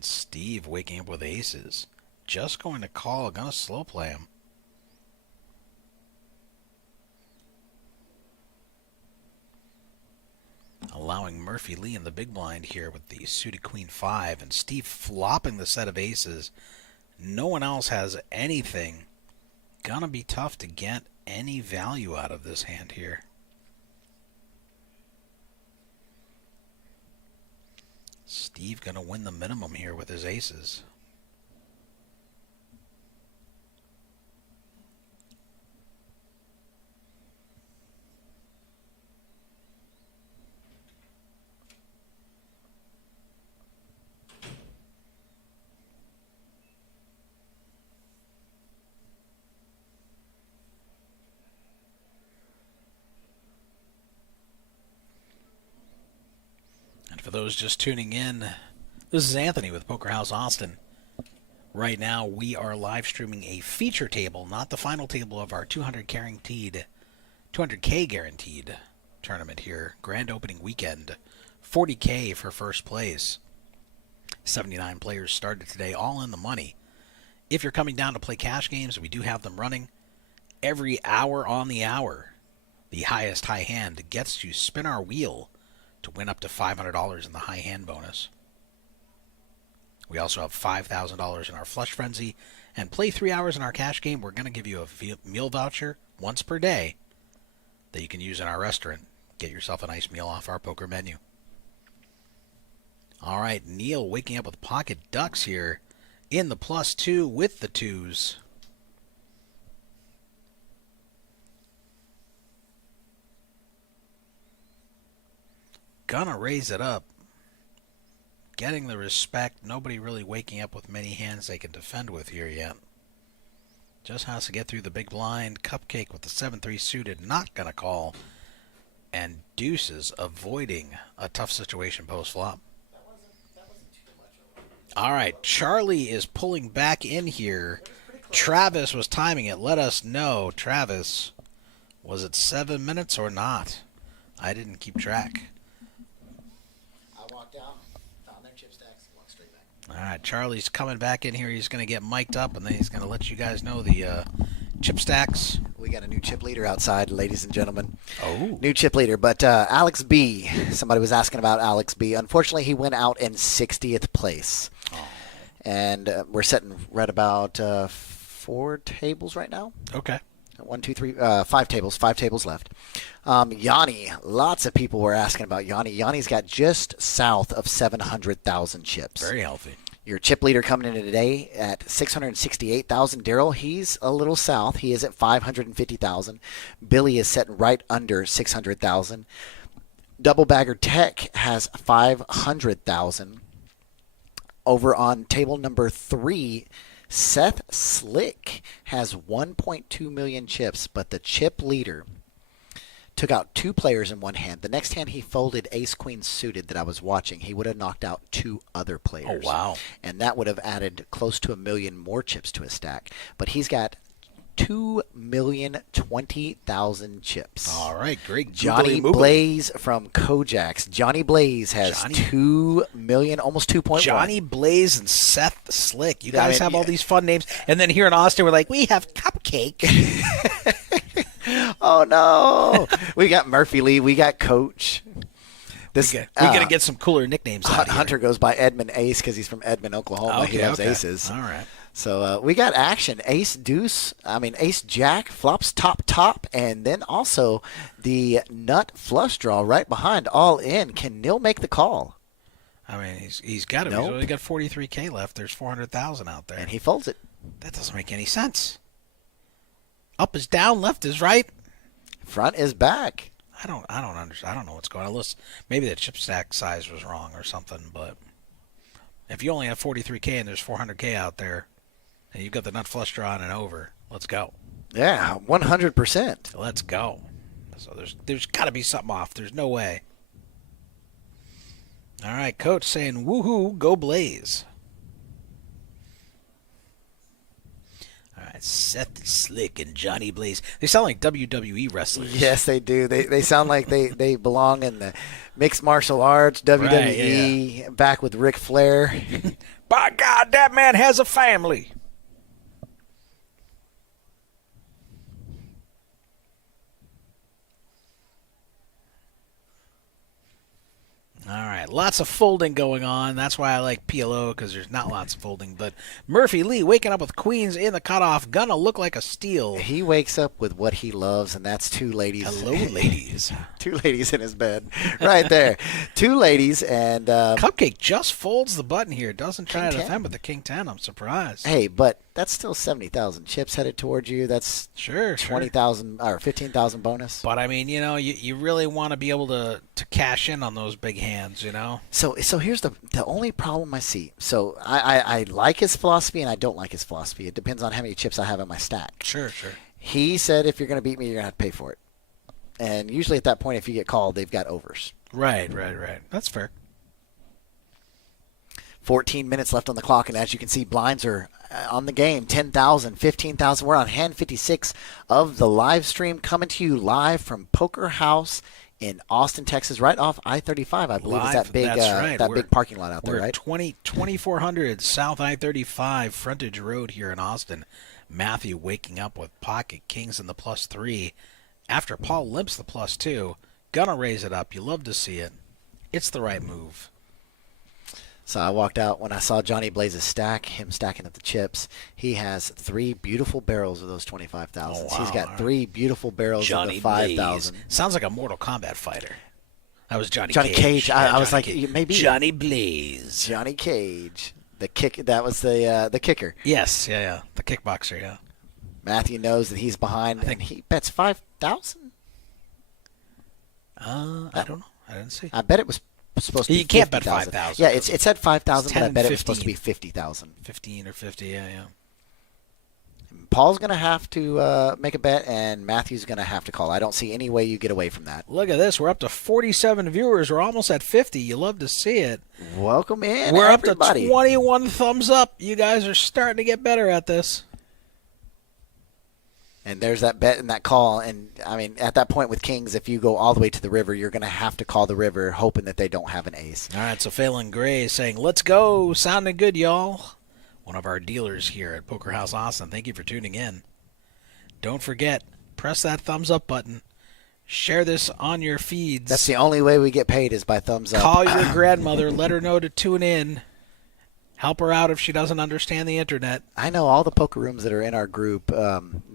And Steve waking up with aces. Just going to call, going to slow play him. Allowing Murphy Lee in the big blind here with the suited queen 5. And Steve flopping the set of aces. No one else has anything. Gonna be tough to get any value out of this hand here. Steve gonna win the minimum here with his aces. For those just tuning in, this is Anthony with Poker House Austin. Right now, we are live streaming a feature table, not the final table of our 200K guaranteed tournament here. Grand opening weekend, 40K for first place. 79 players started today, all in the money. If you're coming down to play cash games, we do have them running every hour on the hour. The highest high hand gets to spin our wheel to win up to $500 in the high hand bonus. We also have $5,000 in our Flush Frenzy. And play 3 hours in our cash game, we're going to give you a meal voucher once per day that you can use in our restaurant. Get yourself a nice meal off our poker menu. All right, Neil waking up with pocket ducks here in the +2 with the twos. Gonna raise it up. Getting the respect. Nobody really waking up with many hands they can defend with here yet. Just has to get through the big blind. Cupcake with the 7-3 suited. Not gonna call. And deuces avoiding a tough situation post-flop. All right, Charlie is pulling back in here. Travis was timing it. Let us know, Travis, was it 7 minutes or not? I didn't keep track. All right, Charlie's coming back in here. He's going to get mic'd up, and then he's going to let you guys know the chip stacks. We got a new chip leader outside, ladies and gentlemen. Oh. New chip leader. But Alex B., somebody was asking about Alex B. Unfortunately, he went out in 60th place. Oh. And we're sitting right about 4 tables right now. Okay. 1, 2, 3, 5 tables. 5 tables left. Yanni, lots of people were asking about Yanni. Yanni's got just south of 700,000 chips. Very healthy. Your chip leader coming in today at 668,000. Daryl, he's a little south. He is at 550,000. Billy is sitting right under 600,000. Double Bagger Tech has 500,000. Over on table number 3, Seth Slick has 1.2 million chips, but the chip leader took out 2 players in one hand. The next hand he folded ace-queen suited that I was watching. He would have knocked out 2 other players. Oh, wow. And that would have added close to 1 million more chips to his stack. But he's got 2,020,000 chips. All right, great. Johnny Blaze from Kojaks. Johnny Blaze has 2 million, almost 2.1. Johnny Blaze and Seth Slick. You guys have all these fun names. And then here in Austin, we're like, we have Cupcake. Oh, no. We got Murphy Lee. We got Coach. We got to get some cooler nicknames out Hunter goes by Edmund Ace because he's from Edmond, Oklahoma. Okay, he loves aces. All right. So we got action. Ace Jack flops top, and then also the nut flush draw right behind all in. Can Neil make the call? I mean, he's got it. Nope. He's only got 43K left. There's 400,000 out there. And he folds it. That doesn't make any sense. Up is down, left is right. Front is back. I don't understand. I don't know what's going on. Maybe the chip stack size was wrong or something, but if you only have 43K and there's 400K out there, and you've got the nut flush draw and over, let's go. Yeah, 100%. Let's go. So there's got to be something off. There's no way. All right, Coach saying, woohoo, go Blaze. All right, Seth Slick and Johnny Blaze. They sound like WWE wrestlers. Yes, they do. They sound like they belong in the mixed martial arts, WWE, Right, yeah. back with Ric Flair. By God, that man has a family. All right, lots of folding going on. That's why I like PLO, because there's not lots of folding. But Murphy Lee waking up with queens in the cutoff. Gonna look like a steal. He wakes up with what he loves, and that's two ladies. Hello, ladies. Two ladies in his bed. Right there. Two ladies, and... Cupcake just folds the button here. Doesn't try to King 10. defend with the King 10. I'm surprised. Hey, but that's still 70,000 chips headed towards you. That's Sure. 20,000 or 15,000 bonus. But, I mean, you really want to be able to cash in on those big hands, So here's the only problem I see. So I like his philosophy and I don't like his philosophy. It depends on how many chips I have in my stack. Sure. He said if you're going to beat me, you're going to have to pay for it. And usually at that point, if you get called, they've got overs. Right. That's fair. 14 minutes left on the clock, and as you can see, blinds are on the game. 10,000, 15,000. We're on hand 56 of the live stream, coming to you live from Poker House in Austin, Texas, right off I-35. I believe is that big big parking lot out there, we're right? 2400 South I-35 frontage road here in Austin. Matthew waking up with pocket kings in the +3 after Paul limps the +2. Gonna raise it up. You love to see it. It's the right move. So I walked out when I saw Johnny Blaze's stack, him stacking up the chips. He has 3 beautiful barrels of those 25,000s. Oh, wow. He's got 3 beautiful barrels Johnny of the 5,000. Sounds like a Mortal Kombat fighter. That was Johnny Cage. I was like, Cage. maybe Johnny Blaze. Johnny Cage. The kick. That was the kicker. Yes, yeah. The kickboxer, yeah. Matthew knows that he's behind, and he bets 5,000. I don't know. I didn't see. I bet it was supposed to be. You can't bet 50,000. 5,000. Yeah, it said 5,000, but I 10, bet it was 15. supposed to be 50,000. 15 or 50, yeah. Paul's gonna have to make a bet, and Matthew's gonna have to call. I don't see any way you get away from that. Look at this. We're up to 47 viewers. We're almost at 50. You love to see it. Welcome in, We're everybody. up to 21 thumbs up. You guys are starting to get better at this. And there's that bet and that call. And, I mean, at that point with Kings, if you go all the way to the river, you're going to have to call the river, hoping that they don't have an ace. All right, so Phelan Gray is saying, let's go. Sounding good, y'all. One of our dealers here at Poker House Austin. Thank you for tuning in. Don't forget, press that thumbs up button. Share this on your feeds. That's the only way we get paid is by thumbs up. Call your grandmother. Let her know to tune in. Help her out if she doesn't understand the internet. I know all the poker rooms that are in our group.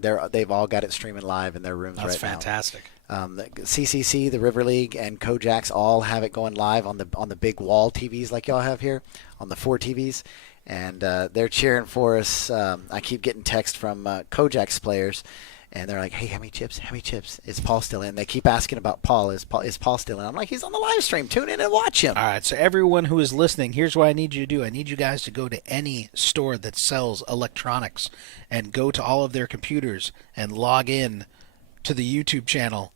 They've all got it streaming live in their rooms right now. That's fantastic. The CCC, the River League, and Kojak's all have it going live on the big wall TVs like y'all have here, on the 4 TVs, and they're cheering for us. I keep getting texts from Kojak's players, and they're like, "Hey, how many chips? How many chips? Is Paul still in?" They keep asking about Paul. Is Paul still in? I'm like, he's on the live stream. Tune in and watch him. All right, so everyone who is listening, here's what I need you to do. I need you guys to go to any store that sells electronics and go to all of their computers and log in to the YouTube channel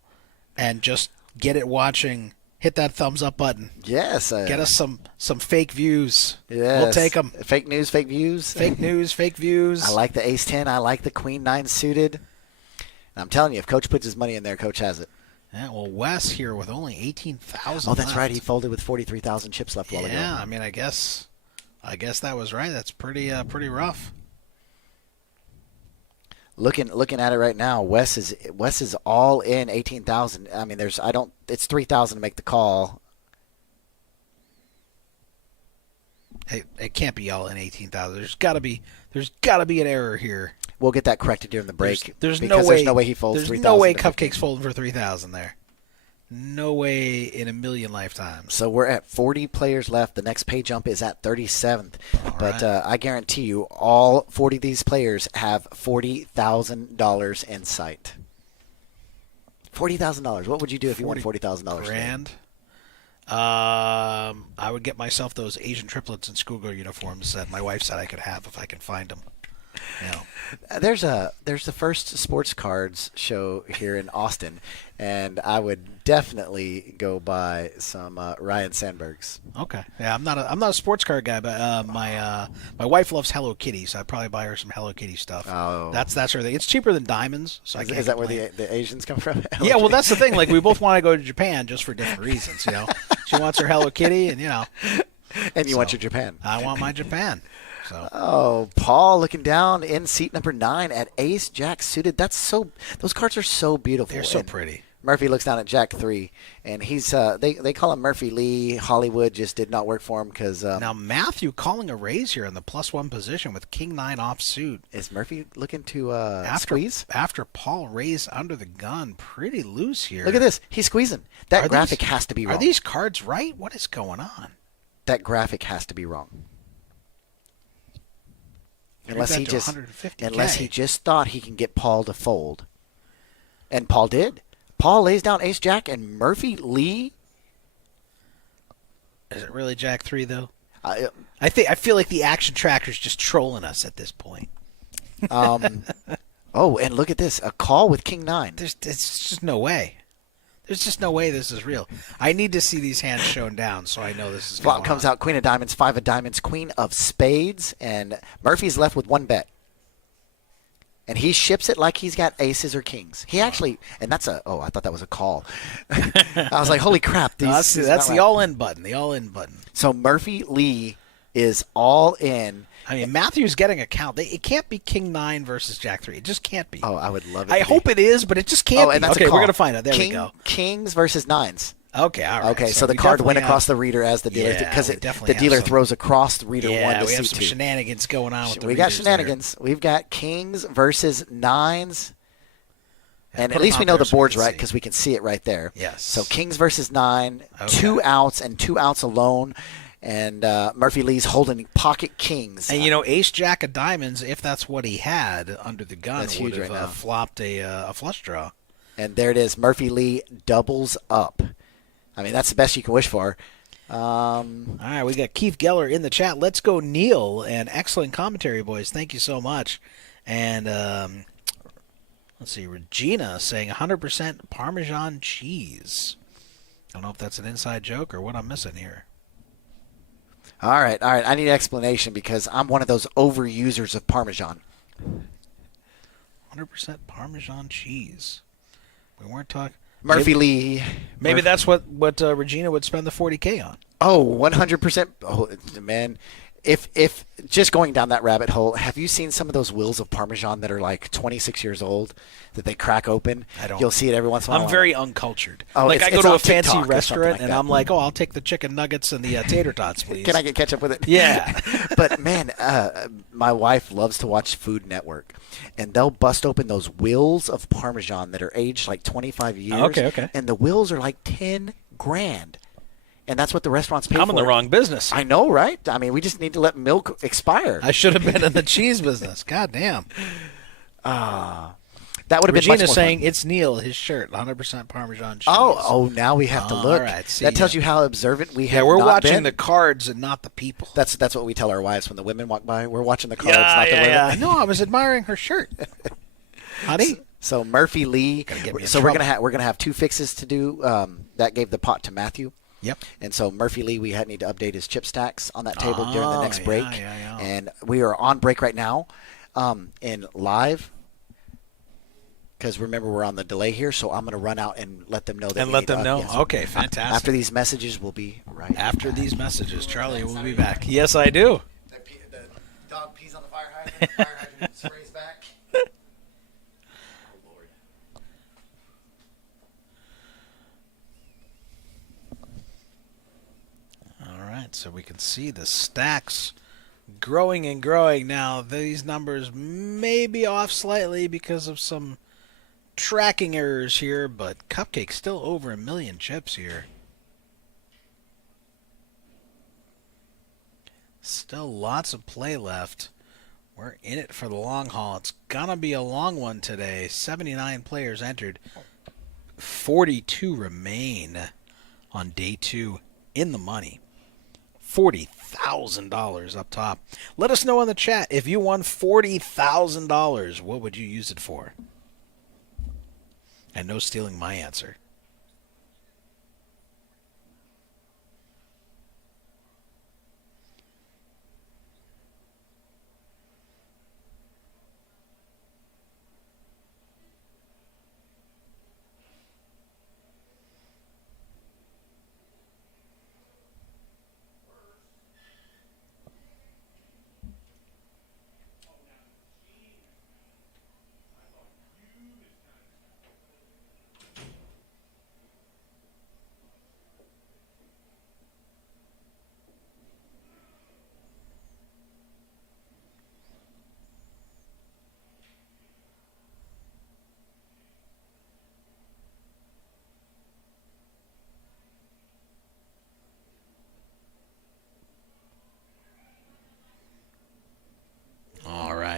and just get it watching. Hit that thumbs up button. Yes. Get us some fake views. Yes. We'll take them. Fake news, fake views. Fake news, fake views. I like the ace 10. I like the queen 9 suited. And I'm telling you, if Coach puts his money in there, Coach has it. Yeah, well, Wes here with only 18,000. Oh, that's right. He folded with 43,000 chips left while ago. Yeah, I mean, I guess that was right. That's pretty rough. Looking at it right now, Wes is all in 18,000. I mean, it's 3,000 to make the call. Hey, it can't be all in 18,000. There's got to be an error here. We'll get that corrected during the break. There's because no way. There's no way he folds 3,000. There's no way Cupcake's folding for 3,000 there. No way in a million lifetimes. So we're at 40 players left. The next pay jump is at 37th. But I guarantee you, all 40 of these players have $40,000 in sight. $40,000. What would you do if you won $40,000? Grand. I would get myself those Asian triplets and schoolgirl uniforms that my wife said I could have if I can find them. There's the first sports cards show here in Austin, and I would definitely go buy some Ryan Sandberg's. Okay, yeah, I'm not a sports card guy, but my wife loves Hello Kitty, so I'd probably buy her some Hello Kitty stuff. Oh, that's her thing. It's cheaper than diamonds, so I can't. Is that where the Asians come from? Yeah, well, that's the thing. Like, we both want to go to Japan just for different reasons. She wants her Hello Kitty, and And you want So, your Japan. I want my Japan. So Oh, Paul looking down in seat number 9 at Ace Jack suited. Those cards are so beautiful. they're so And pretty. Murphy looks down at Jack 3, and he's they call him Murphy Lee. Hollywood just did not work for him because Now Matthew calling a raise here in the +1 position with King 9 offsuit. is Murphy looking to After squeeze? after Paul raised under the gun, pretty loose here. Look at this. He's squeezing. That Are graphic these- has to be wrong. Are these cards right? What is going on? That graphic has to be wrong. Unless that he to just 150K. unless he just thought he can get Paul to fold. And Paul did. Paul lays down Ace Jack and Murphy Lee. Is it really Jack 3 though? Uh, I feel like the action tracker's just trolling us at this point. oh, and look at this. A call with King 9. There's just no way. There's just no way this is real. I need to see these hands shown down so I know this is Flop going comes on. out Queen of Diamonds, 5 of Diamonds, Queen of Spades, and Murphy's left with 1 bet. And he ships it like he's got aces or kings. He actually, and that's I thought that was a call. I was like, holy crap. No, that's not the right. all-in button. The all-in button. So Murphy Lee is all in. I mean, Matthew's getting a count. It can't be King 9 versus Jack 3. It just can't be. Oh, I would love it. I to hope be. it is, but it just can't and be. that's Okay, a call. we're going to find out. There we go. Kings versus 9s. Okay, all right. Okay, so the we card went definitely across have- the reader as the dealer, Yeah, because we the definitely dealer have some- throws across the reader 1 Yeah, to we have suit some 2. shenanigans going on with the We got readers there. shenanigans. We've got kings versus 9s. And put at least 'em we out know there the so we board's can right see. because we can see it right there. Yes. So kings versus 9, Okay. 2 outs and 2 outs alone. And Murphy Lee's holding pocket kings. And, Ace Jack of Diamonds, if that's what he had under the gun, That's would huge have right now. flopped a flush draw. And there it is. Murphy Lee doubles up. I mean, that's the best you can wish for. All right, we got Keith Geller in the chat. Let's go, Neil, and excellent commentary, boys. Thank you so much. And let's see, Regina saying 100% Parmesan cheese. I don't know if that's an inside joke or what I'm missing here. All right. I need an explanation because I'm one of those overusers of Parmesan. 100% Parmesan cheese. We weren't talking. Murphy Lee. Maybe that's what Regina would spend the 40K on. Oh, 100%. Oh, man. If just going down that rabbit hole, have you seen some of those wheels of Parmesan that are like 26 years old that they crack open? I don't. You'll see it every once in a while. I'm very uncultured. Oh, like I go it's to on a fancy TikTok or something restaurant like and that. I'm like, oh, I'll take the chicken nuggets and the tater tots, please. Can I get ketchup with it? Yeah. But man, my wife loves to watch Food Network, and they'll bust open those wheels of Parmesan that are aged like 25 years. Okay. And the wheels are like 10 grand, and that's what the restaurants pay for. I'm in the wrong business. I know, right? I mean, we just need to let milk expire. I should have been in the cheese business. God damn. That would have been much Regina's more saying fun. it's Neil, his shirt, 100% Parmesan cheese. Oh, now we have to All look. right, see, that tells yeah. you how observant we have. Yeah, we're not watching been. the cards and not the people. That's what we tell our wives when the women walk by. We're watching the cards, not the women. No, I was admiring her shirt. Honey? So Murphy Lee. Gotta get me in So we're trouble. gonna have 2 fixes to do. That gave the pot to Matthew. Yep. And so Murphy Lee, we need to update his chip stacks on that table during the next yeah, break. yeah. And we are on break right now, in live. Because remember, we're on the delay here, so I'm going to run out and let them know that. And we let need them to- know. yes. Okay, fantastic. After these messages, we'll be right After back. these messages, Charlie will be back. Yes, I do. The dog pees on the fire hydrant. The fire hydrant sprays back. Oh, Lord. All right, so we can see the stacks growing and growing. Now, these numbers may be off slightly because of some tracking errors here, but Cupcake's still over 1 million chips here. Still lots of play left. We're in it for the long haul. It's gonna be a long one today. 79 players entered. 42 remain on day 2 in the money. $40,000 up top. Let us know in the chat if you won $40,000. What would you use it for? And no stealing my answer.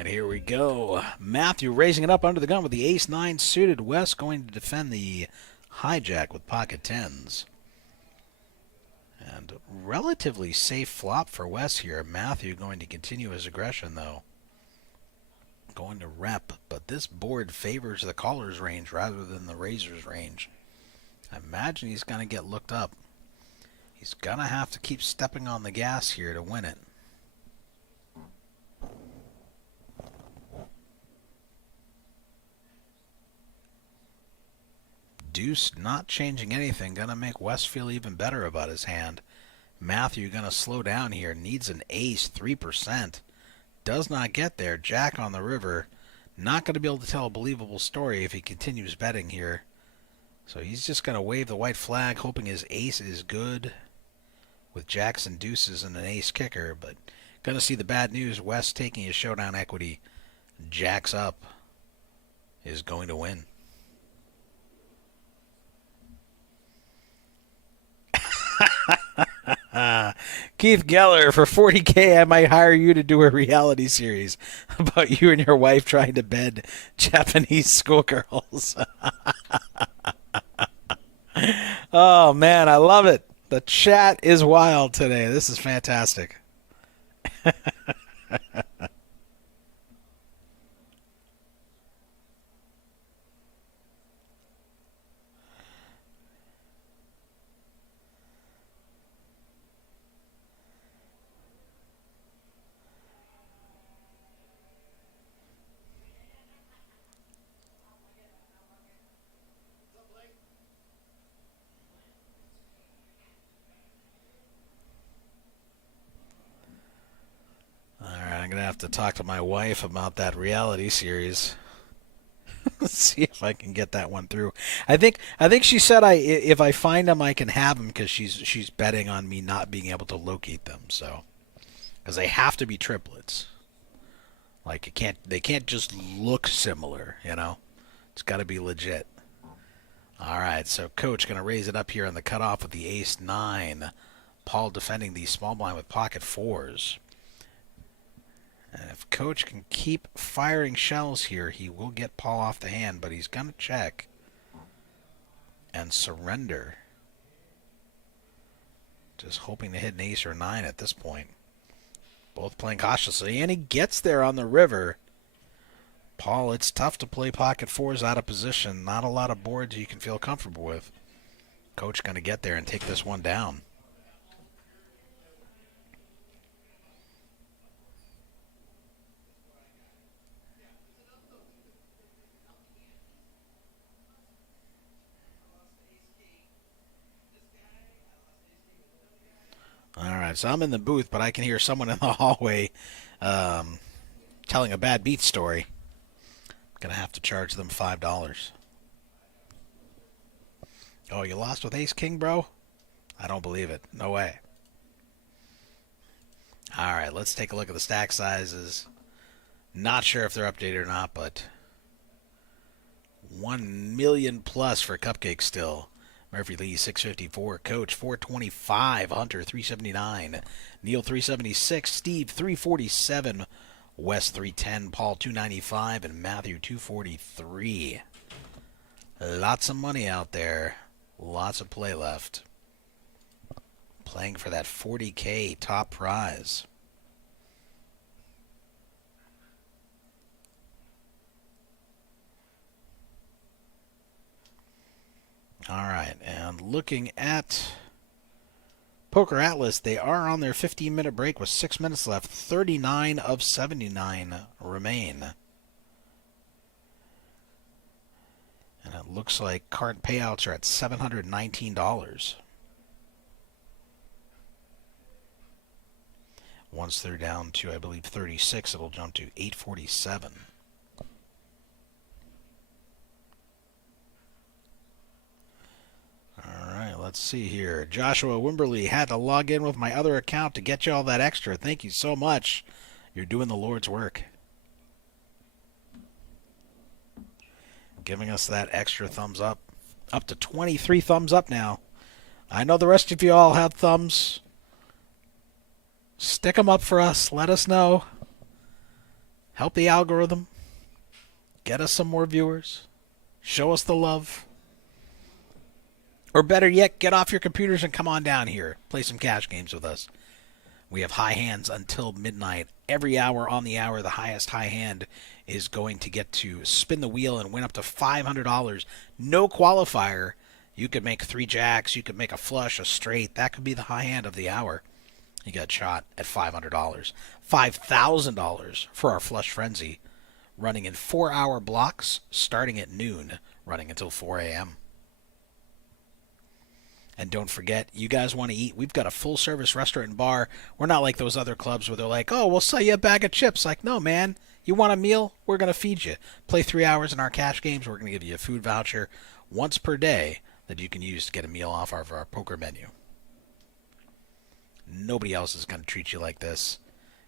right, here we go. Matthew raising it up under the gun with the ace-9 suited. Wes going to defend the hijack with pocket tens. And relatively safe flop for Wes here. Matthew going to continue his aggression, though. Going to rep, but this board favors the caller's range rather than the raiser's range. I imagine he's going to get looked up. He's going to have to keep stepping on the gas here to win it. Deuce not changing anything. Going to make Wes feel even better about his hand. Matthew going to slow down here. Needs an ace, 3%. Does not get there. Jack on the river. Not going to be able to tell a believable story if he continues betting here. So he's just going to wave the white flag, hoping his ace is good. With jacks and deuces and an ace kicker. But going to see the bad news. Wes taking his showdown equity. Jacks up. Is going to win. Keith Geller, for $40K, I might hire you to do a reality series about you and your wife trying to bed Japanese schoolgirls. Oh, man, I love it. The chat is wild today. This is fantastic. I'm going to have to talk to my wife about that reality series. See if I can get that one through. I think she said if I find them, I can have them because she's betting on me not being able to locate them. So, because they have to be triplets. Like they can't just look similar, you know. It's got to be legit. All right, so Coach going to raise it up here on the cutoff with the ace-9. Paul defending the small blind with pocket fours. And if Coach can keep firing shells here, he will get Paul off the hand, but he's going to check and surrender. Just hoping to hit an ace or 9 at this point. Both playing cautiously, and he gets there on the river. Paul, it's tough to play pocket fours out of position. Not a lot of boards you can feel comfortable with. Coach going to get there and take this one down. All right, so I'm in the booth, but I can hear someone in the hallway telling a bad beat story. Going to have to charge them $5. Oh, you lost with ace-king, bro? I don't believe it. No way. All right, let's take a look at the stack sizes. Not sure if they're updated or not, but 1 million plus for Cupcake still. Murphy Lee, 654. Coach, 425. Hunter, 379. Neil, 376. Steve, 347. Wes, 310. Paul, 295. And Matthew, 243. Lots of money out there. Lots of play left. Playing for that $40K top prize. All right, and looking at Poker Atlas, they are on their 15-minute break with 6 minutes left. 39 of 79 remain. And it looks like current payouts are at $719. Once they're down to, I believe, 36, it'll jump to 847. All right, let's see here. Joshua Wimberly, had to log in with my other account to get you all that extra. Thank you so much. You're doing the Lord's work. Giving us that extra thumbs up. Up to 23 thumbs up now. I know the rest of you all have thumbs. Stick them up for us. Let us know. Help the algorithm. Get us some more viewers. Show us the love. Or better yet, get off your computers and come on down here. Play some cash games with us. We have high hands until midnight. Every hour on the hour, the highest high hand is going to get to spin the wheel and win up to $500. No qualifier. You could make 3 jacks. You could make a flush, a straight. That could be the high hand of the hour. You got shot at $500. $5,000 for our Flush Frenzy, running in 4-hour blocks, starting at noon, running until 4 a.m. And don't forget, you guys want to eat, we've got a full-service restaurant and bar. We're not like those other clubs where they're like, oh, we'll sell you a bag of chips. Like, no, man, you want a meal? We're going to feed you. Play 3 hours in our cash games. We're going to give you a food voucher once per day that you can use to get a meal off of our poker menu. Nobody else is going to treat you like this.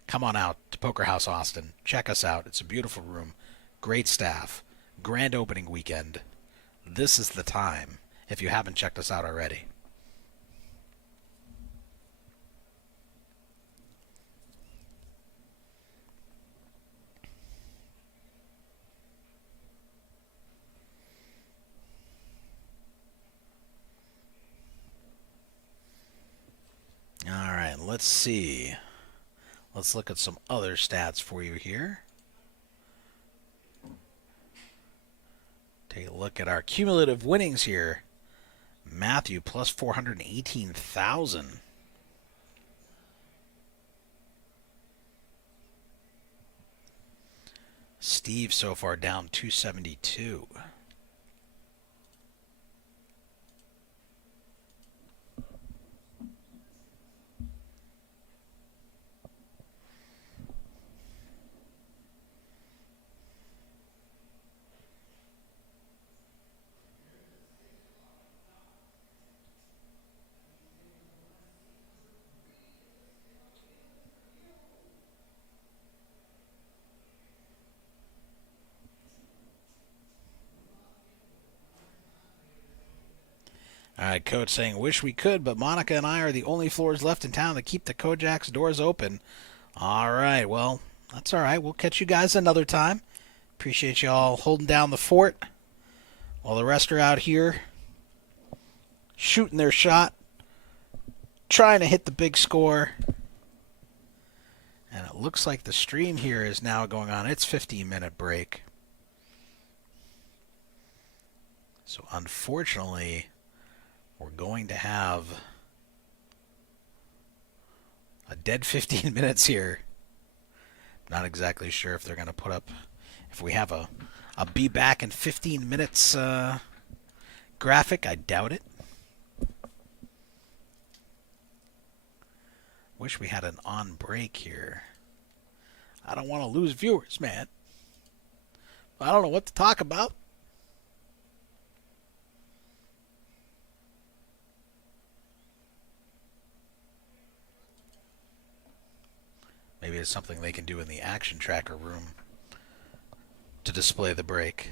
Come on out to Poker House Austin. Check us out. It's a beautiful room. Great staff. Grand opening weekend. This is the time if you haven't checked us out already. All right, let's see. Let's look at some other stats for you here. Take a look at our cumulative winnings here. Matthew plus 418,000. Steve so far down 272. All right, Coach saying, wish we could, but Monica and I are the only floors left in town to keep the Kojak's doors open. All right, well, that's all right. We'll catch you guys another time. Appreciate you all holding down the fort while the rest are out here shooting their shot, trying to hit the big score. And it looks like the stream here is now going on its 15-minute break. So unfortunately, we're going to have a dead 15 minutes here. Not exactly sure if they're going to put up, if we have a be back in 15 minutes graphic. I doubt it. Wish we had an on break here. I don't want to lose viewers, man. I don't know what to talk about. Maybe it's something they can do in the action tracker room to display the break.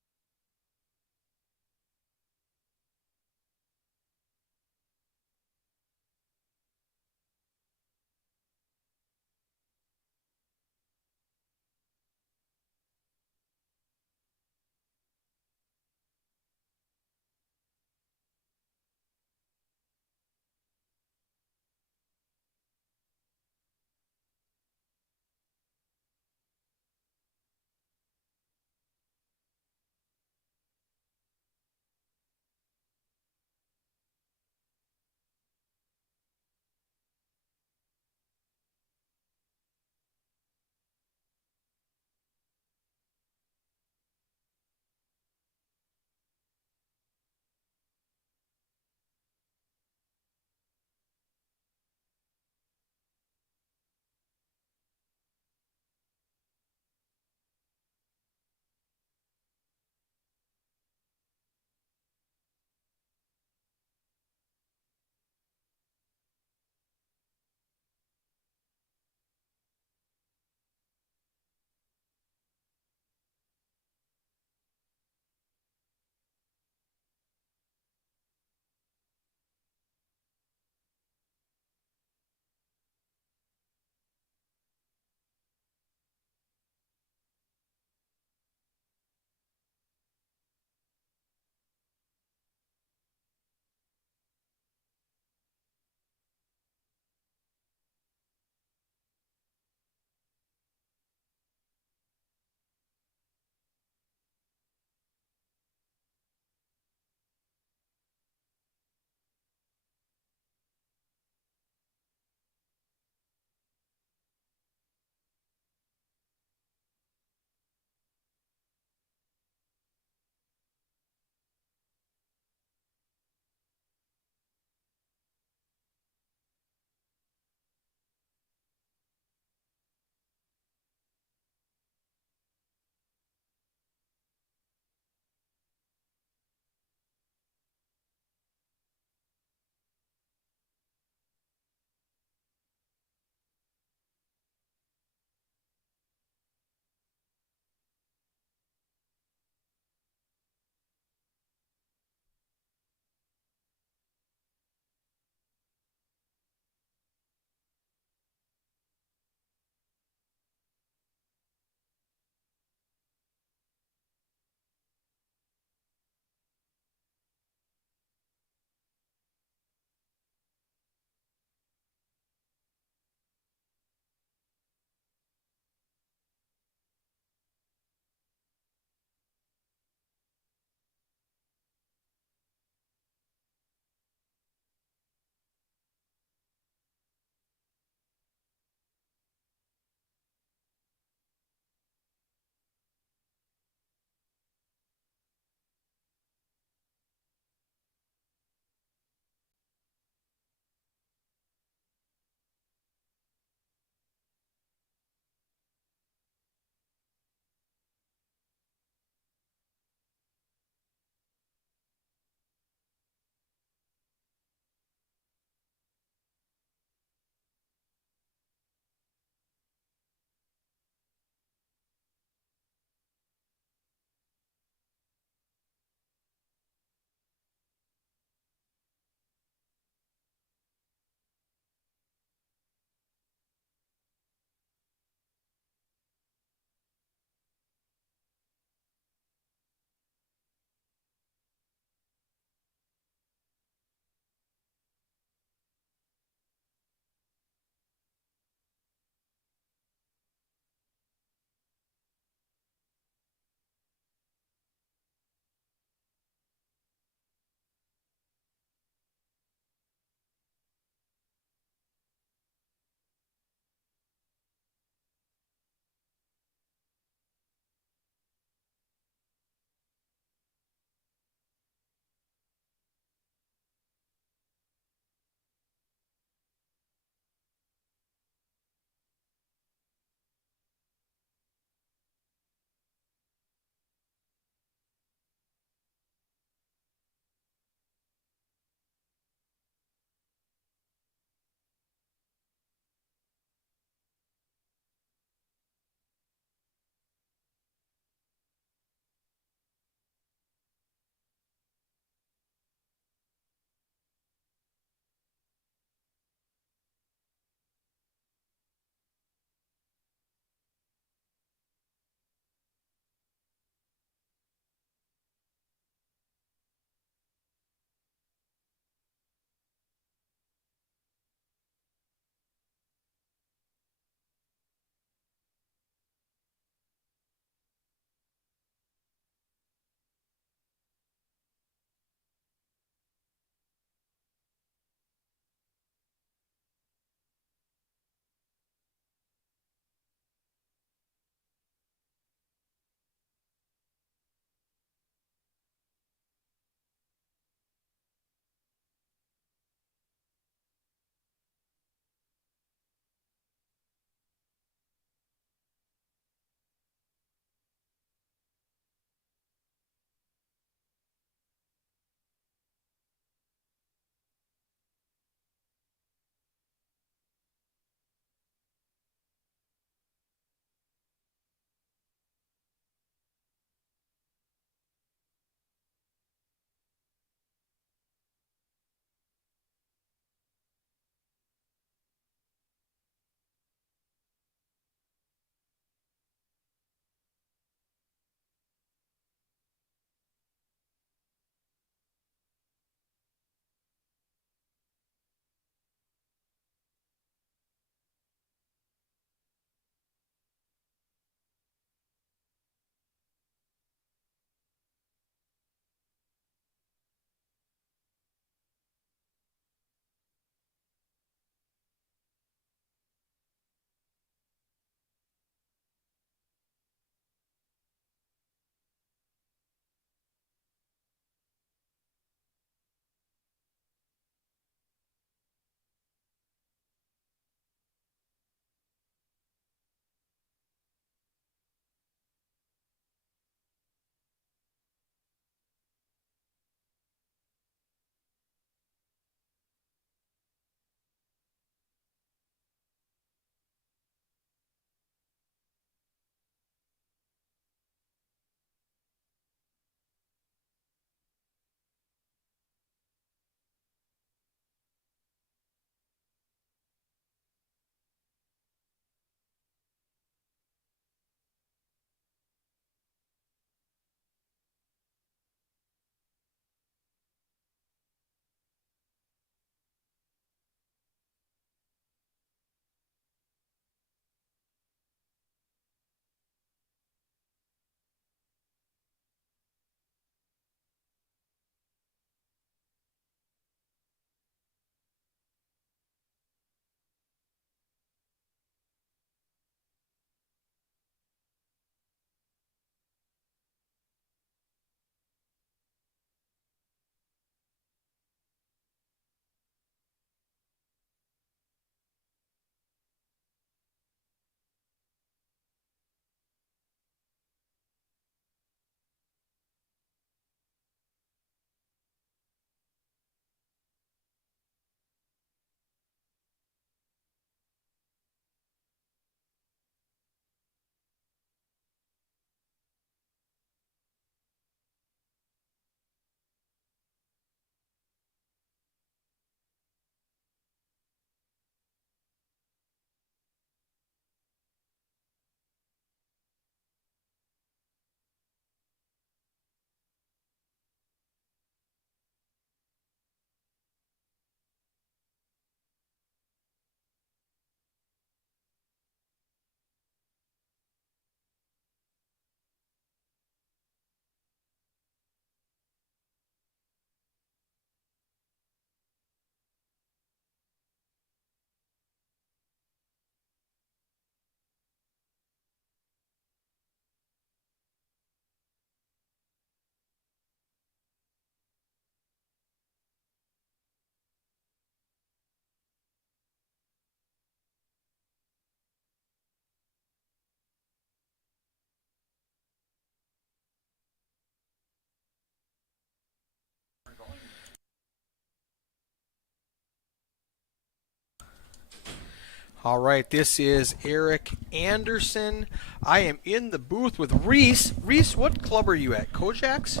All right, this is Eric Anderson. I am in the booth with Reese. Reese, what club are you at? Kojak's?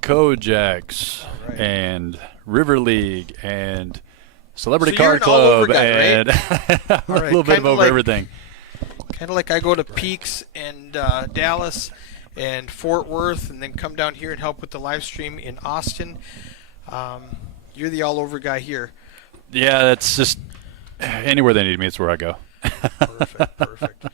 Kojak's right. and River League and Celebrity So you're Card an all-over Club guy, and right? a little bit of Kinda over like- everything. Kind of like I go to Peaks and Dallas and Fort Worth and then come down here and help with the live stream in Austin. You're the all-over guy here. Yeah, that's just anywhere they need me, it's where I go. Perfect.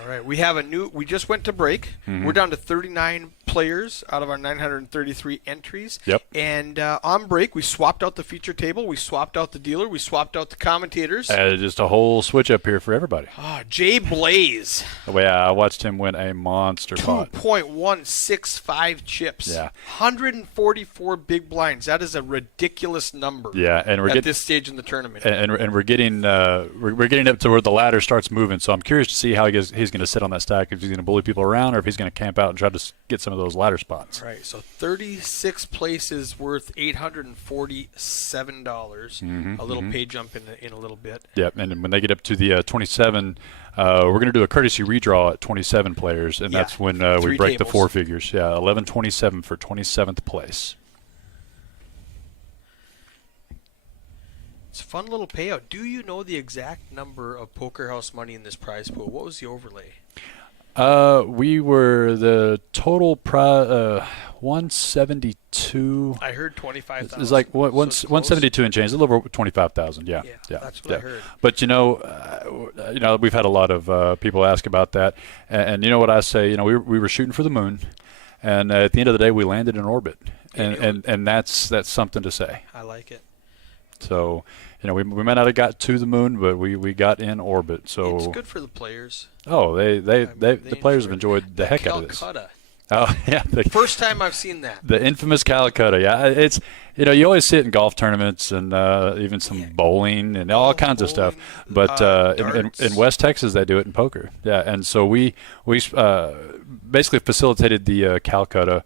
All right, we have we just went to break. Mm-hmm. We're down to 39 players out of our 933 entries. Yep. And on break, we swapped out the feature table, we swapped out the dealer, we swapped out the commentators. Just a whole switch up here for everybody. Jay Blaze, Oh, yeah, I watched him win a monster pot. 2.165 chips. Yeah. 144 big blinds. That is a ridiculous number. Yeah, and we're at getting this stage in the tournament. and we're getting we're getting up to where the ladder starts moving. So I'm curious to see how he's going to sit on that stack. If he's going to bully people around, or if he's going to camp out and try to get some of those ladder spots. Right, so 36 places worth $847. A little pay jump in a little bit. Yep, and when they get up to the 27, we're going to do a courtesy redraw at 27 players, and Yeah, that's when we 3 break the tables. 4 figures. Yeah, 1127 for 27th place. It's a fun little payout. Do you know the exact number of Poker House money in this prize pool? What was the overlay? We were the total 172. I heard 25,000. It's like So it's close. 172 and change, a little over 25,000. Yeah, Yeah, that's what I heard. But we've had a lot of people ask about that, and you know what I say? We were shooting for the moon, and at the end of the day, we landed in orbit, and that's something to say. I like it. So, we might not have got to the moon, but we got in orbit. So It's good for the players. Oh, the players have enjoy enjoyed the heck out of this. Calcutta. Oh yeah, First time I've seen that. the infamous Calcutta. Yeah, it's you always see it in golf tournaments and even some bowling and all kinds of stuff. But darts. in West Texas, they do it in poker. Yeah, and so we basically facilitated the Calcutta.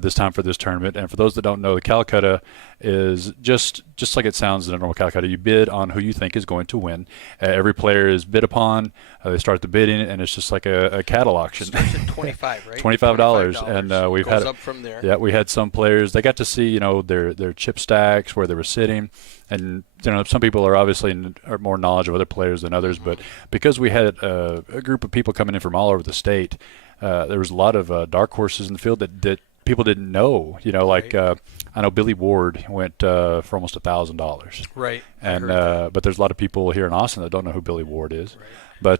This time for this tournament. And for those that don't know, the Calcutta is just like it sounds in a normal Calcutta. You bid on who you think is going to win. Every player is bid upon. They start the bidding, and it's just like a cattle auction. Starts at 25, right? $25, and we've Goes had up from there. Yeah, we had some players. They got to see their chip stacks, where they were sitting, and some people are obviously are more knowledge of other players than others. But because we had a group of people coming in from all over the state, there was a lot of dark horses in the field that people didn't know. Like I know Billy Ward went for almost $1,000. Right. And but there's a lot of people here in Austin that don't know who Billy Ward is. Right.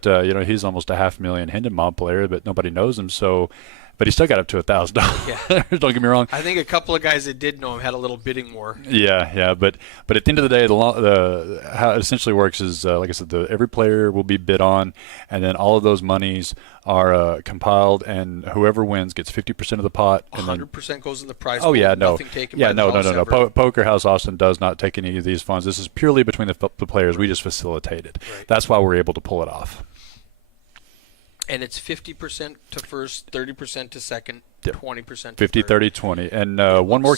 But he's almost a $500,000 Hendon Mob player, but nobody knows him. So, but he still got up to $1,000. Yeah. Don't get me wrong. I think a couple of guys that did know him had a little bidding war. Yeah. But at the end of the day, the how it essentially works is, like I said, every player will be bid on, and then all of those monies are compiled, and whoever wins gets 50% of the pot. And 100% goes in the prize Oh pool. yeah, no, Nothing taken yeah, by the no. house ever. Poker House Austin does not take any of these funds. This is purely between the players. We just facilitated. Right. That's why we're able to pull it off. And it's 50% to first, 30% to second, Yep. 20% to 50, third. 30, 20. And one more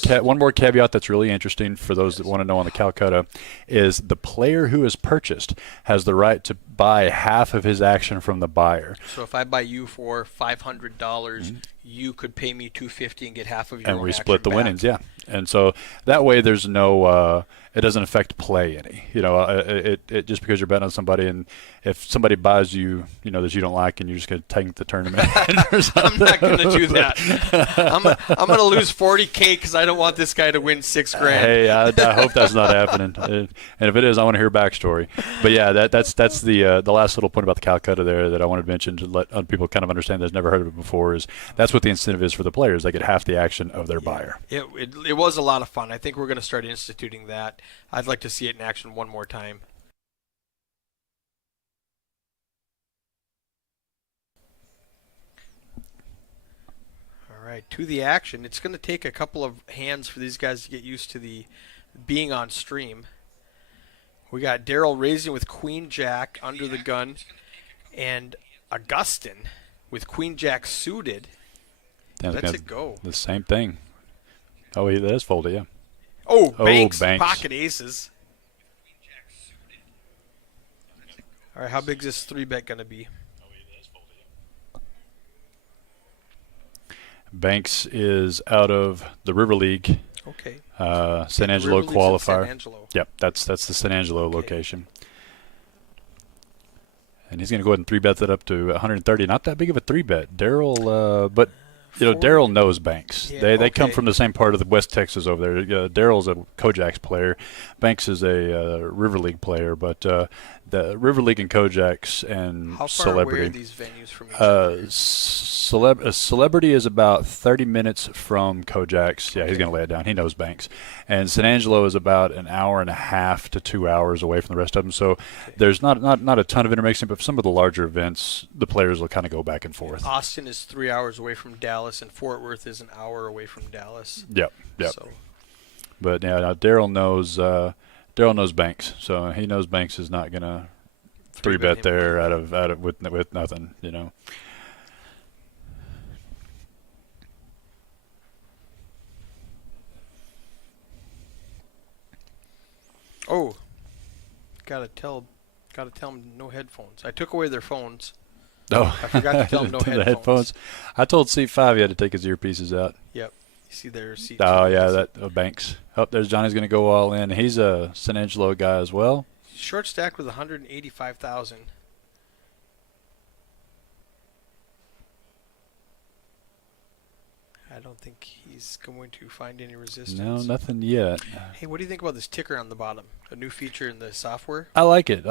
caveat that's really interesting for those that want to know on the Calcutta is the player who is purchased has the right to buy half of his action from the buyer. So if I buy you for $500, you could pay me $250 and get half of your And own we action split the back. winnings, yeah. And so that way there's no it doesn't affect play any. It just because you're betting on somebody, and if somebody buys you, that you don't like, and you're just going to tank the tournament. I'm not going to do that. I'm going to lose $40K because I don't want this guy to win $6,000. Hey, I hope that's not happening. And if it is, I want to hear backstory. But yeah, that's the last little point about the Calcutta there that I wanted to mention to let other people kind of understand that's never heard of it before. Is that's what the incentive is for the players. They get half the action of their buyer. It was a lot of fun. I think we're going to start instituting that. I'd like to see it in action one more time. All right, to the action. It's going to take a couple of hands for these guys to get used to the being on stream. We got Daryl raising with Queen Jack under the gun, and Augustin with Queen Jack suited. Let's it go. The same thing. Oh, that is folded, yeah. Oh, Banks, Banks. pocket aces. All right, how big is this 3-bet going to be? Banks is out of the River League, Okay. San Angelo River League's in qualifier. San Angelo. Yep, that's the San Angelo Okay. location. And he's going to go ahead and 3-bet that up to 130. Not that big of a 3-bet. Daryl, but Daryl knows Banks. Yeah, They come okay. from the same part of the West Texas over there. Daryl's a Kojak's player. Banks is a River League player, but the River League and Kojak's and How far Celebrity. away are these venues from each other? Celebrity is about 30 minutes from Kojak's. Yeah, he's going to lay it down. He knows Banks. And San Angelo is about an hour and a half to 2 hours away from the rest of them. So there's not a ton of intermixing, but some of the larger events, the players will kind of go back and forth. Austin is 3 hours away from Dallas, and Fort Worth is an hour away from Dallas. Yep. So, But yeah, now Daryl knows Banks, so he knows Banks is not going to 3-bet him. there out of with nothing, Oh, gotta tell them no headphones. I took away their phones. Oh, I forgot to tell him no the headphones. I told C5 he had to take his earpieces out. Yep. You see their C2. Oh yeah, that Banks. Oh, there's Johnny's going to go all in. He's a San Angelo guy as well. Short stack with 185,000. I don't think he's going to find any resistance. No, nothing yet. Hey, what do you think about this ticker on the bottom? A new feature in the software? I like it.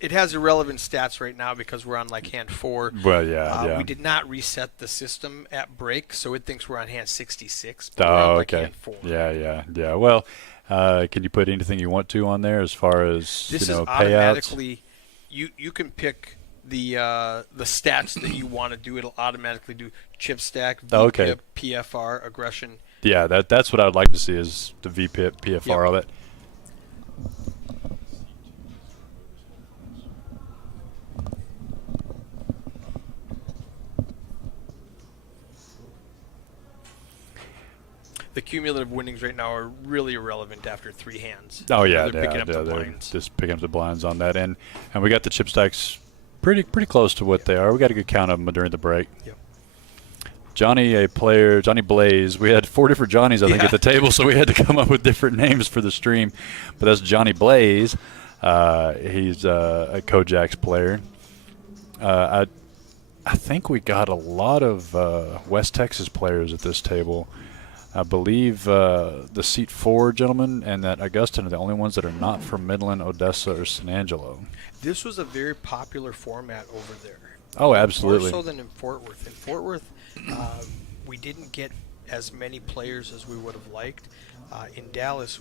It has irrelevant stats right now because we're on like hand 4. Well, yeah. We did not reset the system at break, so it thinks we're on hand 66. But we're Oh, on like okay. hand 4. Yeah. Well, can you put anything you want to on there as far as This is payouts? automatically. You can pick the stats that you want to do. It'll automatically do chip stack, VPIP, Okay. PFR, aggression. Yeah, that's what I'd like to see is the VPIP, PFR, Yep. all that. The cumulative winnings right now are really irrelevant after 3 hands. Oh yeah, They're picking up the they're blinds. just picking up the blinds on that, and we got the chip stacks pretty close to what they are. We got a good count of them during the break. Yep. Johnny Blaze. We had 4 different Johnnies, I think, at the table, so we had to come up with different names for the stream. But that's Johnny Blaze. He's a Kojak's player. I think we got a lot of West Texas players at this table. I believe the seat 4 gentlemen and that Augustine are the only ones that are not from Midland, Odessa, or San Angelo. This was a very popular format over there. Oh, absolutely. More so than in Fort Worth. In Fort Worth, we didn't get as many players as we would have liked. In Dallas,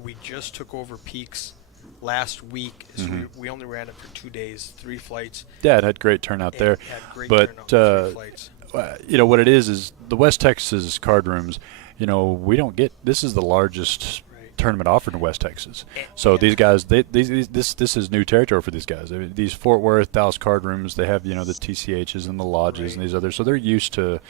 we just took over Peaks last week. So we only ran it for 2 days, 3 flights. Yeah, it had great turnout there. Had great But turnout, 3 flights. what it is the West Texas card rooms. We don't get. This is the largest tournament offered in West Texas. So these guys, this is new territory for these guys. I mean, these Fort Worth, Dallas card rooms, they have the TCHs and the lodges and these others. So they're used to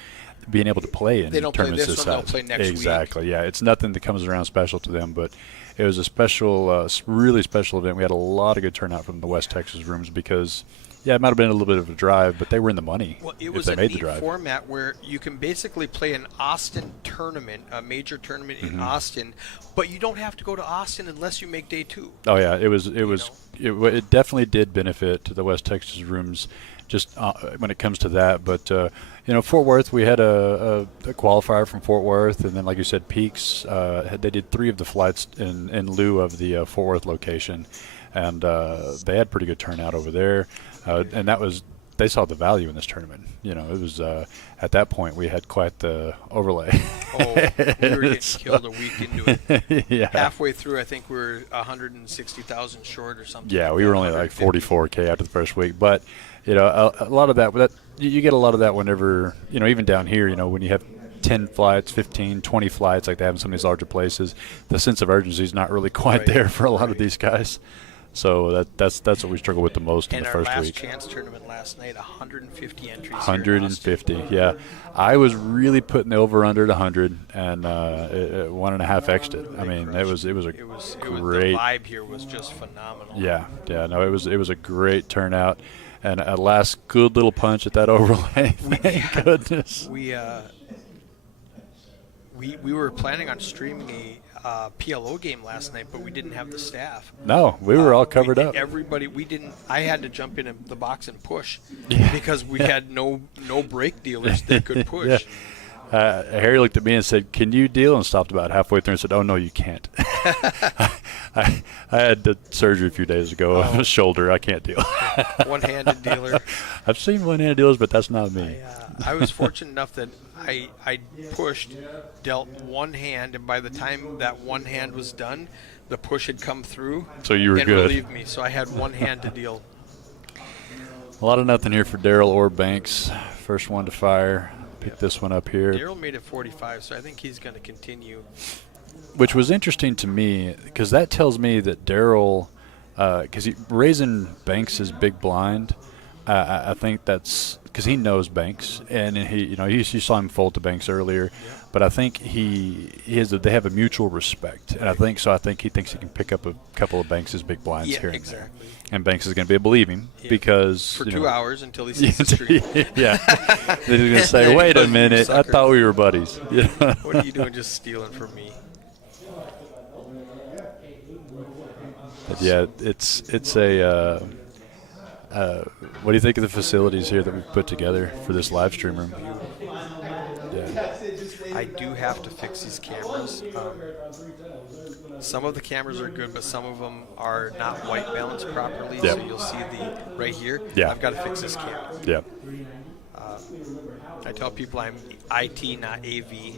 being able to play in They don't play tournaments this this one, they'll size. play next week. Exactly. Yeah, it's nothing that comes around special to them, but it was a special, really special event. We had a lot of good turnout from the West Texas rooms because. Yeah, it might have been a little bit of a drive, but they were in the money. Well, it if was they a made the neat drive. format where you can basically play an Austin tournament, a major tournament in Austin, but you don't have to go to Austin unless you make day 2. Oh yeah, it definitely did benefit to the West Texas rooms, just when it comes to that. But Fort Worth, we had a qualifier from Fort Worth, and then like you said, Peaks. They did 3 of the flights in lieu of the Fort Worth location, and they had pretty good turnout over there. And they saw the value in this tournament. It was at that point we had quite the overlay. Oh, we were getting killed a week into it. Yeah. Halfway through, I think we were 160,000 short or something. Yeah, like we that, were only like 150. 44K after the first week, but a lot of that you get a lot of that whenever even down here, when you have 10 flights, 15, 20 flights like they have in some of these larger places, the sense of urgency is not really quite there for a lot of these guys. So that's what we struggle with the most in And the our first last week. chance tournament last night, 150 entries. here in 150, Austin. yeah. I was really putting the over under at 100, and 1.5 x'd it. I mean, it was a The great. vibe here was just phenomenal. Yeah. No, it was a great turnout, and a last good little punch at that overlay. Thank goodness. We were planning on streaming a PLO game last night, but we didn't have the staff. No, we were all covered up. Everybody, we didn't. I had to jump in the box and push Yeah. because we had no break dealers that could push. Harry looked at me and said, "Can you deal?" And stopped about halfway through and said, "Oh no, you can't." I had the surgery a few days ago on the shoulder. I can't deal. One-handed dealer. I've seen one-handed dealers, but that's not me. I was fortunate enough that I pushed, dealt one hand, and by the time that one hand was done, the push had come through. So you were and good. relieved me. So I had one hand to deal. A lot of nothing here for Daryl or Banks. First one to fire. Pick this one up here. Daryl made it 45, so I think he's going to continue. Which was interesting to me because that tells me that Daryl, because raising Banks' big blind, I think that's because he knows Banks and you saw him fold to Banks earlier, but I think they have a mutual respect, and I think he thinks he can pick up a couple of Banks' big blinds here and there. And Banks is going to be able to believe him because for 2 hours until he sees the stream. Yeah, then he's going to say, "Wait a minute, I thought we were buddies." Yeah. What are you doing, just stealing from me? But yeah, it's a. What do you think of the facilities here that we've put together for this live stream room? Yeah. I do have to fix these cameras. Some of the cameras are good, but some of them are not white balanced properly. Yep. So you'll see right here. Yeah. I've got to fix this camera. Yeah. I tell people I'm IT, not AV.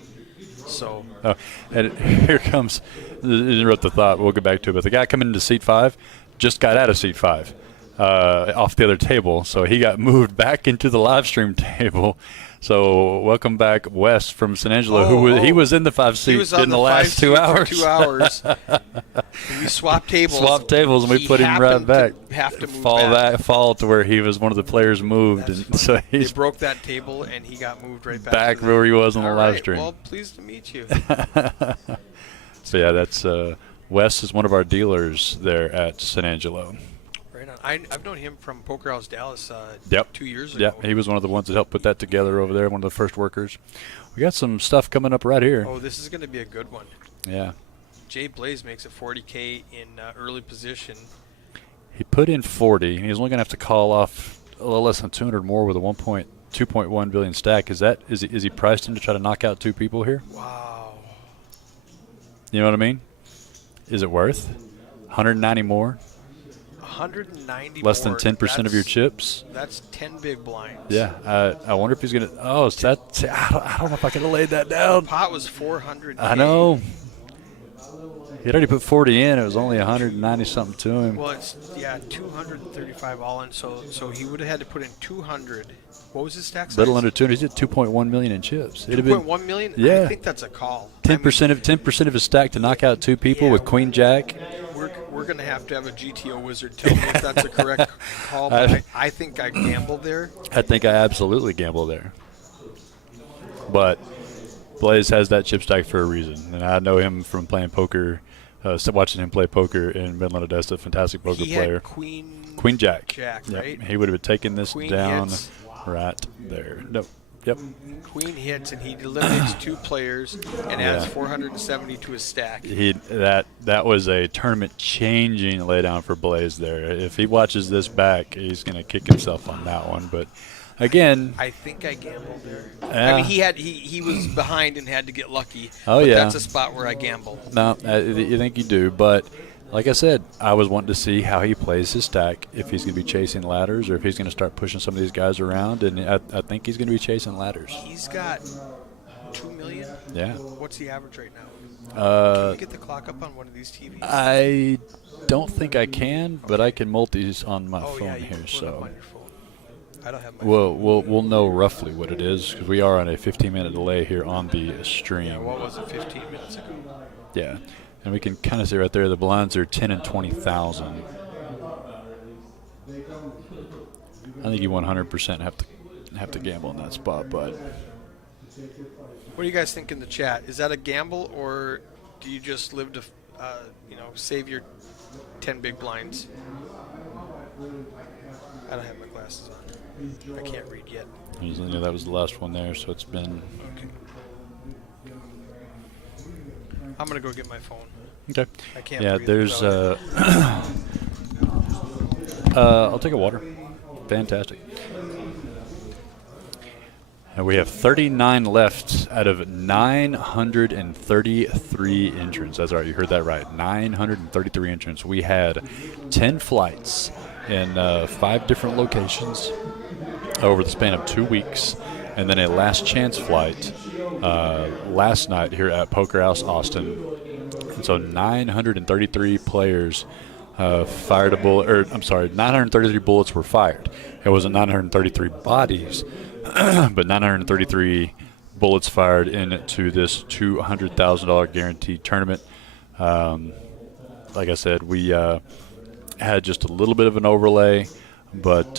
So Oh, and here comes. Interrupt the thought. We'll get back to it. But the guy coming into seat 5 just got out of seat 5. Off the other table, so he got moved back into the live stream table. So welcome back, Wes from San Angelo, he was in the 5 seat in the last 2 hours. For 2 hours. We swapped tables. And we put him right back. Have to move fall to where he was one of the players moved, and so They he's broke that table, and he got moved right back to where he was on the All live right, stream. Well, pleased to meet you. So yeah, that's Wes is one of our dealers there at San Angelo. Right on. I've known him from Poker House Dallas 2 years ago. Yep, he was one of the ones that helped put that together over there, one of the first workers. We got some stuff coming up right here. Oh, this is going to be a good one. Yeah. Jay Blaze makes it 40K in early position. He put in 40, and he's only going to have to call off a little less than 200 more with a 2.1 billion stack. Is he priced in to try to knock out 2 people here? Wow. You know what I mean? Is it worth 190 more? 190 Less than more. 10% of your chips? That's 10 big blinds. Yeah. I wonder if he's going to. Oh, is that? I don't know if I could have laid that down. Pot was 400. I know. He'd already put 40 in. It was only 190 something to him. Well, it's 235 all in. So he would have had to put in 200. What was his stack size? Little under 200. He's at 2.1 million in chips. It'd have been 2.1 million. Yeah. I think that's a call. 10% of his stack to knock out 2 people with Queen Jack. We're going to have a GTO wizard tell me if that's a correct call. But I think I gambled there. I think I absolutely gambled there. But Blaze has that chip stack for a reason, and I know him from playing poker, watching him play poker in Midland, Odessa. Fantastic poker He player. had Queen Jack. Jack, Yep. right? He would have taken this Queen down hits. right there. Nope. Yep. Queen hits, and he eliminates 2 players and adds 470 to his stack. That was a tournament changing laydown for Blaze there. If he watches this back, he's going to kick himself on that one. But again, I think I gambled there. Yeah. I mean, he was behind and had to get lucky. Oh, but yeah. That's a spot where I gamble. no, you think you do, but like I said, I was wanting to see how he plays his stack, if he's going to be chasing ladders or if he's going to start pushing some of these guys around, and I think he's going to be chasing ladders. He's got 2 million. Yeah. What's the average right now? Can you get the clock up on one of these TVs? I don't think I can, but I can multi on my phone yeah, you here, can pull it up so on your phone. I don't have my we'll know roughly what it is because we are on a 15-minute delay here on the stream. Yeah, what was it 15 minutes ago? Yeah. And we can kind of see right there the blinds are 10 and 20,000 I think you 100% have to gamble in that spot. But What do you guys think in the chat? Is that a gamble, or do you just live to, save your 10 big blinds? I don't have my glasses on. I can't read yet. that was the last one there, so it's been Okay. I'm gonna go get my phone. okay. I can't. Yeah, breathe there's. without it. I'll take a water. Fantastic. And we have 39 left out of 933 entrants. That's right, you heard that right. 933 entrants. We had 10 flights in 5 different locations over the span of 2 weeks, and then a last chance flight last night here at Poker House Austin. And so 933 players fired a bullet, 933 bullets were fired. It wasn't 933 bodies, but 933 bullets fired into this $200,000 guaranteed tournament. Like I said, we had just a little bit of an overlay, but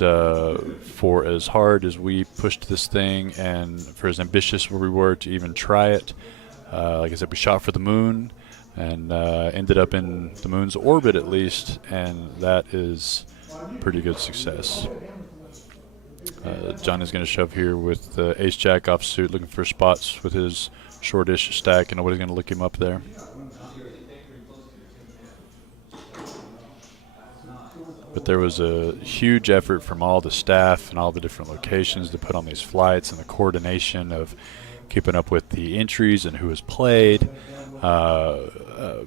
for as hard as we pushed this thing and for as ambitious we were to even try it, like I said, we shot for the moon and ended up in the moon's orbit at least, and that is pretty good success. John is going to shove here with the ace-jack offsuit, looking for spots with his shortish stack, and nobody's going to look him up there. But there was a huge effort from all the staff and all the different locations to put on these flights, and the coordination of keeping up with the entries and who has played,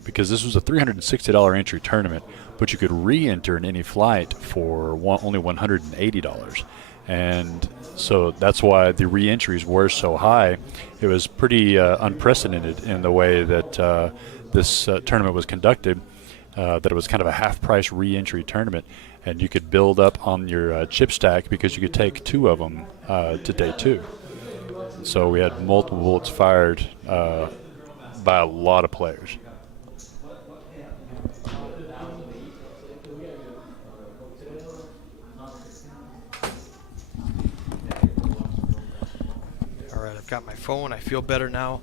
because this was a $360 entry tournament, but you could re-enter in any flight for only $180. And so that's why the re-entries were so high. It was pretty unprecedented in the way that this tournament was conducted, that it was kind of a half-price re-entry tournament, and you could build up on your chip stack because you could take 2 of them to day 2. So we had multiple bullets fired by a lot of players. All right, I've got my phone. I feel better now.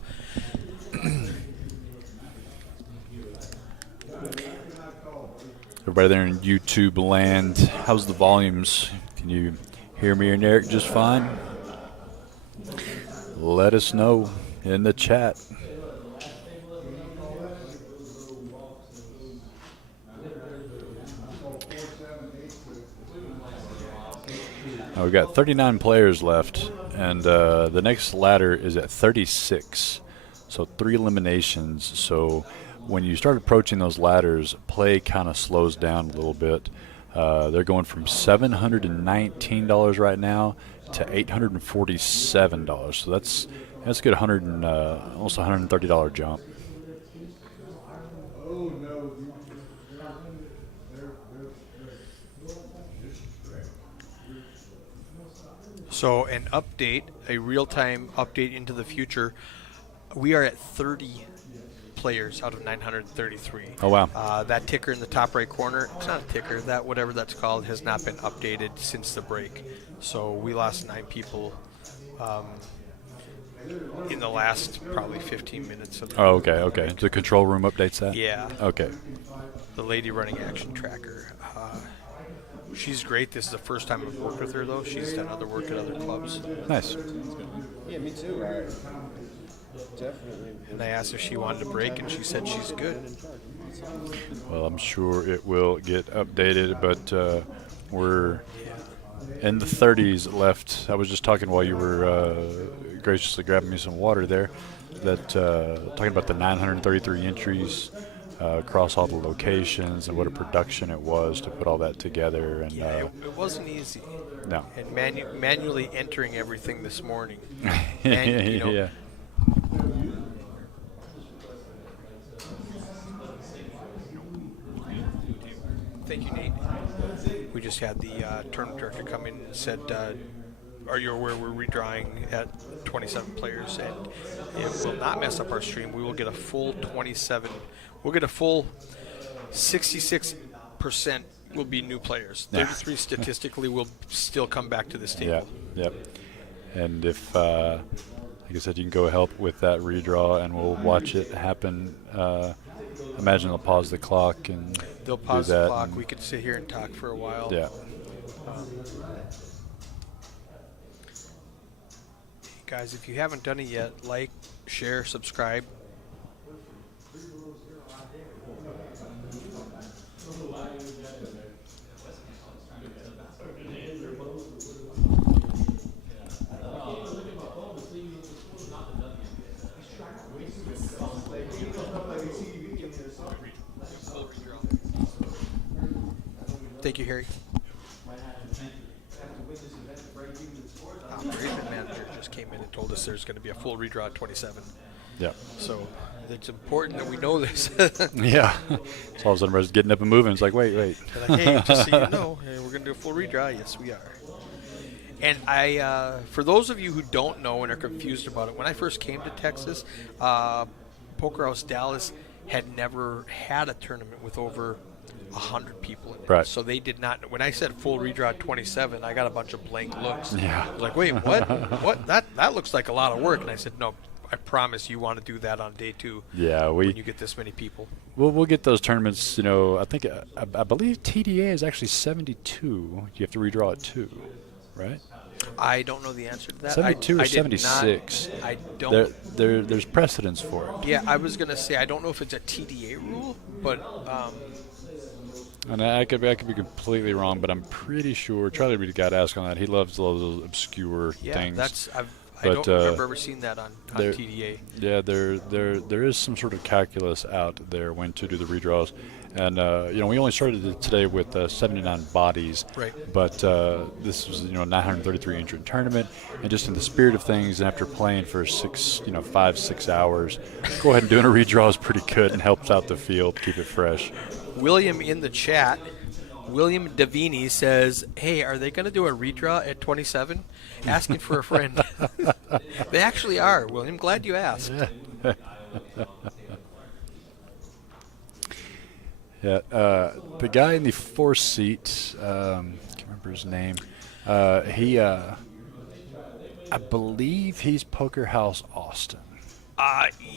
Everybody there in YouTube land, how's the volumes? Can you hear me and Eric just fine? Let us know in the chat. We've got 39 players left, and the next ladder is at 36, so 3 eliminations. So when you start approaching those ladders, play kind of slows down a little bit. They're going from $719 right now to $847, so that's a good almost $130 jump. So an update, a real-time update into the future. We are at 30 players out of 933. Oh, wow. That ticker in the top right corner, it's not a ticker, that whatever that's called, has not been updated since the break. So we lost 9 people in the last probably 15 minutes. Of the Okay. The control room updates that? Yeah. Okay. The lady running Action Tracker. She's great. This is the first time I've worked with her, though. She's done other work at other clubs. Nice. Yeah, me too. Definitely. And I asked if she wanted to break, and she said she's good. Well, I'm sure it will get updated, but we're in the 30s left. I was just talking while you were graciously grabbing me some water there, that talking about the 933 entries across all the locations and what a production it was to put all that together. And It wasn't easy. no. And manually entering everything this morning. Yeah. Thank you, Nate. We just had the tournament director come in and said, are you aware we're redrawing at 27 players, and it will not mess up our stream. We will get a full 27. We'll get a full 66% will be new players. Yeah. 33 statistically will still come back to this Yeah, table. yep. And if, like I said, you can go help with that redraw, and we'll watch it happen. Imagine they'll pause the clock and They'll do pause that the clock. and- We could sit here and talk for a while. Yeah. Guys, if you haven't done it yet, like, share, subscribe. Thank you, Harry. Operations manager just came in and told us there's going to be a full redraw at 27. Yeah. So it's important that we know this. Yeah. So all of a sudden we're just getting up and moving. It's like, wait. They're like, hey, just so you know, we're going to do a full redraw. Yes, we are. And for those of you who don't know and are confused about it, when I first came to Texas, Poker House Dallas had never had a tournament with over 100 people in it. Right. So they did not. When I said full redraw at 27, I got a bunch of blank looks. Yeah. I was like, wait, what? What? That looks like a lot of work. And I said, no, I promise you want to do that on day 2. Yeah, when you get this many people. We'll get those tournaments. You know, I think I believe TDA is actually 72. You have to redraw at 2, right? I don't know the answer to that. 72 or I did 76. Not, I don't. There's precedence for it. Yeah, I was gonna say I don't know if it's a TDA rule, but And I could be completely wrong, but I'm pretty sure Charlie Reed got asked on that. He loves those obscure yeah, things. I don't remember ever seeing that on TDA. Yeah, there is some sort of calculus out there when to do the redraws, and you know, we only started it today with 79 bodies, Right. But this was, you know, a 933 entrant tournament, and just in the spirit of things, and after playing for 5-6 hours, go ahead and doing a redraw is pretty good and helps out the field, keep it fresh. William in the chat, William Davini says, "Hey, are they going to do a redraw at 27?" Asking for a friend. They actually are, William. Glad you asked. Yeah, the guy in the 4th seat, can't remember his name. I believe he's Poker House Austin.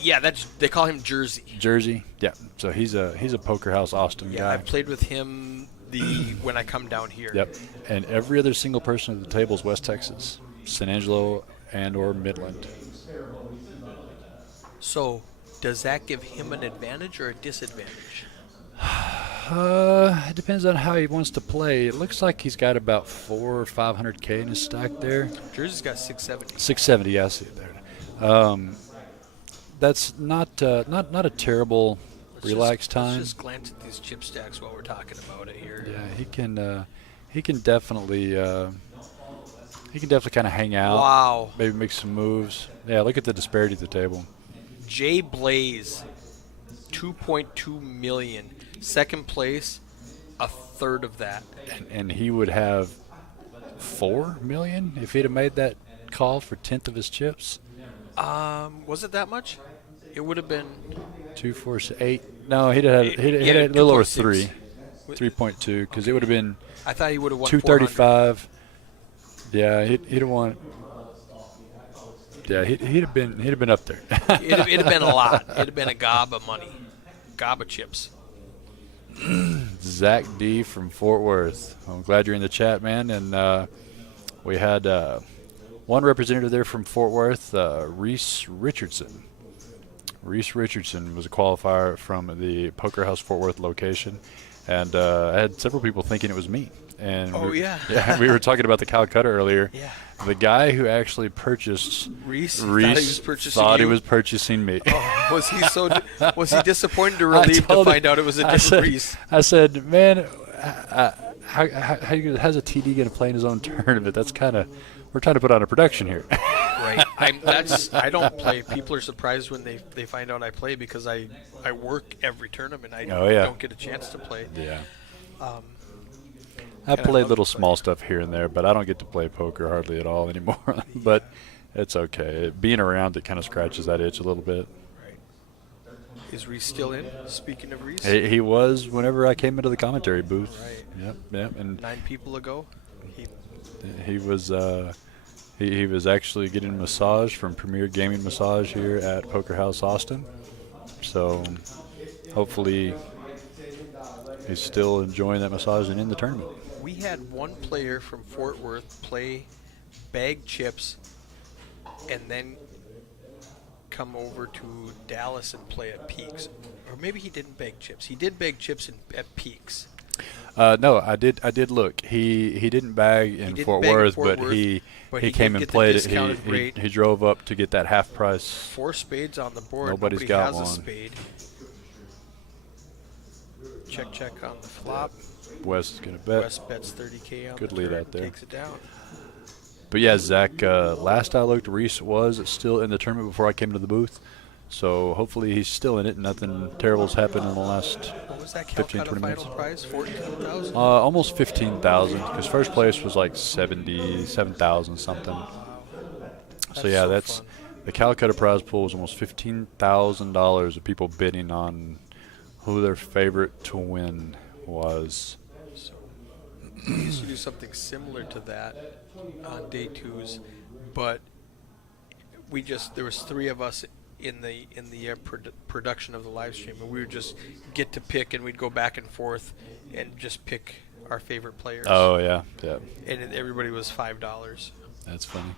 Yeah, they call him Jersey. Jersey, yeah. So he's a Poker House Austin Yeah, guy. I've played with him when I come down here. Yep. And every other single person at the table is West Texas, San Angelo and or Midland. So, does that give him an advantage or a disadvantage? It depends on how he wants to play. It looks like he's got about 400 or 500K in his stack there. Jersey's got 670. 670, yeah, I see it there. That's not a terrible relaxed time. Let's just glance at these chip stacks while we're talking about it here. Yeah, he can definitely kind of hang out. Wow. Maybe make some moves. Yeah, look at the disparity at the table. Jay Blaze, 2.2 million. Second place, a third of that. And he would have 4 million if he'd have made that call for 10th of his chips. Was it that much? It would have been 2, 4, 8. No, he'd have had a little over 3, 3.2, because it would have been. I thought he would have won 235. Yeah, he'd have won. Yeah, he'd have been up there. It'd have been a lot. It'd have been a gob of money, gob of chips. Zach D from Fort Worth. I'm glad you're in the chat, man. And we had one representative there from Fort Worth, Reese Richardson. Reese Richardson was a qualifier from the Poker House Fort Worth location, and I had several people thinking it was me. And yeah, we were talking about the Calcutta earlier. Yeah. The guy who actually purchased Reese thought he was purchasing me. Oh, was he disappointed or relieved to find out it was a different Reese? I said, man, how's a TD going to play in his own tournament? That's kind of, we're trying to put on a production here. Right. I don't play. People are surprised when they find out I play because I work every tournament. I don't get a chance to play. Yeah. I I play little small stuff here and there, but I don't get to play poker hardly at all anymore. But it's okay. Being around it kind of scratches that itch a little bit. Right. Is Reese still in? Speaking of Reese, He was whenever I came into the commentary booth. Right. Yep. And 9 people ago. he was he was actually getting a massage from Premier Gaming Massage here at Poker House Austin. So hopefully he's still enjoying that massage and in the tournament. We had one player from Fort Worth play bag chips and then come over to Dallas and play at Peaks. Or maybe he didn't bag chips. He did bag chips at Peaks. No, I did look. He didn't bag in Fort Worth, but he came and played it. He drove up to get that half price. 4 spades on the board. Nobody Nobody got has one. a spade. Check on the flop. West is gonna bet. West bets 30K on Good the lead turn, out there. Takes it down. But yeah, Zach, last I looked, Reese was still in the tournament before I came to the booth. So hopefully he's still in it. Nothing terrible's happened in the last What was that 15, Calcutta 20 minutes. final prize? 14,000? Almost 15,000, because first place was like 77,000 something. So yeah, that's fun. the Calcutta prize pool was almost $15,000 of people bidding on who their favorite to win was. We used to do something similar to that on day 2s, but there was 3 of us in the production of the live stream, and we would just get to pick, and we'd go back and forth and just pick our favorite players. Oh yeah. And everybody was $5. That's funny.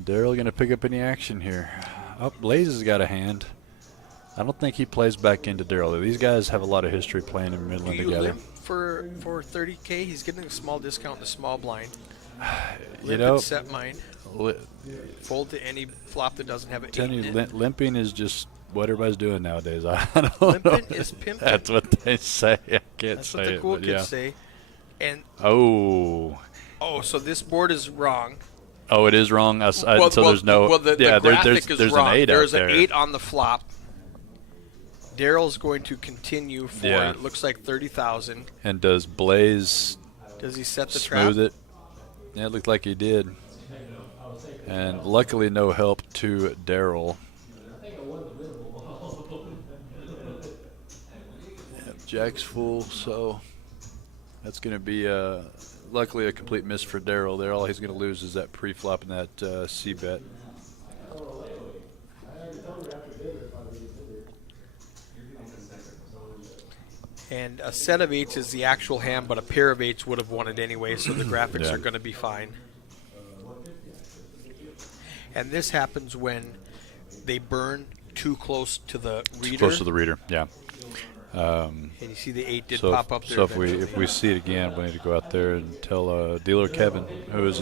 Daryl gonna pick up any action here. Oh, Blaze has got a hand. I don't think he plays back into Daryl. These guys have a lot of history playing in Do Midland you together. limp for 30K? He's getting a small discount in the small blind. You Limp know, and set mine. li- Fold to any flop that doesn't have an 8 telling in you, it. limping is just what everybody's doing nowadays. I don't Limping know. is pimping. That's what they say. I can't That's say what the it, cool but kids yeah. say. And Oh, so this board is wrong. it is wrong. So there's no. Well, the yeah, graphic is there's wrong. an 8 There's out an there. 8 on the flop. Daryl's going to continue for Yeah. it looks like 30,000. And does Blaze Does he set the smooth trap? it? Yeah, it looked like he did. And luckily, no help to Daryl. Yep, Jack's full, so that's going to be luckily a complete miss for Daryl there. All he's going to lose is that pre-flop and that C-bet. And a set of 8s is the actual hand, but a pair of 8s would have won it anyway, so the graphics Yeah. are going to be fine. And this happens when they burn too close to the reader. Close to the reader, yeah. And you see the 8 did So, pop up there. so if eventually. we see it again, we need to go out there and tell dealer Kevin, who is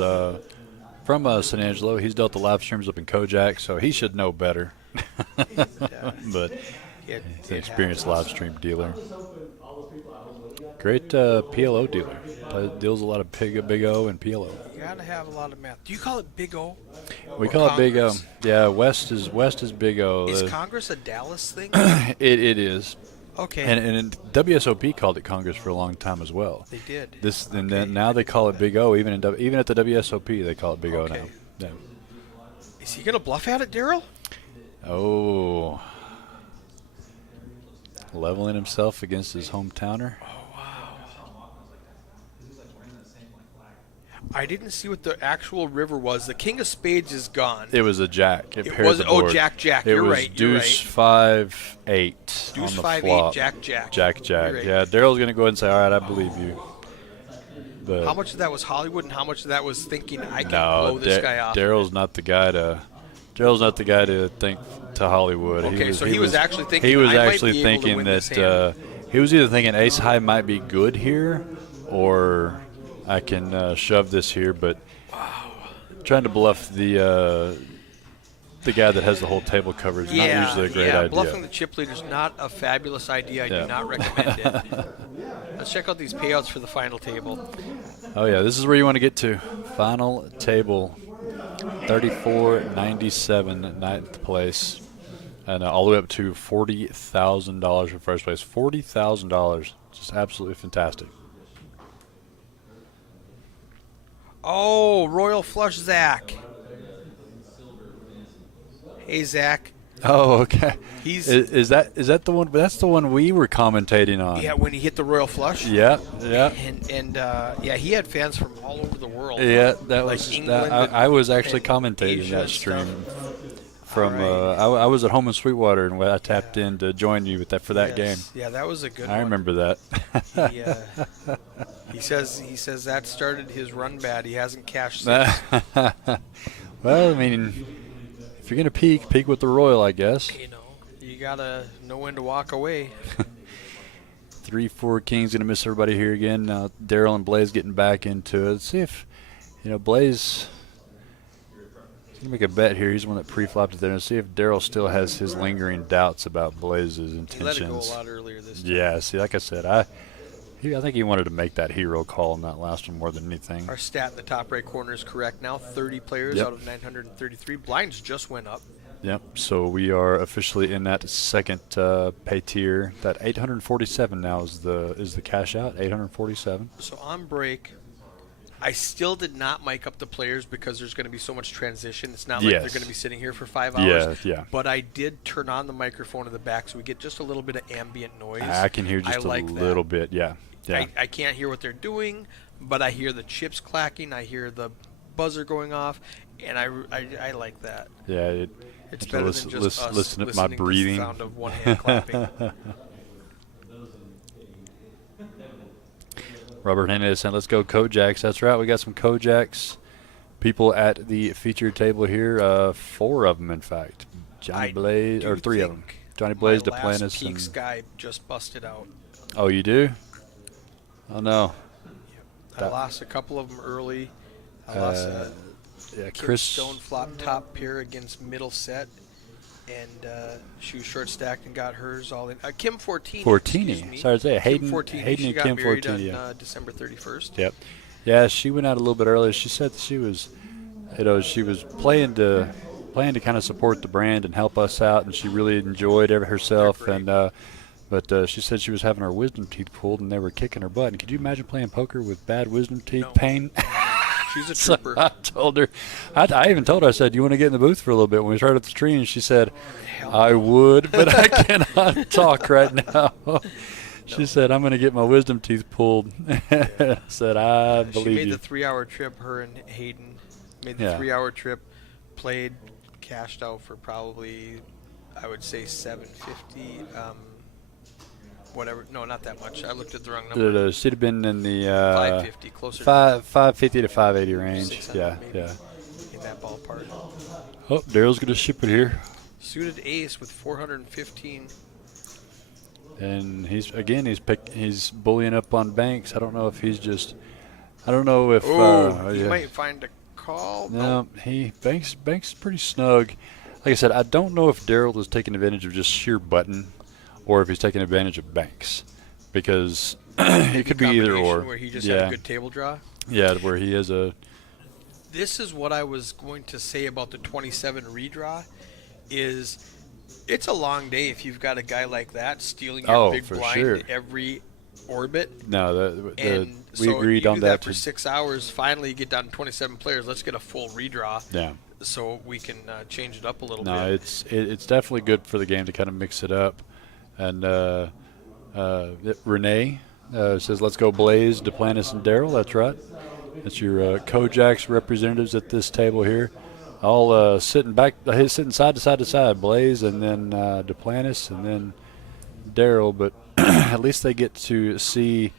from San Angelo. He's dealt the live streams up in Kojak, so he should know better. But It he's an experienced happens. live stream dealer. Great PLO dealer. Deals a lot of Big O and PLO. You gotta have a lot of math. Do you call it Big O? We Or call it Big O. Congress? Yeah, West is Big O. Is Congress a Dallas thing? It is. Okay. And WSOP called it Congress for a long time as well. They did. And Okay. then now they call it Big O. Even at the WSOP, they call it Big O now. Okay. Yeah. Is he gonna bluff at it, Daryl? Oh, leveling himself against his hometowner. I didn't see what the actual river was. The King of Spades is gone. It was a jack. It It paired was- the oh, board. Jack, Jack. It You're was right, you're Deuce right. 5-8 Deuce on the 5-8, flop. Jack, Jack. Jack. You're right. Yeah, Daryl's gonna go ahead and say, "All right, I believe you." But How much of that was Hollywood, and how much of that was thinking I can no, blow this guy off? Daryl's not the guy to. Daryl's not the guy to think to Hollywood. Okay, so he was actually thinking, He was I might actually be able to thinking win that this hand. he was either thinking Ace High might be good here, or I can shove this here. But trying to bluff the guy that has the whole table covered is not usually a great idea. Bluffing the chip leader is not a fabulous idea. I Yeah. do not recommend it. Let's check out these payouts for the final table. Oh yeah, this is where you want to get to. Final table, 34.97, ninth place, and all the way up to $40,000 for first place. $40,000, just absolutely fantastic. Oh, Royal Flush Zach. Hey, Zach. Oh, okay. He's Is that the one? That's the one we were commentating on. yeah, when he hit the royal flush. Yeah. Yeah. And yeah, he had fans from all over the world. Yeah, that like was. England I was actually and commentating Asia that and stream stuff. from. All right. I was at home in Sweetwater, and I tapped in to join you with that for that game. Yes. Yeah, that was a good I one. remember that. He says that started his run bad. He hasn't cashed since. Well, I mean, if you're gonna peak with the Royal, I guess. You know, you gotta know when to walk away. 3-4 King's gonna miss everybody here again. Now Daryl and Blaze getting back into it. Let's see if Blaze. He's gonna make a bet here. He's the one that pre-flopped it there, and see if Daryl still has his lingering doubts about Blaze's He intentions. let it go a lot earlier this time. Yeah. See, like I said, I think he wanted to make that hero call in that last one more than anything. Our stat in the top right corner is correct now. 30 players Yep. out of 933. Blinds just went up. Yep. So we are officially in that second pay tier. That 847 now is the cash out. 847. So on break, I still did not mic up the players because there's going to be so much transition. It's not like Yes. they're going to be sitting here for 5 hours. Yeah. But I did turn on the microphone in the back so we get just a little bit of ambient noise. I can hear just like a that. little bit. Yeah. Yeah. I can't hear what they're doing, but I hear the chips clacking. I hear the buzzer going off, and I like that. Yeah. It's to better listen- than just listen- us listen to my listening breathing. to the sound of one hand clapping. Robert Hernandez said, let's go Kojaks. That's right. We got some Kojaks people at the featured table here. 4 of them, in fact. Johnny I Blaze, do or 3 of them. Johnny Blaze, My last Duplantis, Peaks and guy just busted out. oh, you do? Oh no. I That- lost a couple of them early. I lost a Yeah, Kim Chris. Stone flop top pair against middle set, and she was short stacked and got hers all in. Kim Fortini. excuse me. Sorry to say, Hayden. Kim Fortini. Hayden She and got Kim married Fortini. on Yeah. December 31st. Yep. Yeah, she went out a little bit earlier. She said that she was, she was playing to kind of support the brand and help us out, and she really enjoyed herself. They're And but she said she was having her wisdom teeth pulled, and they were kicking her butt. And could you imagine playing poker with bad wisdom teeth No. pain? She's a So trooper. I told her, I even told her, I said, "You want to get in the booth for a little bit?" When we started the stream, she said, "I would, but I cannot talk right now." She said, "I'm going to get my wisdom teeth pulled." I said, "I She believe made you." the 3-hour trip. Her and Hayden made the Yeah. 3-hour trip. Played, cashed out for probably, I would say $750. Whatever. No, not that much. I looked at the wrong number. She'd have been in the $550, closer to 550 to 580 range. 600 Yeah, maybe, yeah. in that ballpark. Oh, Daryl's going to ship it here. Suited ace with 415. And he's bullying up on Banks. I don't know if I don't know if He might find a call. No, Banks is pretty snug. Like I said, I don't know if Daryl is taking advantage of just sheer button, or if he's taking advantage of Banks, because it could be either or. Where he just had a good table draw. Yeah, where he has a. This is what I was going to say about the 27 redraw. Is it's a long day if you've got a guy like that stealing your big for blind sure. every orbit. No, And we so agreed you on do that for 6 hours. Finally, you get down to 27 players. Let's get a full redraw. Yeah. So we can change it up a little No, bit. it's definitely good for the game to kind of mix it up. And Renee says, "Let's go Blaze, Duplantis, and Daryl." That's right. That's your Kojaks representatives at this table here, all sitting side to side to side. Blaze and then Duplantis and then Daryl. But at least they get to see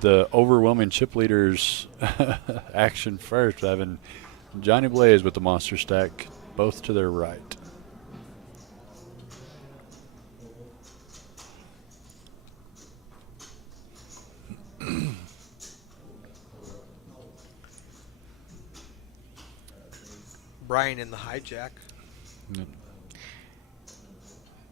the overwhelming chip leaders action first, having Johnny Blaze with the monster stack, both to their right. Brian in the hijack.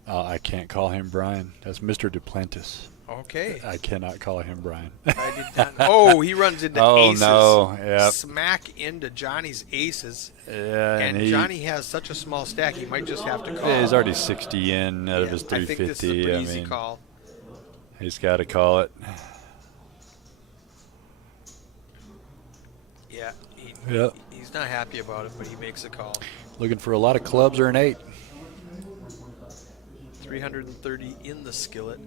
I can't call him Brian. That's Mr. Duplantis. Okay. I cannot call him Brian. I did not. Oh, he runs into Oh, aces. no. Yep. Smack into Johnny's aces. Yeah, And he, Johnny has such a small stack, he might just have to call. he's already 60 in out of Yeah, his I think this is a 350. pretty I easy mean, call. he's got to call it. Yeah, Yep. he's not happy about it, but he makes a call. Looking for a lot of clubs or an 8. 330 in the skillet.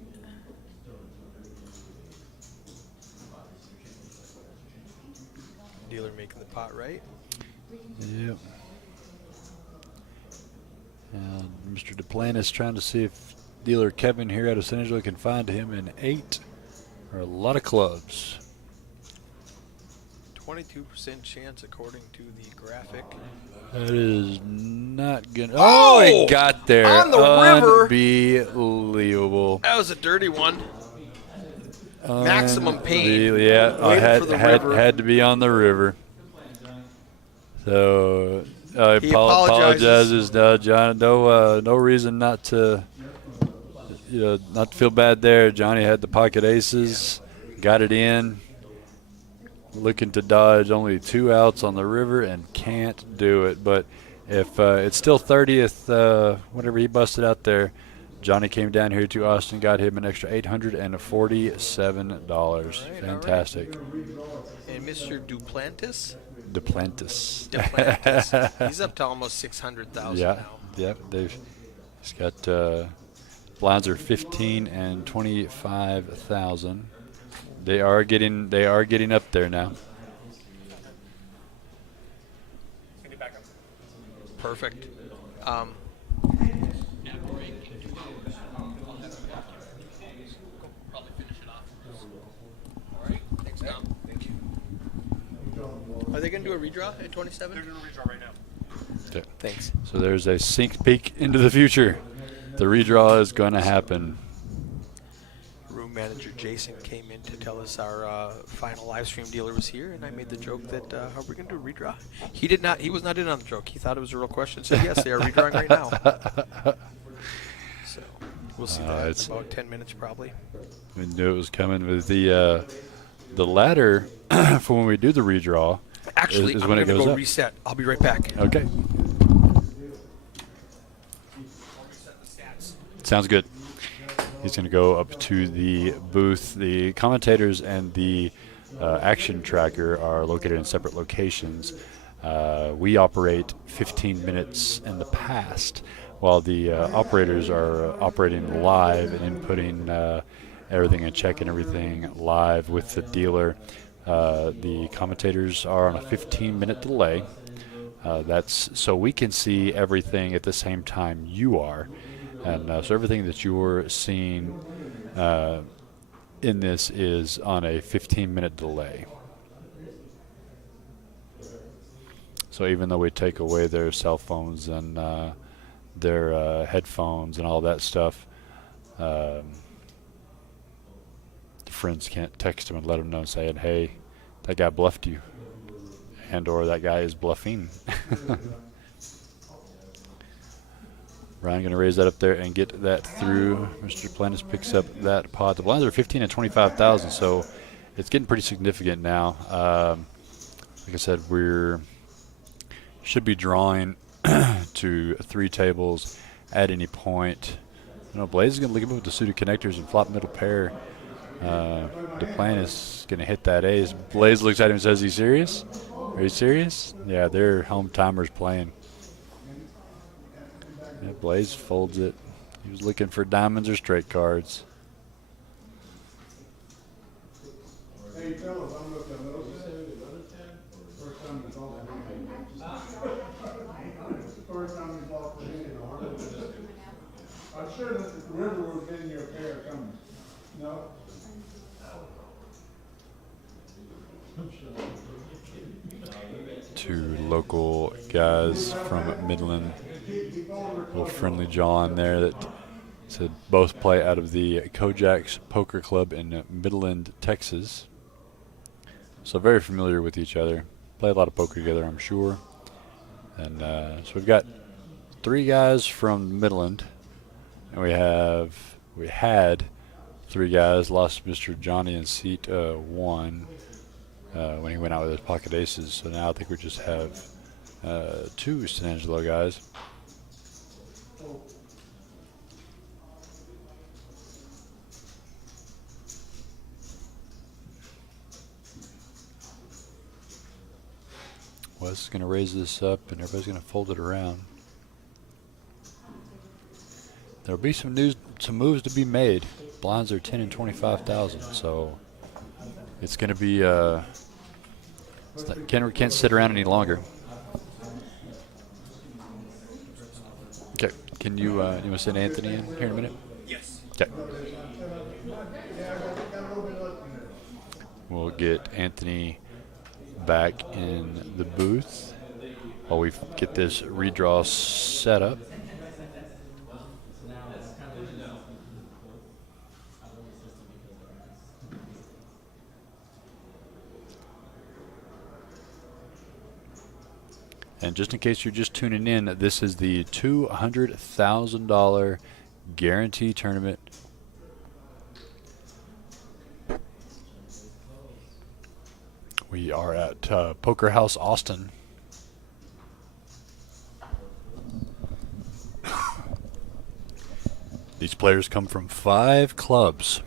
Dealer making the pot right. Yep. And Mr. Duplantis trying to see if dealer Kevin here out of San Angelo can find him an 8 or a lot of clubs. 22% chance according to the graphic. That is not good. Oh! He got there. On the river. Unbelievable. That was a dirty one. Maximum pain. Yeah, I Waited for the river. had to be on the river. So I He apologizes, John. No reason not to, not to feel bad there. Johnny had the pocket aces, got it in. Looking to dodge only 2 outs on the river and can't do it. But if it's still 30th, whatever he busted out there, Johnny came down here to Austin, got him an extra $847. Fantastic. And Mr. Duplantis? Duplantis. He's up to almost 600,000 Yeah, now. yeah. He's got blinds are 15 and 25,000. They are getting up there now. Perfect. Thanks, Tom. Thank you. Are they going to do a redraw at 27? They're doing a redraw right now. Okay. Thanks. So there's a sneak peek into the future. The redraw is going to happen. Room manager Jason came in to tell us our final live stream dealer was here, and I made the joke that are we going to do a redraw? He did not. He was not in on the joke. He thought it was a real question. Said yes, they are redrawing right now. So we'll see that in about 10 minutes probably. We knew it was coming with the ladder for when we do the redraw. Actually, is I'm when going it to goes go up. reset. I'll be right back. Okay. Sounds good. He's going to go up to the booth. The commentators and the action tracker are located in separate locations. We operate 15 minutes in the past, while the operators are operating live and inputting everything and checking everything live with the dealer. The commentators are on a 15-minute delay. That's so we can see everything at the same time you are. And so everything that you're seeing in this is on a 15-minute delay. So even though we take away their cell phones and their headphones and all that stuff, the friends can't text them and let them know, saying, hey, that guy bluffed you, and or that guy is bluffing. Ryan going to raise that up there and get that through. Mr. Plantis picks up that pot. The blinds are 15 and 25,000, so it's getting pretty significant now. Like I said, we're should be drawing to 3 tables at any point. Blaze is going to look up with the suited connectors and flop middle pair. Duplantis is going to hit that ace. Blaze looks at him and says, "Are you serious? Are you serious?" Yeah, they're home timers playing. Yeah, Blaze folds it. He was looking for diamonds or straight cards. Hey, fellas, I'm looking at those. First time we bought First time we bought the hand. I'm sure that the river was in your pair coming. No? Two local guys from Midland. Little friendly jaw in there that said both play out of the Kojak's Poker Club in Midland, Texas. So very familiar with each other. Play a lot of poker together, I'm sure. And so we've got 3 guys from Midland, and we had 3 guys. Lost Mr. Johnny in seat 1 when he went out with his pocket aces. So now I think we just have 2 San Angelo guys. Wes is going to raise this up, and everybody's going to fold it around. There'll be some moves to be made. Blinds are 10 and 25,000, so it's going to be. Can't sit around any longer. Okay, can you want to send Anthony in here in a minute? Yes. Okay. We'll get Anthony back in the booth while we get this redraw set up. And just in case you're just tuning in, this is the $200,000 guarantee tournament. We are at Poker House Austin. These players come from 5 clubs,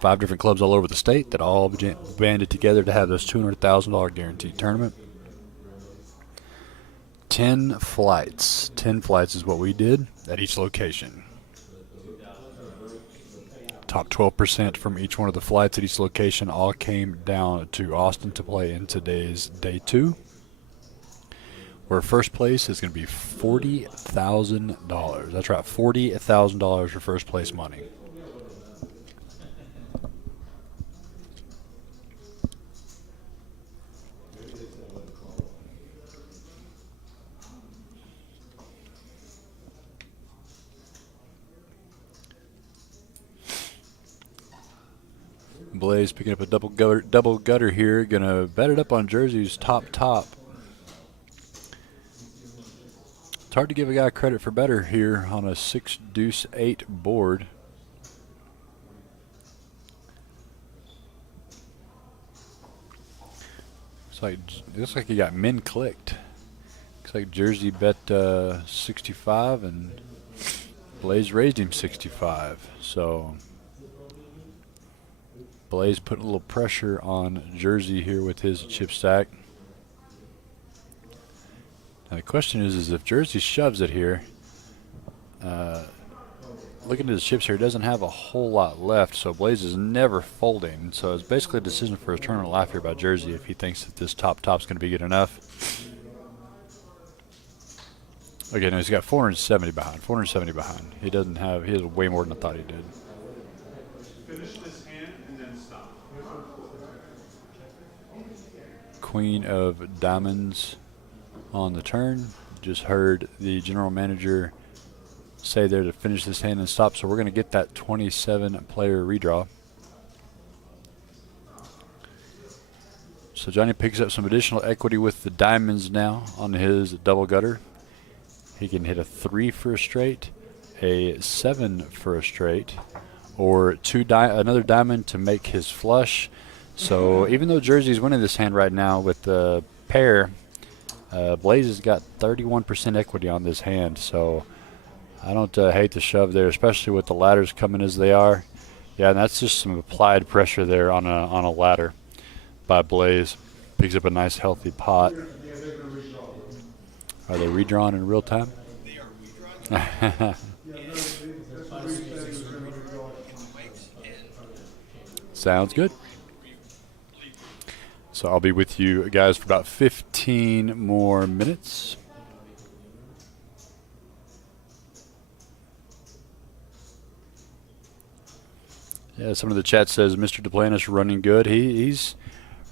5 different clubs all over the state that all banded together to have this $200,000 guaranteed tournament. 10 flights. 10 flights is what we did at each location. Top 12% from each one of the flights at each location all came down to Austin to play in today's day 2. Where first place is going to be $40,000. That's right, $40,000 for first place money. Blaze picking up a double gutter here. Gonna bet it up on Jersey's top. It's hard to give a guy credit for better here on a 6-deuce-8 board. It looks like he got min clicked. Looks like Jersey bet 65 and Blaze raised him 65. So Blaze putting a little pressure on Jersey here with his chip stack. Now the question is if Jersey shoves it here, looking at his chips here, he doesn't have a whole lot left, so Blaze is never folding. So it's basically a decision for his tournament life here by Jersey if he thinks that this top's going to be good enough. Okay, no, he's got 470 behind. 470 behind. He has way more than I thought he did. Finish this hand and then stop. Queen of diamonds on the turn. Just heard the general manager say there to finish this hand and stop, so we're going to get that 27-player redraw. So Johnny picks up some additional equity with the diamonds now on his double gutter. He can hit a 3 for a straight, a 7 for a straight, or another diamond to make his flush. So even though Jersey's winning this hand right now with the pair, Blaze has got 31% equity on this hand. So I don't hate the shove there, especially with the ladders coming as they are. Yeah, and that's just some applied pressure there on a ladder by Blaze. Picks up a nice healthy pot. Are they redrawn in real time? They are redrawn. Sounds good. So I'll be with you guys for about 15 more minutes. Yeah, some of the chat says Mr. Duplantis running good. He's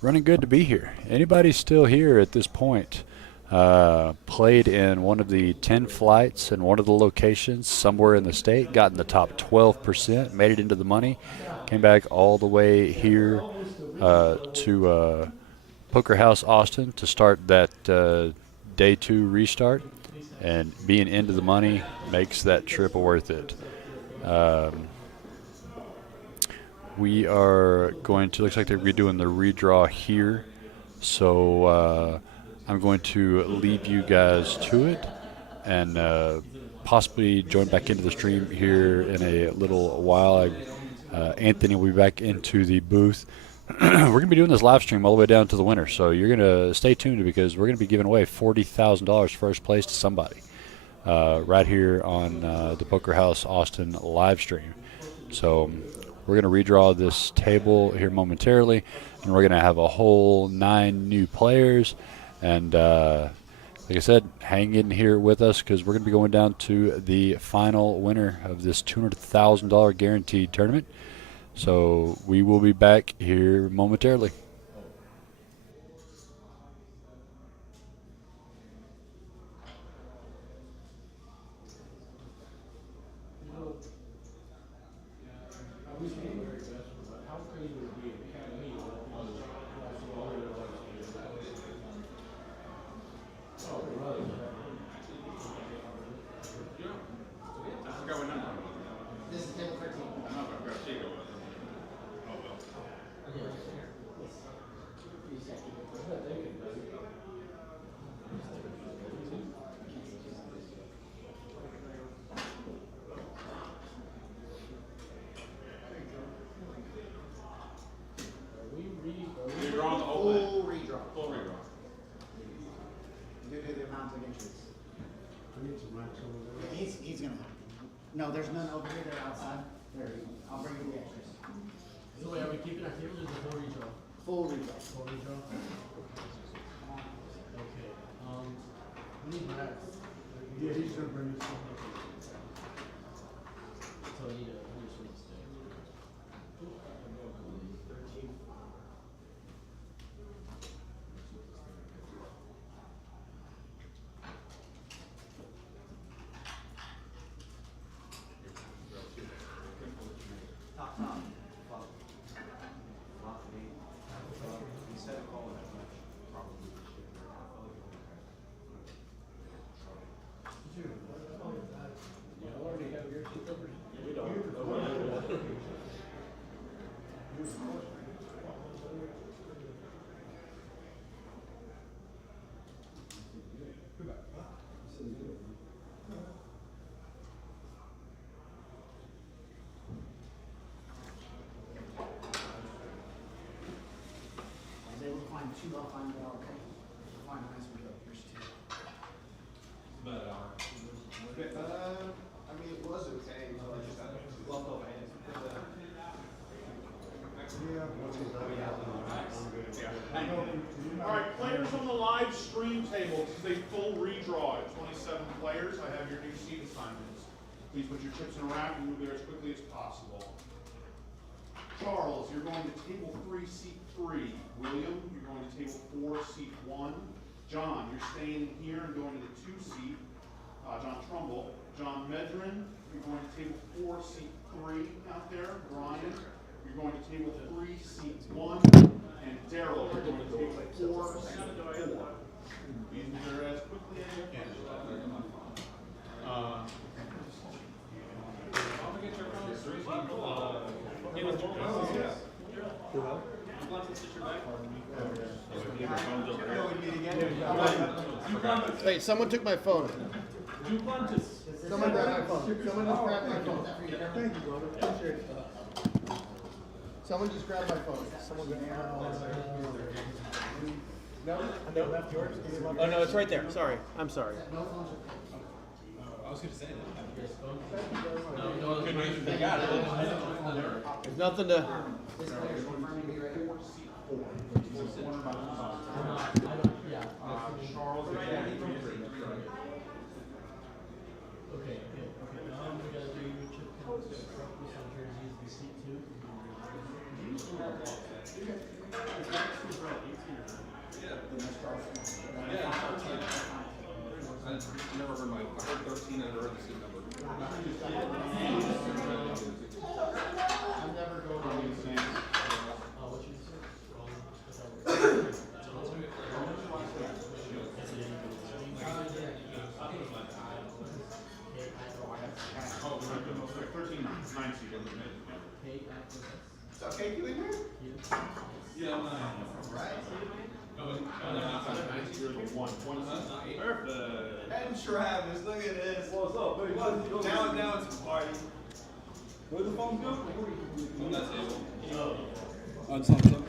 running good to be here. Anybody still here at this point? Played in one of the 10 flights in one of the locations somewhere in the state, got in the top 12%, made it into the money, came back all the way here to Poker House Austin to start that day 2 restart, and being into the money makes that trip worth it. We are going to, looks like they're doing the redraw here, so I'm going to leave you guys to it and possibly join back into the stream here in a little while. Anthony will be back into the booth. we're going to be doing this live stream all the way down to the winner. So you're going to stay tuned because we're going to be giving away $40,000 first place to somebody right here on the Poker House Austin live stream. So we're going to redraw this table here momentarily, and we're going to have a whole 9 new players. And like I said, hang in here with us because we're going to be going down to the final winner of this $200,000 guaranteed tournament. So we will be back here momentarily. Redrawing the whole thing. Full redraw. Due to the amount of entries. He's gonna. No, there's none over here. They're outside. There you go. I'll bring you the extras. So wait, are we keeping our tables or is it full redraw? Full redraw. Full redraw? Okay, we need racks. Yeah, he's gonna bring this one. So I need a swing stick. 13. I was able to find 2. I'll find more. Okay. Find a nice one. Here's 2. I mean, it was okay, but I just got lumped over hands. All right, players on the live stream table, this is a full redraw at 27 players. I have your new seat assignments. Please put your chips in a rack and move there as quickly as possible. Charles, you're going to table 3, seat 3. William, you're going to table 4, seat 1. John, you're staying here and going to the 2 seat. John Trumbull. John Medrin, you're going to table 4, seat 3 out there. Brian, you're going to table 3, seat 1. And Daryl, you're going to table 4, seat 4. Please move there as quickly as you can. Wait, someone took my phone. Someone grabbed my phone. Someone just grabbed my phone. Thank you, brother. Appreciate it. Someone just grabbed my phone. Someone grabbed my phone. No, no, left yours. Oh no, it's right there. Sorry, I'm sorry. I was going to say that. There's nothing to. Charles, Okay, good. Okay, now we gotta do your chip counts. This on jerseys, the seat 2. I never heard I heard 13 and I heard the seat number. I'm never going to these things. What's your Oh, 13, 9 seat. Is that okay, you in here? Yeah, I'm not. Right. Perfect. And Travis, look at this. What's up, baby? Now it's a party. Where'd the phone go? On that table. On something.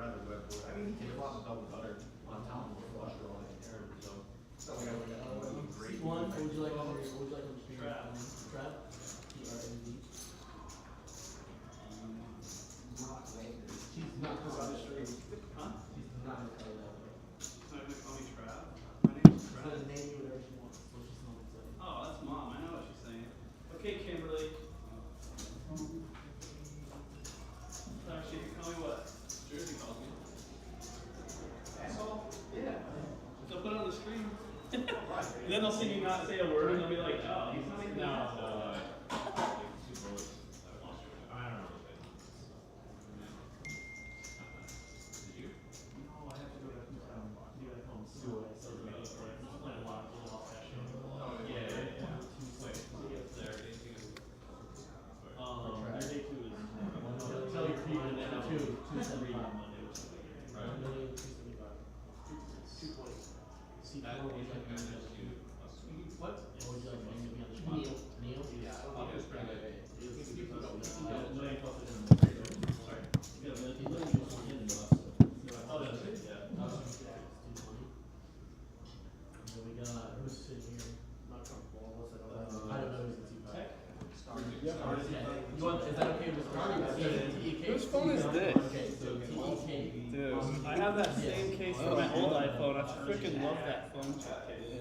rather wet board. I mean, he can flop a double cutter on top of a flush draw in there, so it's not like I would have great. One, what would you like on the stream? Trap. Trap? TRND. She's not on the stream. Huh? She's not gonna color that way. So I'm gonna call me Trav. My name's She's Trav. gonna name you whatever she wants. So she's not gonna say. Oh, that's mom. I know what she's saying. Okay, Kimberly. She can call me what? Jersey calls me. Asshole? Yeah. So put it on the screen. And then they'll see me not say a word and they'll be like, oh, he's not even an asshole. Whose phone is this? Dude, I have that same case for my old iPhone. I freaking love that phone case.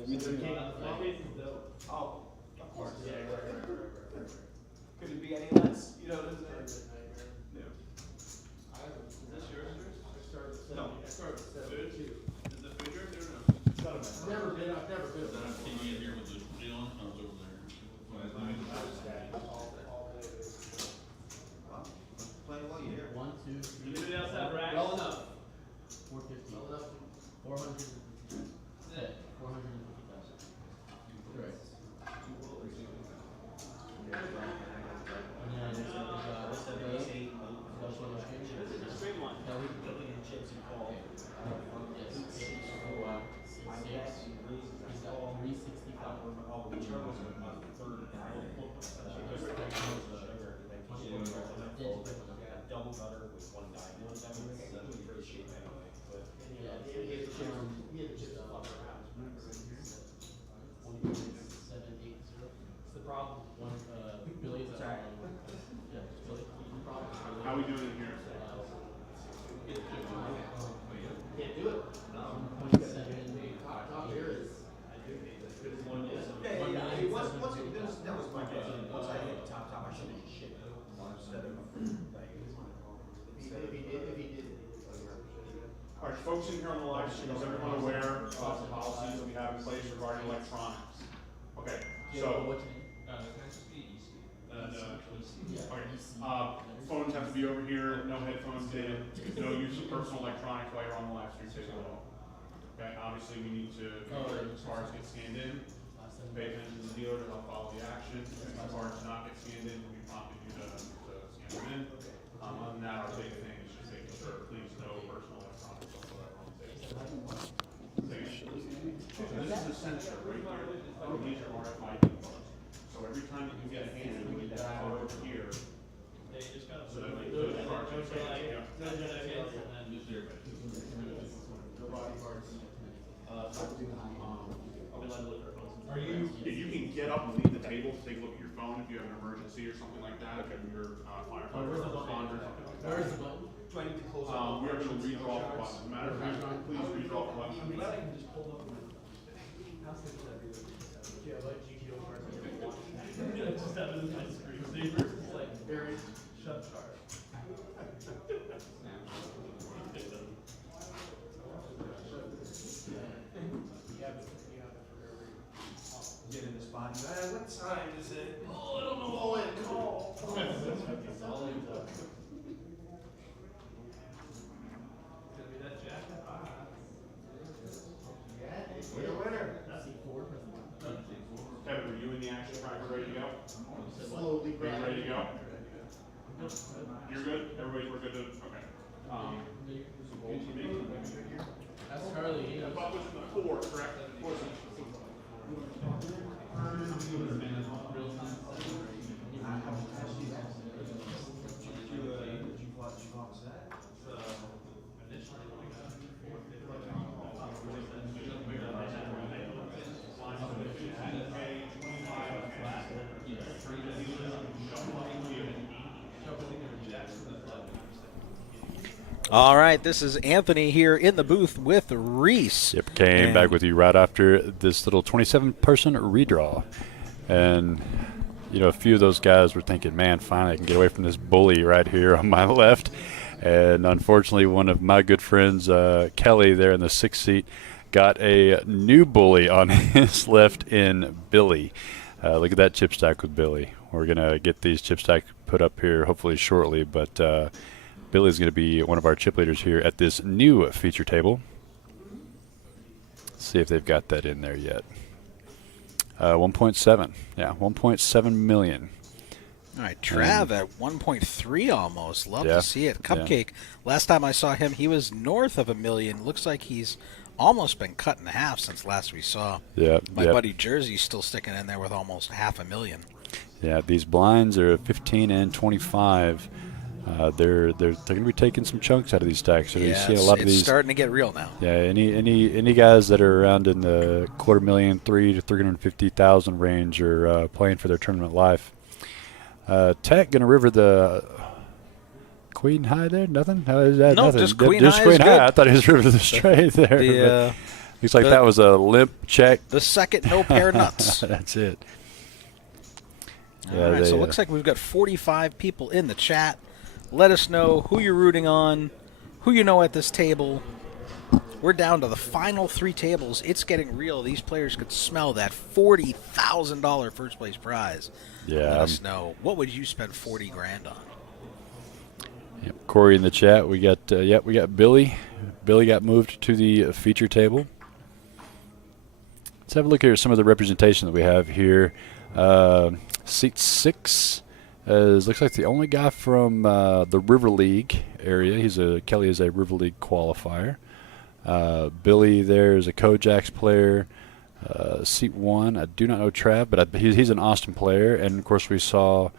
My case is dope. Oh, of course. Yeah, could it be any less? You know what I'm saying? No. Is this yours? No. I started with 7 too. Is the food yours or no? I've never been. Can you get here with the deal on? I was over there. Play while you're here. 1, 2, 3. Anybody else have racks? Well enough. 450. Well enough. 400. 450,000. Correct. And then we got This is the stream one. Kelly. Chips and call. Yes. 365. Double cutter with one diamond. I mean, that's in pretty shape anyway. But Yeah, he had to just fuck around. 780. What's the problem? Billy's at yeah, Billy. The problem is Billy. How we doing in here? Can't do it. 1.7. Top here is. that was my guess. Once I hit the top, I should have just shit. Instead of If he did. All right, folks in here on the live stream, is everyone aware of the policies that we have in place regarding electronics? Okay, so, What's your name? phones have to be over here, no headphones in, no use of personal electronics while you're on the live stream table at all. Okay, obviously we need to, as cards get scanned in, pay attention to the dealer to help follow the action. If the cards do not get scanned in, we prompted you to scan them in. Other than that, our big thing is just making sure, please, no personal electronics whatsoever on the table. So this is essential right here. These are RFID cards. So every time that you get a hand, we need to have it over here. They just got So that those cards are scanned. Yeah. Are you? If you can get up and leave the table to take a look at your phone if you have an emergency or something like that, if you're firefighter or responder or something like that. Where's the button? Do I need to close We are going to redraw the button. As a matter of fact, please redraw the button. I'm glad I can just pull up. Yeah, but GTO cards. Just have it as my screensaver. It's like very shut sharp. get in the spot. What Time is it? Oh, I don't know. Oh, it call. Gonna be that jacket. winner. That's E4. Kevin, were you in the action tracker ready to go? Slowly Are you ready to go? Nope. You're good? Everybody, we're good to, okay. That's Charlie. The button was in the four, correct? All right, this is Anthony here in the booth with Reese. Yep, came back with you right after this little 27-person redraw. And, you know, a few of those guys were thinking, man, finally I can get away from this bully right here on my left. And unfortunately, one of my good friends, Kelly, there in the 6th seat, got a new bully on his left in Billy. Look at that chip stack with Billy. We're going to get these chip stacks put up here hopefully shortly, but Billy's going to be one of our chip leaders here at this new feature table. Let's see if they've got that in there yet. 1.7. Yeah, 1.7 million. All right, Trav at 1.3 almost. Love Yeah, to see it. Cupcake, last time I saw him, he was north of $1 million. Looks like he's almost been cut in half since last we saw. Yeah, My buddy Jersey's still sticking in there with almost $500,000. Yeah, these blinds are 15 and 25. They're going to be taking some chunks out of these stacks. So you see a lot of it's these starting to get real now. Yeah, any guys that are around in the $250,000 to $350,000 range are playing for their tournament life. Tech going to river the Queen High there? Nothing? No, nothing. just Queen Just High Queen is High. good. I thought he was river the straight there. Looks like that was a limp check. The second no pair nuts. That's it. All right, so it looks like we've got 45 people in the chat. Let us know who you're rooting on, who you know at this table. We're down to the final 3 tables. It's getting real. These players could smell that $40,000 first place prize. Yeah. Let us know. What would you spend 40 grand on? Yep, Corey in the chat. We got we got Billy. Billy got moved to the feature table. Let's have a look at some of the representation that we have here. Seat 6 looks like the only guy from the River League area. Kelly is a River League qualifier. Billy there is a Kojaks player. Seat 1, I do not know Trav, but he's an Austin player. And of course we saw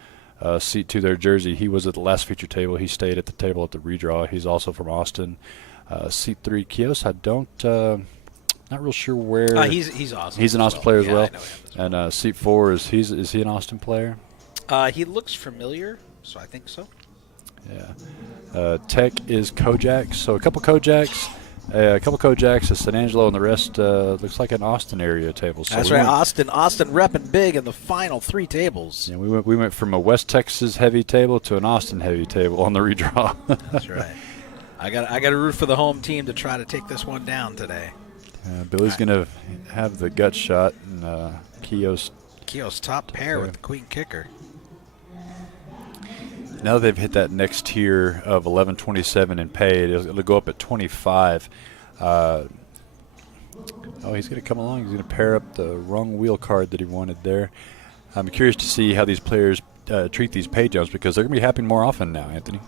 seat 2 there, Jersey. He was at the last feature table. He stayed at the table at the redraw. He's also from Austin. Seat 3, Kios. I don't. Not real sure where. He's Austin. He's an Austin player as well. I know him as well. And seat 4 is he an Austin player? He looks familiar, so I think so. Yeah. Tech is Kojaks. So a couple Kojaks, a San Angelo, and the rest looks like an Austin area table. So That's right, Austin repping big in the final 3 tables. Yeah, we went from a West Texas heavy table to an Austin heavy table on the redraw. That's right. I got to root for the home team to try to take this one down today. Billy's going to have the gut shot, and Kios top pair with the queen kicker. Now that they've hit that next tier of 1127 and paid, it'll go up at 25. Oh, he's going to come along. He's going to pair up the wrong wheel card that he wanted there. I'm curious to see how these players treat these pay jumps, because they're going to be happening more often now, Anthony.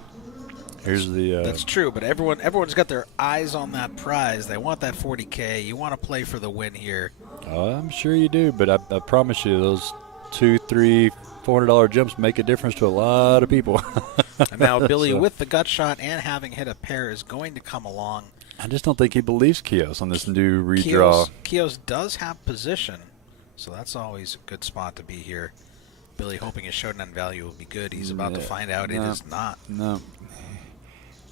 Here's the. That's true, but everyone's got their eyes on that prize. They want that 40K. You want to play for the win here. I'm sure you do, but I promise you, those $200, $300, $400 jumps make a difference to a lot of people. And now Billy, with the gut shot and having hit a pair, is going to come along. I just don't think he believes Kios on this new redraw. Kios does have position, so that's always a good spot to be here. Billy hoping his showdown value will be good. He's about to find out it is not. No.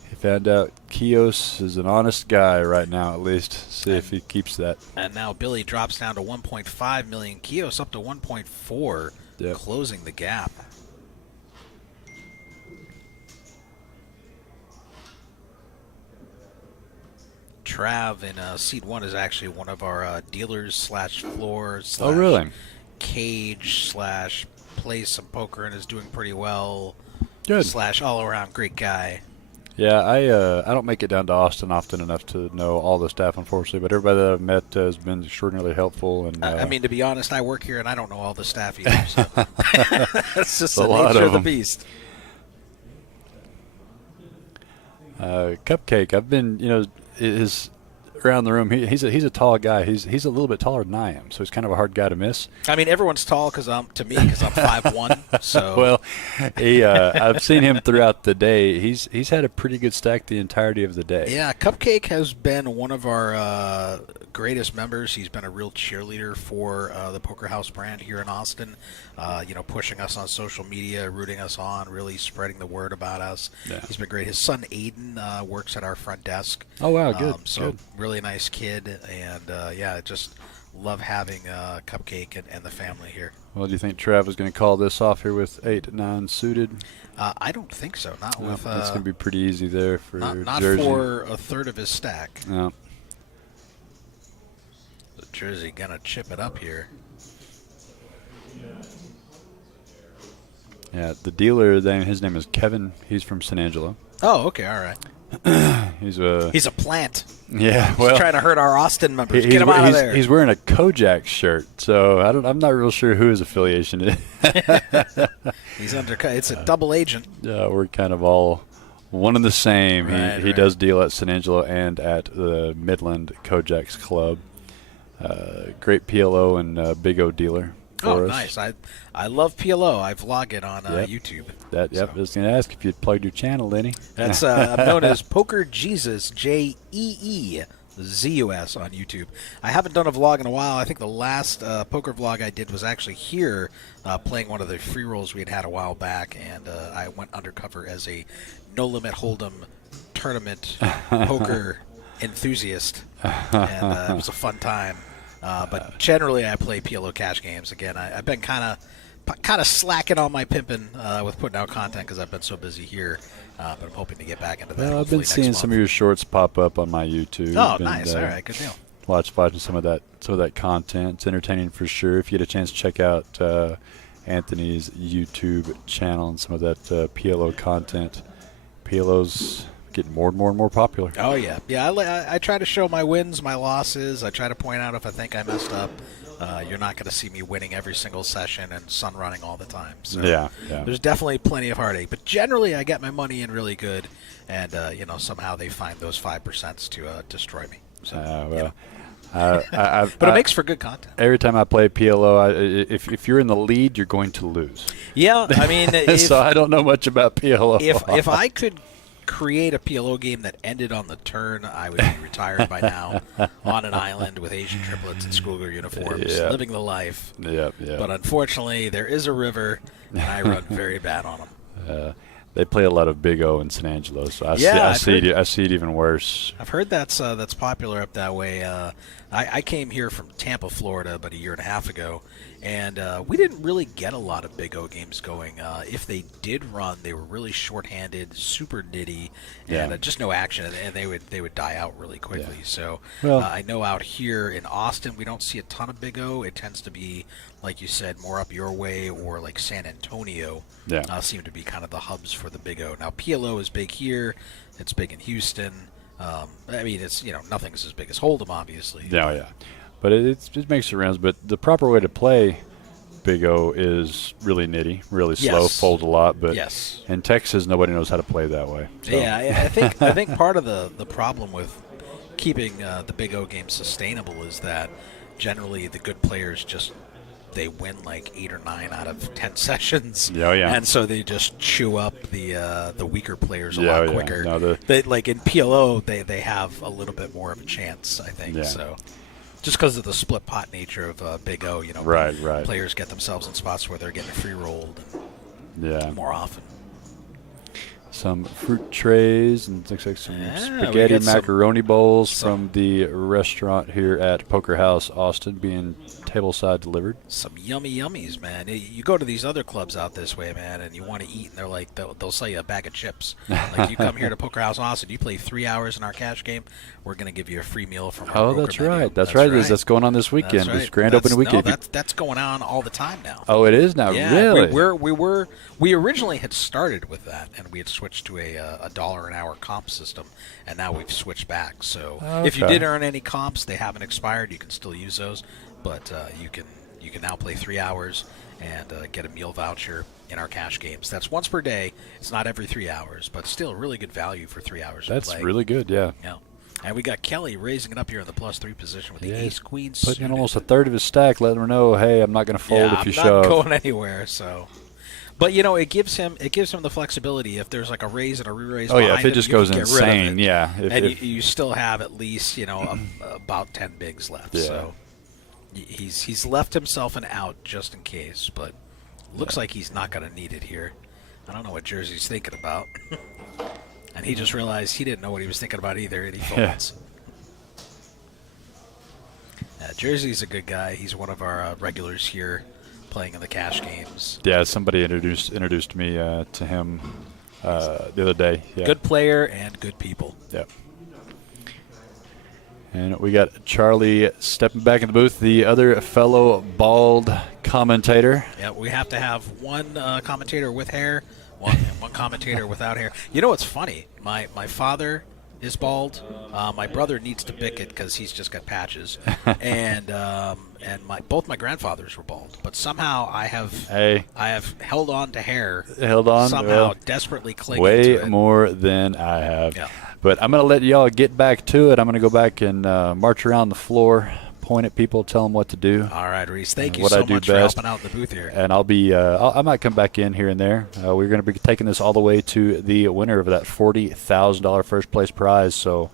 He found out Kios is an honest guy right now, at least. See if he keeps that. And now Billy drops down to 1.5 million. Kios up to 1.4, closing the gap. Trav in seat 1 is actually one of our dealers slash floor slash really? cage slash plays some poker and is doing pretty well. Good. Slash all around great guy. Yeah, I don't make it down to Austin often enough to know all the staff, unfortunately, but everybody that I've met has been extraordinarily helpful. And I mean, to be honest, I work here and I don't know all the staff either. So. It's just the lot nature of the them. beast. Cupcake, I've been, his around the room, he's a tall guy. He's a little bit taller than I am, so he's kind of a hard guy to miss. I mean, everyone's tall because I'm 5'1". So Well, I've seen him throughout the day. He's had a pretty good stack the entirety of the day. yeah, Cupcake has been one of our greatest members. He's been a real cheerleader for the Poker House brand here in Austin. Pushing us on social media, rooting us on, really spreading the word about us. Yeah. He's been great. His son Aiden works at our front desk. Oh wow, good. So good. really nice kid, and just love having Cupcake and the family here. Well, do you think Trav is going to call this off here with 8-9 suited? I don't think so. Not with. It's going to be pretty easy there for not Jersey. for a third of his stack. No. So Jersey gonna chip it up here. Yeah, the dealer, his name is Kevin. He's from San Angelo. Oh, okay, all right. He's a plant. Yeah, well, He's trying to hurt our Austin members. Get him out of there. He's wearing a Kojak shirt, so I'm not real sure who his affiliation is. He's undercut. It's a double agent. We're kind of all one and the same. Right, he does deal at San Angelo and at the Midland Kojak's Club. Great PLO and Big O dealer. Oh, us. nice. I love PLO. I vlog it on Yep. YouTube. I was going to ask if you'd plugged your channel, Lenny. That's I'm known as Poker Jesus, JEEZUS on YouTube. I haven't done a vlog in a while. I think the last poker vlog I did was actually here playing one of the free rolls we had a while back, and I went undercover as a No Limit Hold'em tournament poker enthusiast, and it was a fun time. But generally, I play PLO cash games. Again, I've been kind of slacking on my pimping with putting out content because I've been so busy here. But I'm hoping to get back into that. Well, I've hopefully been seeing next some of month. your shorts pop up on my YouTube. Oh, and, nice. All right, good deal. Watching some of that content. It's entertaining for sure. If you get a chance to check out Anthony's YouTube channel and some of that PLO content, PLO's getting more and more popular. Oh yeah, I try to show my wins, my losses. I try to point out if I think I messed up. You're not going to see me winning every single session and sun running all the time. So Yeah. there's definitely plenty of heartache, but generally I get my money in really good, and somehow they find those 5% to destroy me. So, but it makes for good content. Every time I play PLO, if you're in the lead, you're going to lose. Yeah, I mean, So I don't know much about PLO. if I could create a PLO game that ended on the turn, I would be retired by now on an island with Asian triplets and schoolgirl uniforms, living the life. Yeah. But unfortunately, there is a river, and I run very bad on them. They play a lot of Big O in San Angelo, so I see it even worse. I've heard that's popular up that way. I came here from Tampa, Florida, about a year and a half ago, and we didn't really get a lot of Big O games going. If they did run, they were really short-handed, super nitty, and just no action, and they would die out really quickly. Yeah. So Well, I know out here in Austin, we don't see a ton of Big O. It tends to be, like you said, more up your way, or like San Antonio. Seem to be kind of the hubs for the Big O. Now PLO is big here. It's big in Houston. I mean, it's nothing's as big as Hold'em, obviously. Yeah. But it makes the rounds. But the proper way to play Big O is really nitty, really slow, fold a lot. But in Texas, nobody knows how to play that way. So. Yeah, I think part of the problem with keeping the Big O game sustainable is that generally the good players they win like 8 or 9 out of 10 sessions. And so they just chew up the weaker players a lot quicker. No, like in PLO, they have a little bit more of a chance, I think. So just because of the split pot nature of Big O, right. players get themselves in spots where they're getting free rolled more often. Some fruit trays and looks like some Yeah, spaghetti we got macaroni bowls from the restaurant here at Poker House Austin being tableside delivered. Some yummy yummies, man. You go to these other clubs out this way, man, and you want to eat, and they're like, they'll sell you a bag of chips. Like, you come here to Poker House Austin, you play 3 hours in our cash game, we're going to give you a free meal from our broker that's menu. right. That's right. That's going on this weekend. That's right. This grand opening weekend. No, that's going on all the time now. Oh, it is now? Yeah, Really? we originally had started with that, and we had switched to a $1 an hour comp system, and now we've switched back. So if you did earn any comps, they haven't expired. You can still use those, but you can now play 3 hours and get a meal voucher in our cash games. That's once per day. It's not every 3 hours, but still really good value for 3 hours. That's of play. really good. Yeah. And we got Kelly raising it up here in the +3 position with the Yeah, ace queen Putting in suited. almost a third of his stack, letting him know, hey, I'm not going to fold if you I'm shove. not going anywhere. So, but you know, it gives him the flexibility. If there's like a raise and a re-raise, Oh yeah, behind if it him, just you can goes get rid of insane, it. yeah. And you still have at least about 10 bigs left. Yeah. So he's left himself an out just in case, but looks like he's not going to need it here. I don't know what Jersey's thinking about. And he just realized he didn't know what he was thinking about either, and he folds. Jersey's a good guy. He's one of our regulars here playing in the cash games. Yeah, somebody introduced me to him the other day. Yeah. Good player and good people. Yep. And we got Charlie stepping back in the booth, the other fellow bald commentator. Yeah, we have to have one commentator with hair, one commentator without hair. You know what's funny? My father is bald. My brother needs to pick it because he's just got patches, and both my grandfathers were bald. But somehow I have held on to hair. Somehow desperately clinging way to it. more than I have. Yeah. But I'm going to let y'all get back to it. I'm going to go back and march around the floor, point at people, tell them what to do. All right, Reese. Thank you what so I do much for best. helping out in the booth here. And I'll be I might come back in here and there. We're going to be taking this all the way to the winner of that $40,000 first place prize. So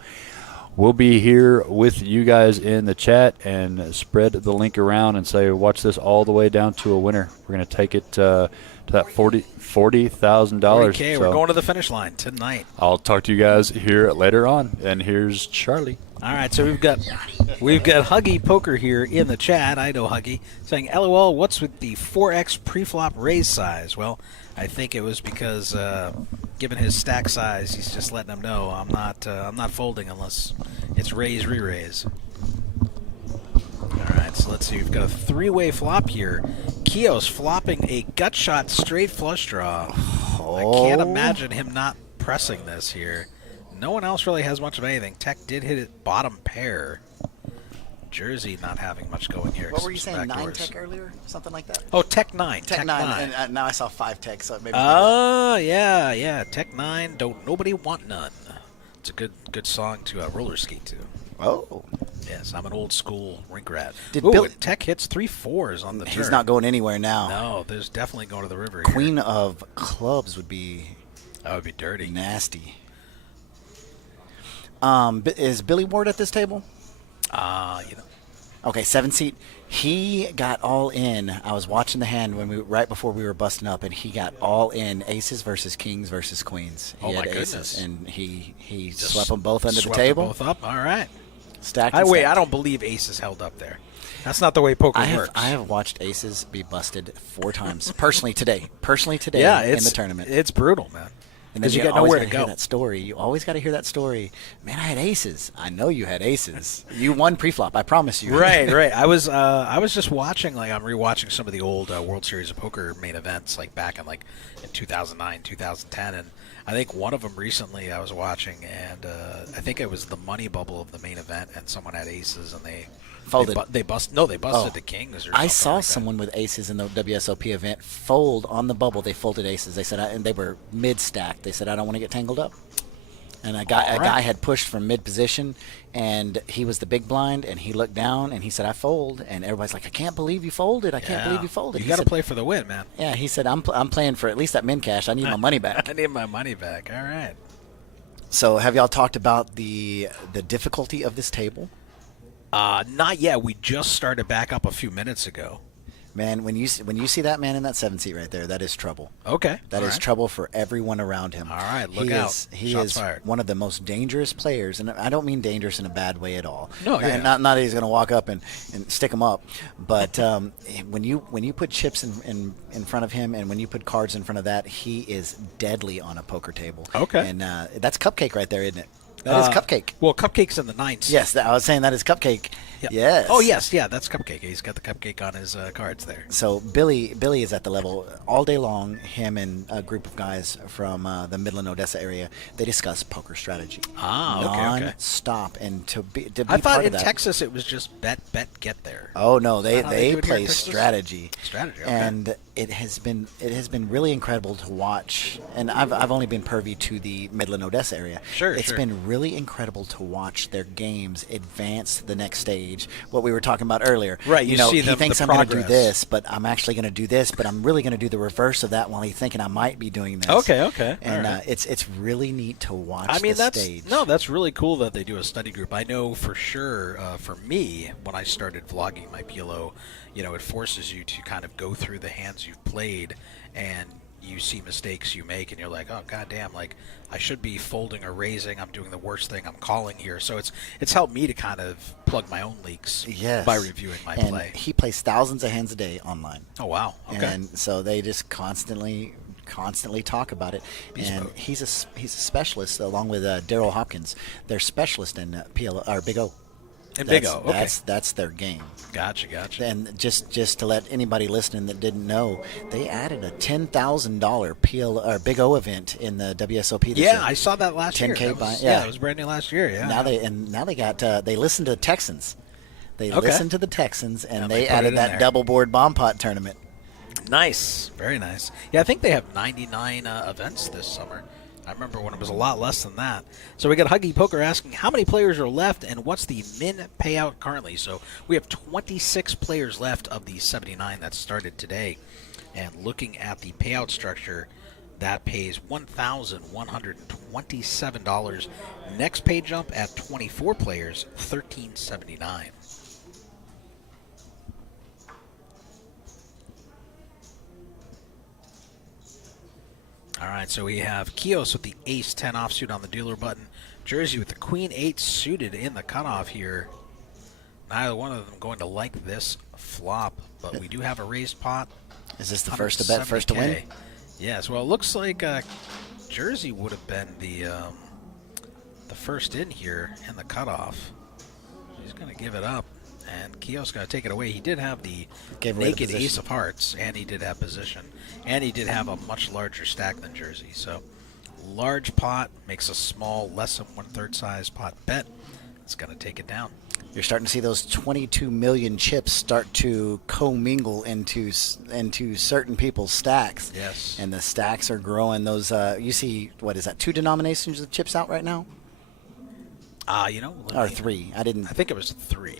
we'll be here with you guys in the chat and spread the link around and say, watch this all the way down to a winner. We're going to take it to that $40,000. Okay, we're going to the finish line tonight. I'll talk to you guys here later on. And here's Charlie. All right, so we've got Huggy Poker here in the chat. I know Huggy saying, "LOL, what's with the 4x preflop raise size?" Well, I think it was because given his stack size, he's just letting them know I'm not folding unless it's raise re-raise. All right, so let's see. We've got a three-way flop here. Keogh's flopping a gut shot straight flush draw. I can't imagine him not pressing this here. No one else really has much of anything. Tech did hit it bottom pair. Jersey not having much going here. What were you saying, 9 backdoors. Tech earlier? Something like that? Oh, Tech 9. Tech 9. And now I saw 5 Tech, so maybe. Oh, yeah. Tech 9, don't nobody want none. It's a good song to roller skate to. Oh. Yes, I'm an old school rink rat. Did Tech hits 3 4s on the turn. He's not going anywhere now. No, there's definitely going to the river here. Queen of clubs would be. That would be dirty. Nasty. Is Billy Ward at this table? Okay, 7 seat. He got all in. I was watching the hand right before we were busting up, and he got all in aces versus kings versus queens. He had my aces, goodness. and he swept them both under the Swept table. them both up. All right. Stacked. I stacked. don't believe aces held up there. That's not the way poker works. I have watched aces be busted 4 times personally today. Yeah, in the tournament. It's brutal, man. And then Because you got always nowhere to gotta hear go. that story. You always got to hear that story. Man, I had aces. I know you had aces. You won preflop. I promise you. Right. I was just watching, I'm rewatching some of the old World Series of Poker main events, back in 2009, 2010, and I think one of them recently I was watching, and I think it was the money bubble of the main event, and someone had aces, and they folded. They busted the kings. Or something I saw like that. someone with aces in the WSOP event fold on the bubble. They folded aces. They said, and they were mid stack. They said, I don't want to get tangled up. And a guy had pushed from mid position, and he was the big blind, and he looked down, and he said, I fold. And everybody's like, I can't believe you folded. I can't believe you folded. You got to play for the win, man. Yeah, he said, I'm playing for at least that min cash. I need my money back. I need my money back. All right. So have y'all talked about the difficulty of this table? Not yet. We just started back up a few minutes ago. Man, when you see that man in that 7 seat right there, that is trouble. Okay. That is trouble for everyone around him. All right, look out. He Shots is fired. one of the most dangerous players, and I don't mean dangerous in a bad way at all. No, yeah. Not that he's going to walk up and stick him up, but when you put chips in front of him, and when you put cards in front of that, he is deadly on a poker table. Okay. And that's Cupcake right there, isn't it? That is Cupcake. Well, Cupcake's in the 9s. Yes, I was saying that is Cupcake. Yep. Yes. Oh, yes, yeah, that's Cupcake. He's got the Cupcake on his cards there. So Billy is at the level all day long. Him and a group of guys from the Midland, Odessa area, they discuss poker strategy. Okay. Non-stop. And to be I thought part in of that, Texas it was just bet, get there. Oh no, they do it here in play Texas? strategy. Strategy, okay. And it has been really incredible to watch, and I've only been pervy to the Midland Odessa area. Sure, It's sure. been really incredible to watch their games advance to the next stage. What we were talking about earlier, Right, you see he the thinks I'm going to do progress. this, but I'm actually going to do this, but I'm really going to do the reverse of that while he's thinking I might be doing this. Okay. And All right. it's really neat to watch. I mean, the that's stage. that's really cool that they do a study group. I know for sure. For me, when I started vlogging my PLO, it forces you to kind of go through the hands you've played, and you see mistakes you make, and you're like, oh goddamn, like I should be folding or raising. I'm doing the worst thing. I'm calling here. So it's helped me to kind of plug my own leaks by reviewing my and play. he plays thousands of hands a day online. Oh wow. Okay. And so they just constantly talk about it. Beast and mode. he's a specialist along with Daryl Hopkins. They're specialists in PLO or Big O. And Big O. Okay. That's their game. Gotcha. And just to let anybody listening that didn't know, they added a $10,000 PL or Big O event in the WSOP. This year. I saw that last year. 10K That was, yeah, it was brand new last year. Yeah. Now they got they listened to the Texans. They Okay. listened to the Texans and And they they put it added in that there. double board bomb pot tournament. Nice. Very nice. Yeah, I think they have 99 events this summer. I remember when it was a lot less than that. So we got Huggy Poker asking how many players are left and what's the min payout currently. So we have 26 players left of the 79 that started today. And looking at the payout structure, that pays $1,127. Next pay jump at 24 players, $1,379. All right, so we have Kios with the ace-10 offsuit on the dealer button. Jersey with the queen-8 suited in the cutoff here. Neither one of them going to like this flop, but we do have a raised pot. Is this the first to bet, first to win? 170K. Yes, well, it looks like Jersey would have been the first in here in the cutoff. He's going to give it up, and Kios going to take it away. He did have the Gave away the naked position. ace of hearts, and he did have position, and he did have a much larger stack than Jersey. So large pot makes a small, less than 1/3 size pot bet. It's going to take it down. You're starting to see those 22 million chips start to commingle into certain people's stacks. Yes. And the stacks are growing. Those you see, what is that? 2 denominations of chips out right now, or 3? I think it was 3.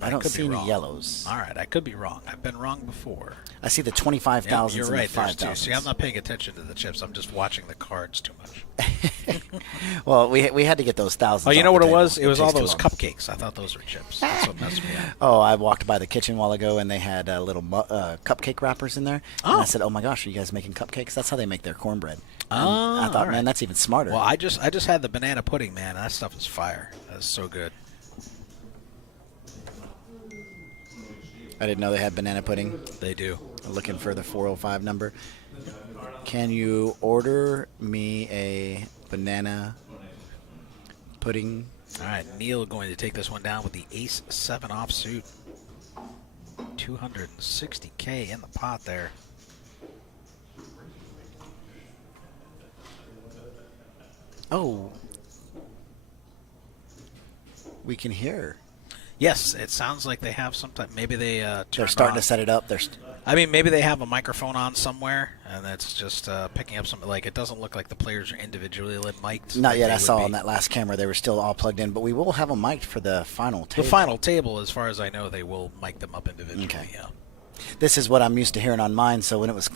don't could see be any wrong. yellows. All right, I could be wrong. I've been wrong before. I see the 25,000 You're and right. the There's 2. 5,000. See, I'm not paying attention to the chips. I'm just watching the cards too much. Well, we had to get those thousands. Oh, you off know what the it table. was? It was all takes too those long. cupcakes. I thought those were chips. That's what messed me up. Oh, I walked by the kitchen a while ago, and they had little cupcake wrappers in there. And I Oh. said, "Oh my gosh, are you guys making cupcakes? That's how they make their cornbread." And Oh, I thought, all man, right. that's even smarter. Well, I just had the banana pudding, man. That stuff is fire. That's so good. I didn't know they had banana pudding. They do. Looking for the 405 number. Can you order me a banana pudding? All right, Neil going to take this one down with the ace-7 offsuit. 260K in the pot there. Oh, we can hear. Yes, it sounds like they have some type. Maybe they They're turned starting on- to set it up. I mean, maybe they have a microphone on somewhere, and that's just picking up something. Like, it doesn't look like the players are individually mic'd. Not like yet. they I would saw be. on that last camera they were still all plugged in, but we will have them mic'd for the final table. The final table, as far as I know, they will mic them up individually. Okay. Yeah. This is what I'm used to hearing on mine. So when it was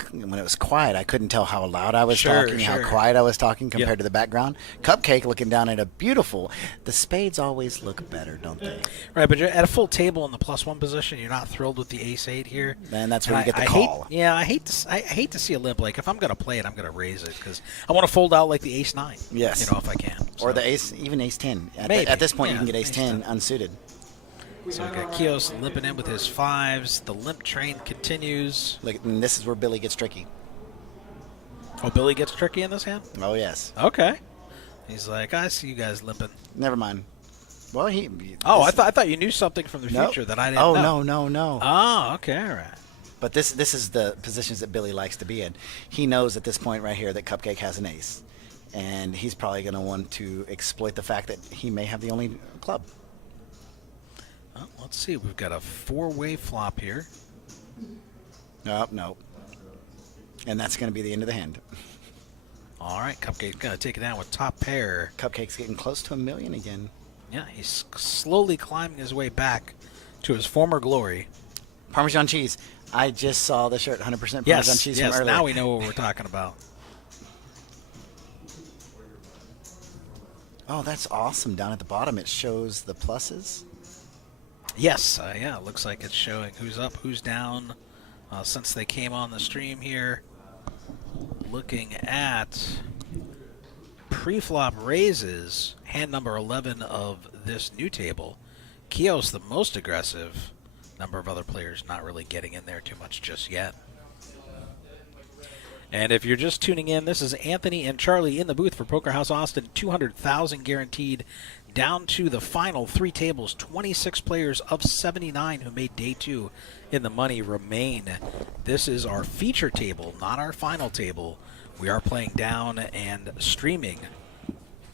quiet, I couldn't tell how loud I was Sure, talking, sure. how quiet I was talking compared Yep. to the background. Cupcake looking down at a beautiful. The spades always look better, don't they? Right, but you're at a full table in the +1 position. You're not thrilled with the ace-8 here. And that's where you get the I call. I hate to see a limp. Like, if I'm going to play it, I'm going to raise it because I want to fold out like the ace-9. Yes. If I can. Or So- the ace, even ace-10. Maybe. At this point, you Yeah, can get ace-10 ace-10. unsuited. So we got Kios limping in with his 5s. The limp train continues. Look, and this is where Billy gets tricky. Oh, Billy gets tricky in this hand? Oh, yes. Okay. He's like, I see you guys limping. Never mind. Well, Oh, this- I thought you knew something from the No. future that I didn't Oh, know. no. Oh, okay, all right. But this is the positions that Billy likes to be in. He knows at this point right here that Cupcake has an ace. And he's probably going to want to exploit the fact that he may have the only club. Well, let's see. We've got a 4-way flop here. No. And that's going to be the end of the hand. All right, Cupcake's going to take it down with top pair. Cupcake's getting close to $1 million again. Yeah, he's slowly climbing his way back to his former glory. Parmesan cheese. I just saw the shirt, 100% Parmesan Yes, cheese yes. from earlier. Now we know what we're talking about. Oh, that's awesome. Down at the bottom, it shows the pluses. Yes, yeah. It looks like it's showing who's up, who's down since they came on the stream here. Looking at pre-flop raises, hand number 11 of this new table. Keogh's the most aggressive. Number of other players not really getting in there too much just yet. And if you're just tuning in, this is Anthony and Charlie in the booth for Poker House Austin. 200,000 guaranteed, down to the final 3 tables. 26 players of 79 who made day 2 in the money remain. This is our feature table, not our final table. We are playing down and streaming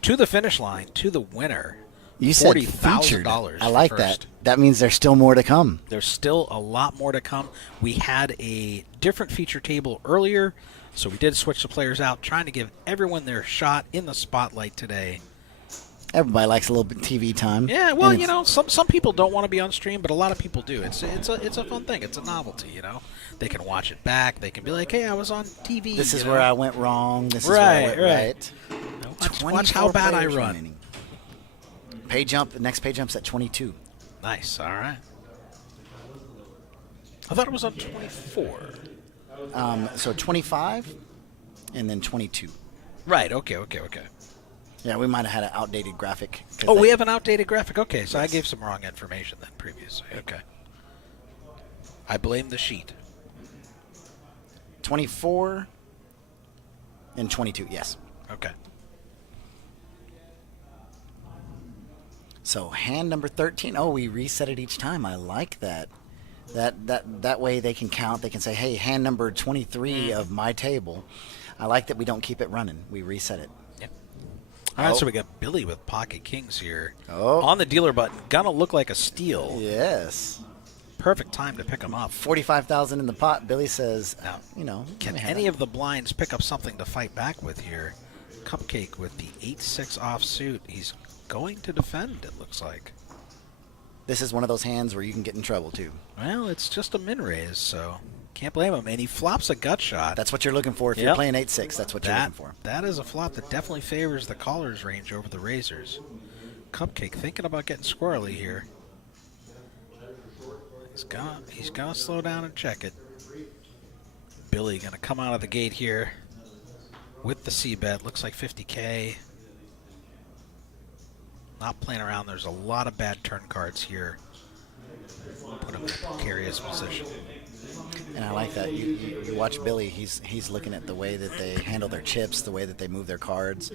to the finish line, to the winner. You said featured. I like that. That means there's still more to come. There's still a lot more to come. We had a different feature table earlier, so we did switch the players out, trying to give everyone their shot in the spotlight today. Everybody likes a little bit of TV time. Yeah, well, And you know, some people don't want to be on stream, but a lot of people do. It's a fun thing. It's a novelty, you know. They can watch it back. They can be like, hey, I was on TV. This is where I went wrong. This is where I went right. Watch how bad I players run. remaining. Pay jump. The next pay jump's at 22. Nice. All right. I thought it was on 24. So 25 and then 22. Right. Okay. Yeah, we might have had an outdated graphic. Oh, we have an outdated graphic. Okay, so I gave some wrong information then previously. Okay. I blame the sheet. 24 and 22, yes. Okay. So hand number 13. Oh, we reset it each time. I like that. That way they can count. They can say, hey, hand number 23 of my table. I like that we don't keep it running. We reset it. Yep. All right, so we got Billy with pocket kings here. Oh. On the dealer button. Gonna look like a steal. Yes. Perfect time to pick him up. 45,000 in the pot. Billy says, Now, you know. can any of the blinds pick up something to fight back with here? Cupcake with the 8-6 offsuit. He's going to defend, it looks like. This is one of those hands where you can get in trouble, too. Well, it's just a min raise, so can't blame him. And he flops a gut shot. That's what you're looking for. If you're playing 8-6, that's what you're looking for. That is a flop that definitely favors the caller's range over the raisers. Cupcake thinking about getting squirrely here. He's gonna slow down and check it. Billy gonna come out of the gate here with the C-bet. Looks like 50K. Not playing around. There's a lot of bad turn cards here. Put him in a precarious position. And I like that. You watch Billy. He's looking at the way that they handle their chips, the way that they move their cards.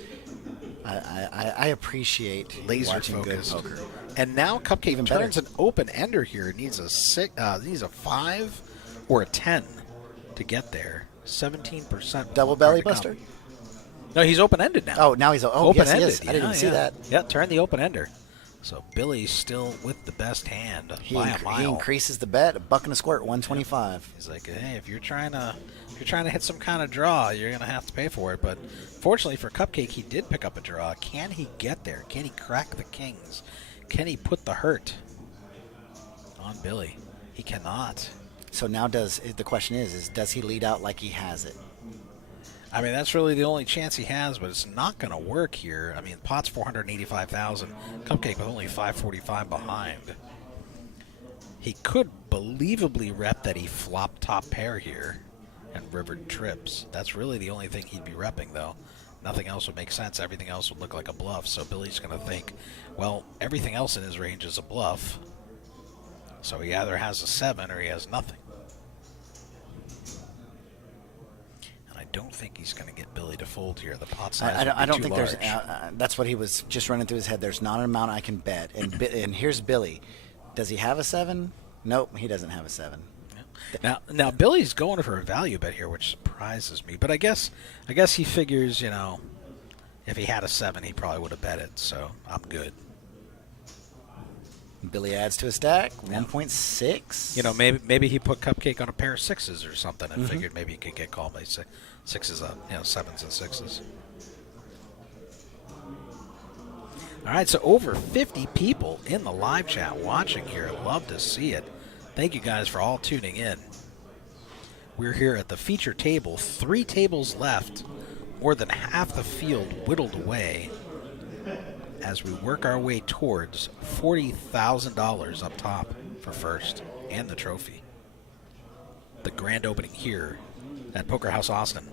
I appreciate Laser watching focused. good poker. And now Cupcake Even turns better. an open ender here. It needs a 5 or a 10 to get there. 17%. Double belly buster? No, he's open ended now. Oh, now he's open yes, he ended. is. I didn't even see that. Yeah, turn the open ender. So Billy's still with the best hand by a mile. He increases the bet, $1 and a squirt, 125. He's like, hey, if you're trying to hit some kind of draw, you're gonna have to pay for it. But fortunately for Cupcake, he did pick up a draw. Can he get there? Can he crack the kings? Can he put the hurt on Billy? He cannot. So now the question is does he lead out like he has it? I mean, that's really the only chance he has, but it's not going to work here. I mean, pot's 485,000. Cupcake with only 545 behind. He could believably rep that he flopped top pair here and rivered trips. That's really the only thing he'd be repping, though. Nothing else would make sense. Everything else would look like a bluff. So Billy's going to think, well, everything else in his range is a bluff. So he either has a 7 or he has nothing. I don't think he's going to get Billy to fold here. The pot size I don't too think large. there's. That's what he was just running through his head. There's not an amount I can bet. And here's Billy. Does he have a 7? Nope, he doesn't have a 7. Now Billy's going for a value bet here, which surprises me. But I guess he figures, if he had a 7, he probably would have bet it. So I'm good. Billy adds to his stack, 1.6. You know, maybe he put Cupcake on a pair of sixes or something and figured maybe he could get called by sixes up, sevens and sixes. All right, so over 50 people in the live chat watching here. Love to see it. Thank you guys for all tuning in. We're here at the feature table. 3 tables left. More than half the field whittled away as we work our way towards $40,000 up top for first and the trophy. The grand opening here at Poker House Austin.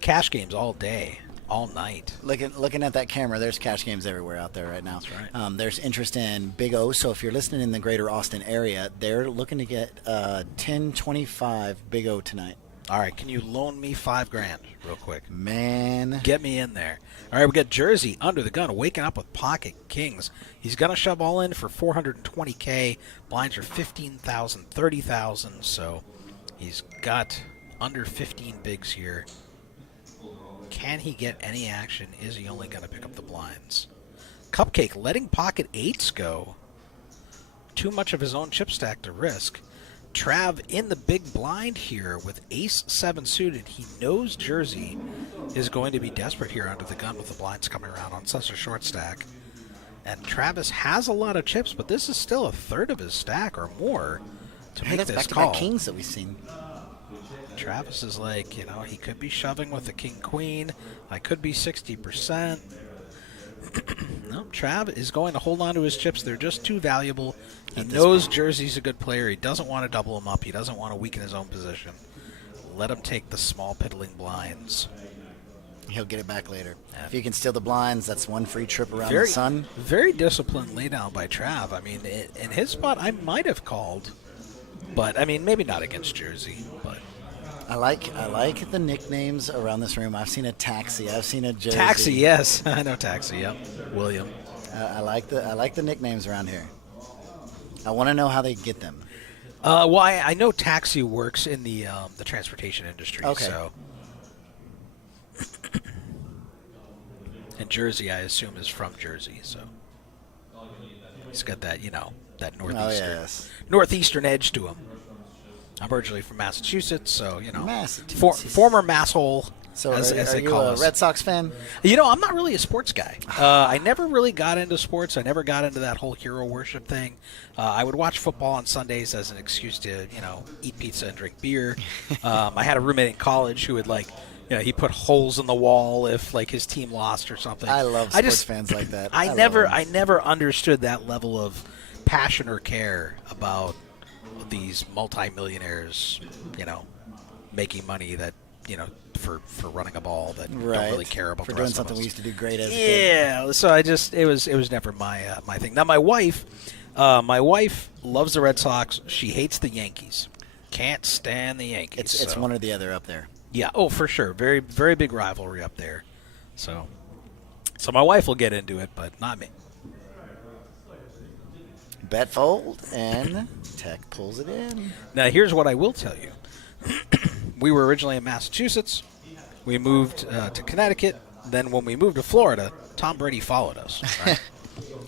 Cash games all day, all night. Looking at that camera, there's cash games everywhere out there right now. That's right. There's interest in Big O, so if you're listening in the greater Austin area, they're looking to get 1025 Big O tonight. All right, can you loan me $5,000 real quick? Man. Get me in there. All right, we got Jersey under the gun, waking up with pocket kings. He's going to shove all in for $420K. Blinds are 15,000, 30,000, so he's got under 15 bigs here. Can he get any action? Is he only going to pick up the blinds? Cupcake letting pocket eights go. Too much of his own chip stack to risk. Trav in the big blind here with ace-7 suited. He knows Jersey is going to be desperate here under the gun with the blinds coming around on such a short stack. And Travis has a lot of chips, but this is still a third of his stack or more to make That's this back-to-back call. kings that we've seen. Travis is like, he could be shoving with the king-queen. I could be 60%. No, Trav is going to hold on to his chips. They're just too valuable. He knows Jersey's a good player. He doesn't want to double him up. He doesn't want to weaken his own position. Let him take the small piddling blinds. He'll get it back later. If you can steal the blinds, that's one free trip around Very, the sun. very disciplined laydown by Trav. I mean, in his spot, I might have called, but I mean, maybe not against Jersey. But I like the nicknames around this room. I've seen a Taxi. I've seen a Jersey. Taxi, yes, I know Taxi. Yep, William. I like the nicknames around here. I want to know how they get them. Well, I know Taxi works in the transportation industry. Okay. So. And Jersey, I assume, is from Jersey, so he's got that, that northeastern edge to him. I'm originally from Massachusetts, so Massachusetts. former masshole, So as are they you call a us. Red Sox fan? I'm not really a sports guy. I never really got into sports. I never got into that whole hero worship thing. I would watch football on Sundays as an excuse to, eat pizza and drink beer. I had a roommate in college who would he put holes in the wall if his team lost or something. I love sports fans like that. I never understood that level of passion or care about these multimillionaires, making money that for running a ball that don't really care about for the doing rest something of us. we used to do great as a kid. Yeah, so it was never my thing. Now my wife loves the Red Sox. She hates the Yankees. Can't stand the Yankees. It's one or the other up there. Yeah, oh for sure. Very very big rivalry up there. So my wife will get into it, but not me. Bet fold, and Tech pulls it in. Now here's what I will tell you. We were originally in Massachusetts. We moved to Connecticut. Then when we moved to Florida, Tom Brady followed us. Right?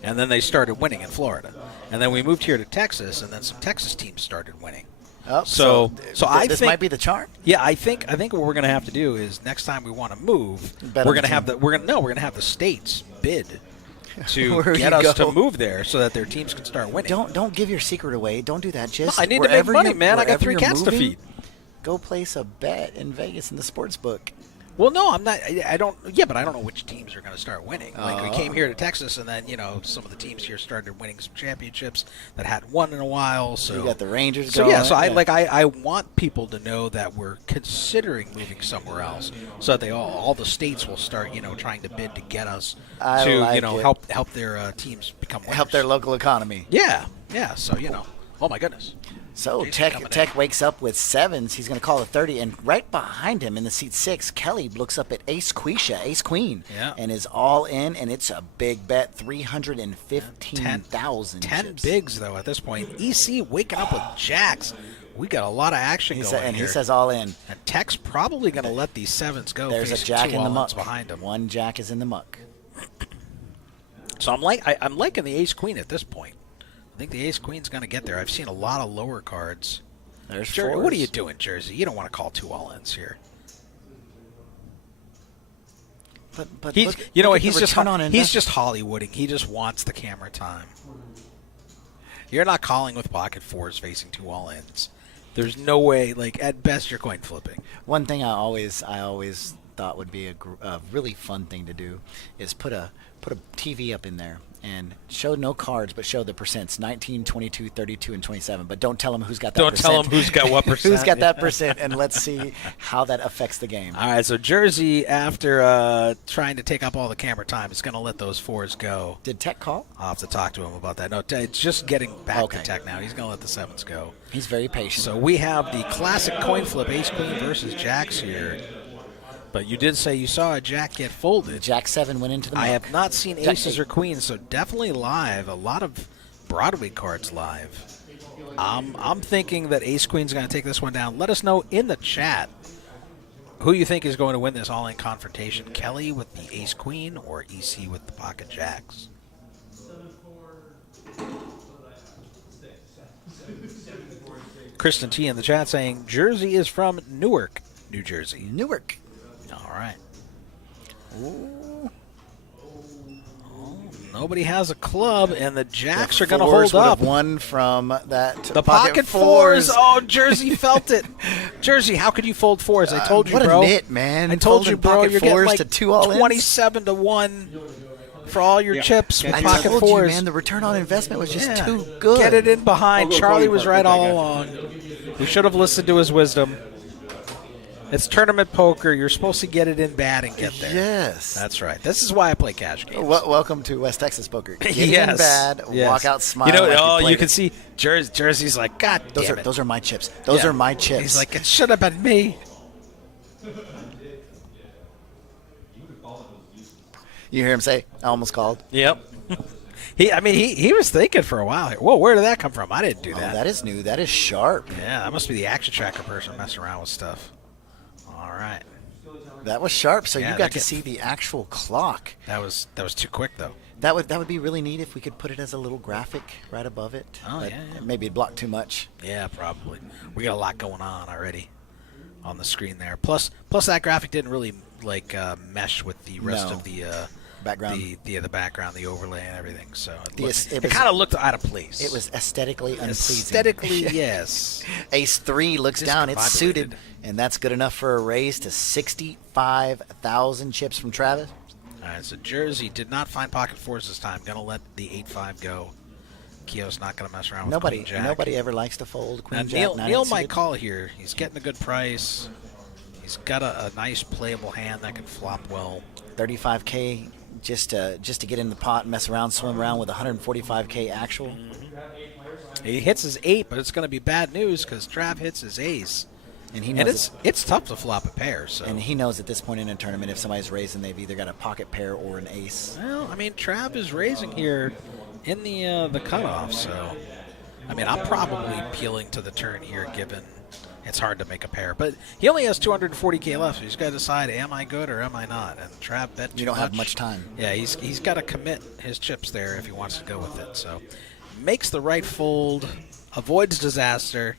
And then they started winning in Florida. And then we moved here to Texas, and then some Texas teams started winning. Oh, So I this think might be the charm. Yeah, I think what we're going to have to do is next time we want to move, Bet we're on going to the have team. we're going to have the states bid to Where get you us go. to move there so that their teams can start winning. Don't give your secret away. Don't do that. Just I need to make wherever money, you- man. I got wherever 3 you're cats to moving, feed. Go place a bet in Vegas in the sports book. Well, no, I'm not. I don't. Yeah, but I don't know which teams are going to start winning. Like we came here to Texas, and then some of the teams here started winning some championships that hadn't won in a while. So You got the Rangers So going. yeah, so I want people to know that we're considering moving somewhere else, so that all the states will start trying to bid to get us I to like it. help their teams become winners. help their local economy. Yeah. So oh my goodness. So Jason coming Tech wakes up with 7s. He's going to call it 30, and right behind him in the seat 6, Kelly looks up at ace queen, Yeah. and is all in, and it's a big bet, 315,000. 10 bigs though at this point. EC waking up with jacks. We got a lot of action going And here. he says all in. And Tech's probably going to let these 7s go. There's a facing jack 2 in the all-ins muck. behind him. One jack is in the muck. So I'm liking the ace queen at this point. I think the ace queen's going to get there. I've seen a lot of lower cards. There's What are fours. you doing, Jersey? You don't want to call 2 all-ins here. But He's, look, you know look what? at the He's just return on he's just investment. Hollywooding. He just wants the camera time. You're not calling with pocket fours facing 2 all-ins. There's no way. Like at best, you're coin flipping. One thing I always thought would be a really fun thing to do is put a TV up in there and show no cards, but show the percents: 19, 22, 32, and 27. But don't tell them who's got that. Don't tell them who's got what percent. who's got that percent, and let's see how that affects the game. All right, so Jersey, after trying to take up all the camera time, is going to let those 4s go. Did Tech call? I'll have to talk to him about that. No, it's just getting back Okay. to Tech now. He's going to let the 7s go. He's very patient. So we have the classic coin flip, ace queen versus jacks here. But you did say you saw a jack get folded. Jack 7 went into the I muck. have not seen Jack aces 8. or queens, so definitely live. A lot of Broadway cards live. I'm thinking that ace queen's going to take this one down. Let us know in the chat who you think is going to win this all-in confrontation. Kelly with the ace queen or EC with the pocket jacks. Kristen T in the chat saying Jersey is from Newark, New Jersey. Newark. All right. Ooh. Oh, nobody has a club, and the jacks are going to Fours hold would up. have won from that. The pocket fours. Oh, Jersey felt it. Jersey, how could you fold 4s? I told you, what bro. a nit, man. I told you, Folding bro. pocket You're getting fours like to 2 all-ins. 27 to 1 for all your chips with I pocket told fours. you, man. The return on investment was just Yeah. too good. Get it in behind. I'll go Charlie call you, was Parker. right Good all guy. along. We should have listened to his wisdom. It's tournament poker. You're supposed to get it in bad and get there. Yes. That's right. This is why I play cash games. Welcome to West Texas Poker. Get Yes. in bad, Yes. walk out, smile. You know, like you played can it. see Jersey's like, God Those damn are it. those are my chips. Those Yeah. are my chips. He's like, it should have been me. You hear him say, "I almost called." Yep. he was thinking for a while here. Whoa, where did that come from? I didn't do Oh, that. that is new. That is sharp. Yeah, that must be the action tracker person messing around with stuff. All right. That was sharp. So Yeah, you they're got to see the actual clock. That was too quick though. That would be really neat if we could put it as a little graphic right above it. Oh, But yeah. maybe it'd block too much. Yeah, probably. We got a lot going on already on the screen there. Plus that graphic didn't really mesh with the rest No. of the Background. the background, the overlay, and everything. So It was- it kind of looked out of place. It was aesthetically unpleasing. aesthetically, yes. Ace 3 looks down. It's Discombobulated. suited. And that's good enough for a raise to 65,000 chips from Travis. All right, so Jersey did not find pocket fours this time. Going to let the 8-5 go. Keogh's not going to mess around with Queen Jack. Nobody ever likes to fold Now, Queen Jack. Neil might call here. He's getting a good price. He's got a nice playable hand that can flop well. 35K just to get in the pot and mess around, swim around with 145K actual. He hits his 8, but it's going to be bad news because Trav hits his ace. And he And knows it's tough to flop a pair. So and he knows at this point in a tournament, if somebody's raising, they've either got a pocket pair or an ace. well, Trav is raising here in the cutoff. So I'm probably peeling to the turn here, given it's hard to make a pair. But he only has 240K left. So he's got to decide: am I good or am I not? And Trav bet too You don't have much time. Yeah, he's got to commit his chips there if he wants to go with it. So makes the right fold, avoids disaster.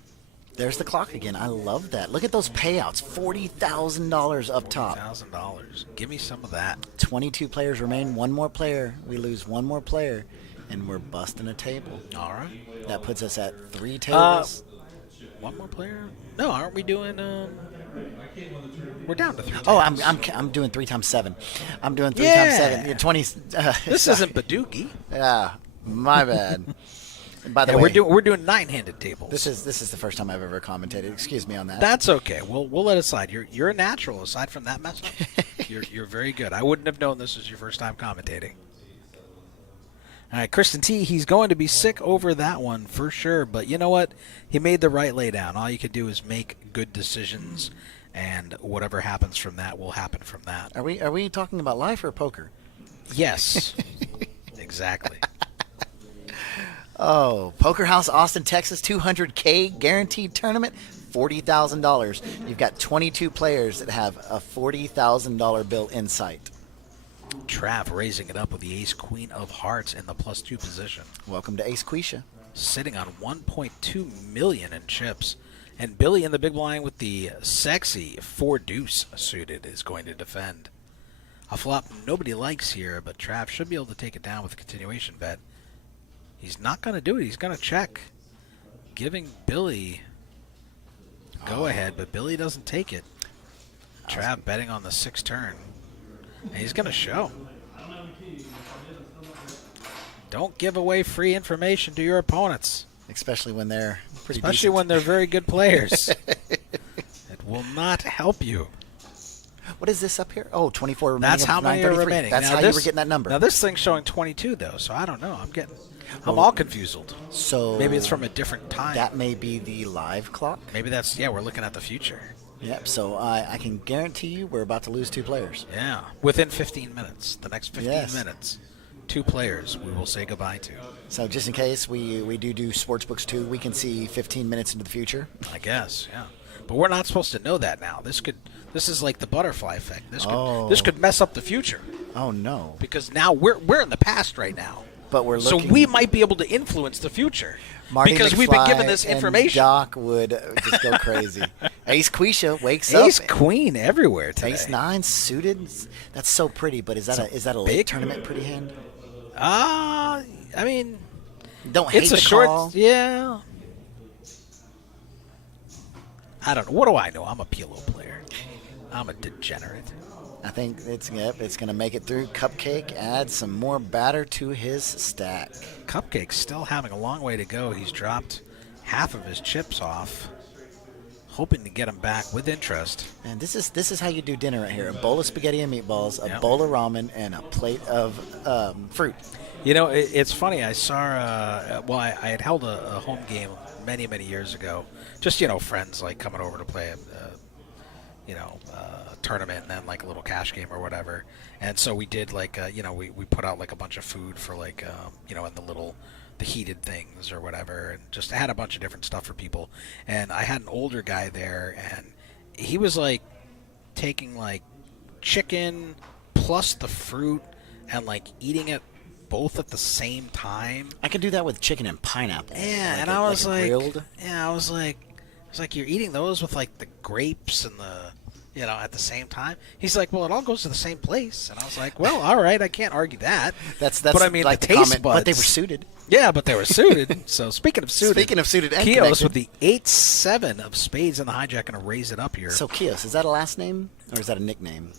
There's the clock again. I love that. Look at those payouts. $40,000 up top. $1,000. Give me some of that. 22 players remain. One more player. We lose one more player, and we're busting a table. All right. That puts us at 3 tables. One more player? No, aren't we doing? We're down to 3. Oh, tables. I'm doing 3 times 7. I'm doing 3 Yeah. times 7. Yeah, 20. This sorry. isn't Badoogie. Yeah, my bad. And by the Yeah, way, we're doing 9-handed tables. this is the first time I've ever commentated. Excuse me on that. That's okay. We'll let it slide. You're a natural. Aside from that mess up, you're very good. I wouldn't have known this was your first time commentating. All right, Kristen T. He's going to be sick over that one for sure. But you know what? He made the right laydown. All you could do is make good decisions, and whatever happens from that will happen from that. Are we talking about life or poker? Yes, exactly. Oh, Poker House, Austin, Texas, 200K guaranteed tournament, $40,000. You've got 22 players that have a $40,000 bill in sight. Trav raising it up with the ace queen of hearts in the +2 position. Welcome to Ace Quisha. sitting on 1.2 million in chips. And Billy in the big blind with the sexy 4-deuce suited is going to defend. A flop nobody likes here, but Trav should be able to take it down with a continuation bet. He's not going to do it. He's going to check, giving Billy go ahead, but Billy doesn't take it. Trav betting on the 6th turn. And he's going to show. Don't give away free information to your opponents. Especially when they're pretty Especially decent. when they're very good players. It will not help you. What is this up here? Oh, 24 remaining. That's of how many are 933. remaining. That's Now how this, you were getting that number. Now this thing's showing 22 though, so I don't know. I'm all confused. So maybe it's from a different time. That may be the live clock. Maybe that's, yeah, we're looking at the future. Yep. So I can guarantee you we're about to lose 2 players. Yeah, within 15 minutes. The next 15 Yes. minutes. 2 players we will say goodbye to. So just in case we do sportsbooks too, we can see 15 minutes into the future. I guess, yeah. But we're not supposed to know that now. This is like the butterfly effect. This could mess up the future. Oh no. Because now we're in the past right now. But we're looking. So we might be able to influence the future. Marty because we've been McFly given this and information. Doc would just go crazy. Ace Quisha wakes up. Ace Queen everywhere today. Ace 9 suited. That's so pretty. But is that a late big tournament pretty hand? I mean, Don't hate it's a the short. call. Yeah. I don't know. What do I know? I'm a PLO player. I'm a degenerate. I think it's going to make it through. Cupcake adds some more batter to his stack. Cupcake's still having a long way to go. He's dropped half of his chips off, hoping to get them back with interest. And this is how you do dinner right here: a bowl of spaghetti and meatballs, a Yep. bowl of ramen, and a plate of fruit. You know, it's funny. I saw, I had held a home game many, many years ago. Just, friends like coming over to play a tournament and then like a little cash game or whatever. And so we did like, we put out like a bunch of food for like, in the heated things or whatever, and just had a bunch of different stuff for people. And I had an older guy there, and he was like taking like chicken plus the fruit and like eating it both at the same time. I could do that with chicken and pineapple. Yeah, and I was like, grilled. yeah, I was like, you're eating those with like the grapes and the, at the same time. He's like, well, it all goes to the same place, and I was like, well, all right, I can't argue that. That's but I mean, like the the taste comment, buds. but they were suited. Yeah, but they were suited. So speaking of suited, and Kios connected. with the 8-7 of spades in the hijack, going to raise it up here. So Kios, is that a last name or is that a nickname?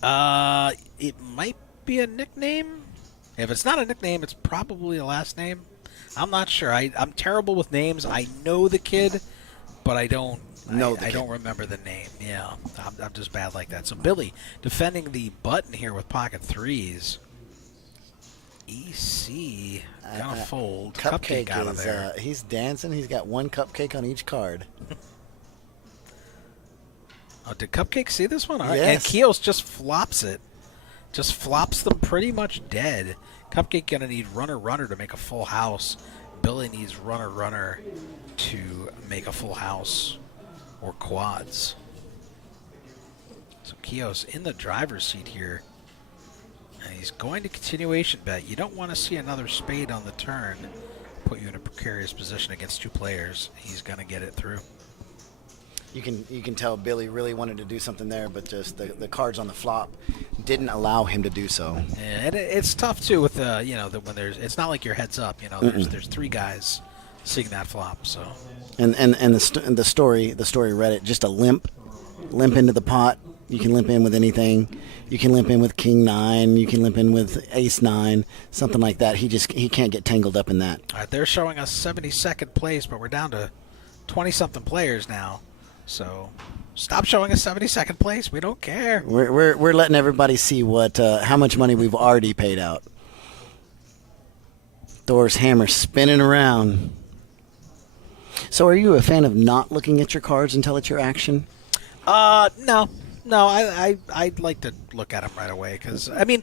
It might be a nickname. If it's not a nickname, it's probably a last name. I'm not sure. I'm terrible with names. I know the kid, but I don't I don't remember the name. Yeah, I'm just bad like that. So Billy defending the button here with pocket threes. EC gonna fold. Cupcake out of there. He's dancing. He's got 1 cupcake on each card. Oh, did Cupcake see this one? All right. Yes. And Kios just flops it. Just flops them pretty much dead. Cupcake gonna need runner to make a full house. Billy needs runner to make a full house or quads. So Kios in the driver's seat here. And he's going to continuation bet. You don't want to see another spade on the turn. Put you in a precarious position against 2 players. He's going to get it through. You can tell Billy really wanted to do something there, but just the cards on the flop didn't allow him to do so. And it's tough too with when it's not like your heads up. There's 3 guys seeing that flop. So And the story read it just a limp into the pot. You can limp in with anything. You can limp in with King 9. You can limp in with Ace 9, something like that. He can't get tangled up in that. all right, they're showing us 72nd place, but we're down to 20-something players now. So stop showing us 72nd place. We don't care. We're letting everybody see how much money we've already paid out. Thor's hammer spinning around. So are you a fan of not looking at your cards until it's your action? No. I'd like to look at them right away because I mean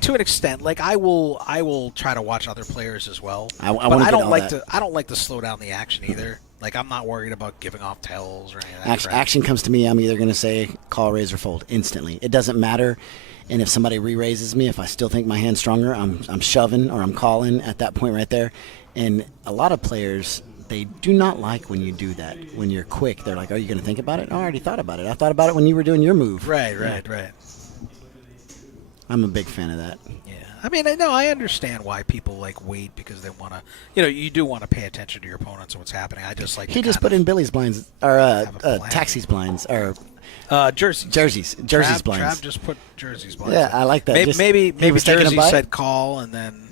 to an extent, like I will try to watch other players as well. I but I don't like to slow down the action either. Like I'm not worried about giving off tells or anything. Like that. Action comes to me, I'm either going to say call, raise, or fold instantly. It doesn't matter. And if somebody re-raises me, if I still think my hand's stronger, I'm shoving or I'm calling at that point right there. And a lot of players They do not like when you do that. When you're quick, they're like, "Are you going to think about it?" Oh, I already thought about it. I thought about it when you were doing your move. Right. I'm a big fan of that. Yeah, I mean, I understand why people like wait because they want to. You do want to pay attention to your opponents and what's happening. I just like. He just put in Billy's blinds or plan. Taxi's blinds or jerseys. Jerseys Trav blinds. just put jerseys blinds. Yeah, I like that. Maybe Just- maybe, he was taking a Jersey bite? said call and then.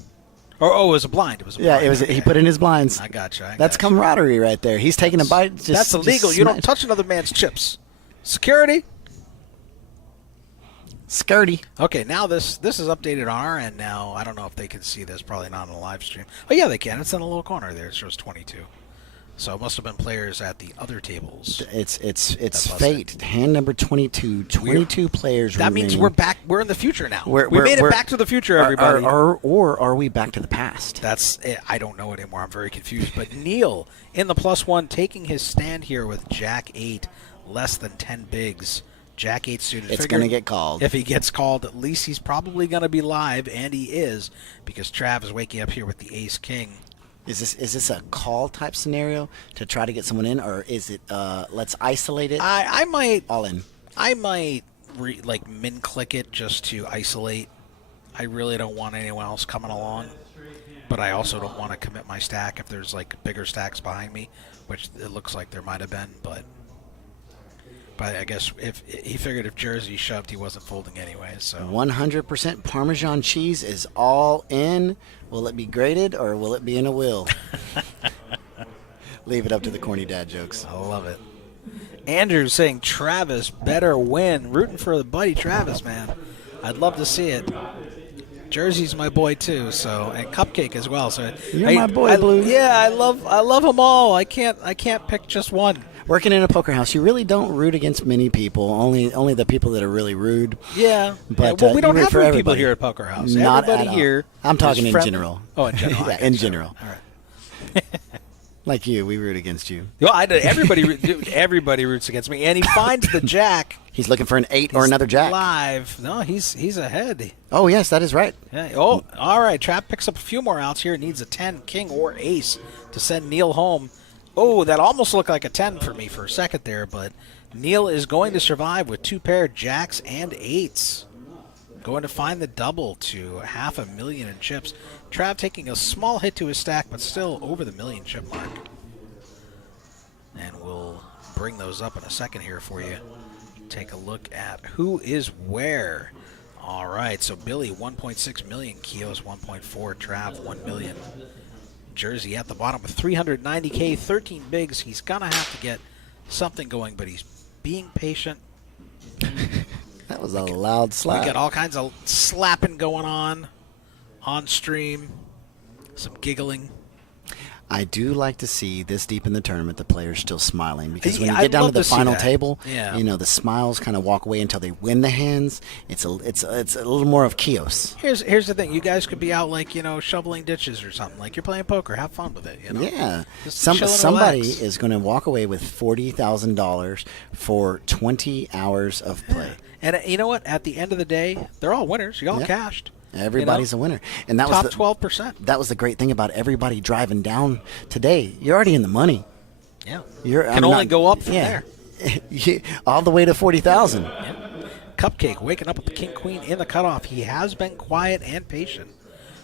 It was a blind. It was a Yeah, blind. it was. Okay. He put in his blinds. I gotcha. That's camaraderie right there. He's taking a bite. That's illegal. You don't touch another man's chips. Security. Skirty. Okay, now this is updated on our end now. I don't know if they can see this. Probably not on the live stream. Oh yeah, they can. It's in the little corner there. It shows 22. So it must have been players at the other tables. It's That's fate. Hand number 22. 22 players. That means remaining. we're back. We're in the future now. We're- we made we're- it back to the future, everybody. Or are we back to the past? That's I don't know anymore. I'm very confused. But Neil in the +1 taking his stand here with Jack 8, less than 10 bigs. Jack 8 suited. It's Figure going to get called. If he gets called, at least he's probably going to be live, and he is because Trav is waking up here with the Ace King. Is this a call type scenario to try to get someone in, or is it let's isolate it? I might all in. I might min click it just to isolate. I really don't want anyone else coming along, but I also don't want to commit my stack if there's like bigger stacks behind me, which it looks like there might have been. But I guess if he figured if Jersey shoved, he wasn't folding anyway. So 100% Parmesan cheese is all in. Will it be grated or will it be in a will? Leave it up to the corny dad jokes. I love it. Andrew's saying Travis better win. Rooting for the buddy Travis, man. I'd love to see it. Jersey's my boy too, so and Cupcake as well. So You're my boy, Blue. Yeah, I love them all. I can't pick just one. Working in a poker house, you really don't root against many people. Only the people that are really rude. Yeah, But well, we you don't root have for rude people everybody. here at Poker House. Not Everybody at all. here. I'm talking is in friendly. general. Oh, in general. Yeah, I in get you. general. All right. Like you, we root against you. Well, everybody roots against me, and he finds the jack. He's looking for an 8 or another jack. Live. No, he's ahead. Oh yes, that is right. Yeah. Oh, all right. Trap picks up a few more outs here. Needs a 10, king, or ace to send Neil home. Oh, that almost looked like a 10 for me for a second there, but Neil is going to survive with 2 pair jacks and 8s. Going to find the double to $500,000 in chips. Trav taking a small hit to his stack, but still over the million chip mark. And we'll bring those up in a second here for you. Take a look at who is where. All right, so Billy 1.6 million, Kios 1.4, Trav 1 million. Jersey at the bottom with 390K, 13 bigs. He's gonna have to get something going, but he's being patient. That was a loud slap. We got all kinds of slapping going on stream, some giggling. I do like to see this deep in the tournament the players still smiling, because when you I'd get down to love the to see final that. table, Yeah. the smiles kind of walk away until they win the hands. It's a little more of Kios. Here's the thing: you guys could be out shoveling ditches or something. Like you're playing poker, have fun with it. Yeah, Just chill and somebody relax. is going to walk away with $40,000 for 20 hours of play. And you know what? At the end of the day, they're all winners. You all Yeah. cashed. Everybody's a winner, and that Top was 12%. That was the great thing about everybody driving down today. You're already in the money. Yeah, Can only go up from there. All the way to 40,000. Yeah. Cupcake waking up with the king queen in the cutoff. He has been quiet and patient.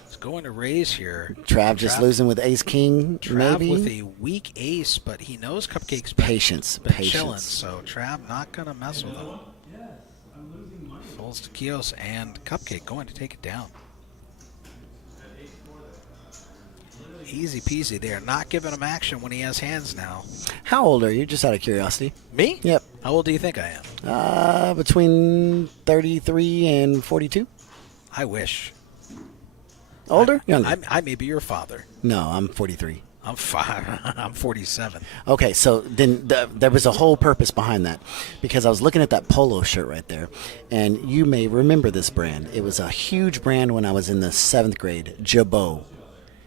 He's going to raise here. Trav just losing with ace king, Trav maybe. with a weak ace, but he knows Cupcake's Patience, been patience. chilling, so Trav not going to mess with him. Folds to Kios and Cupcake going to take it down. Easy peasy. They are not giving him action when he has hands now. How old are you? Just out of curiosity. Me? Yep. How old do you think I am? Between 33 and 42. I wish. Older? Younger? I may be your father. No, I'm 43. I'm 5. I'm 47. Okay, so then there was a whole purpose behind that, because I was looking at that polo shirt right there, and you may remember this brand. It was a huge brand when I was in the 7th grade, Jabot.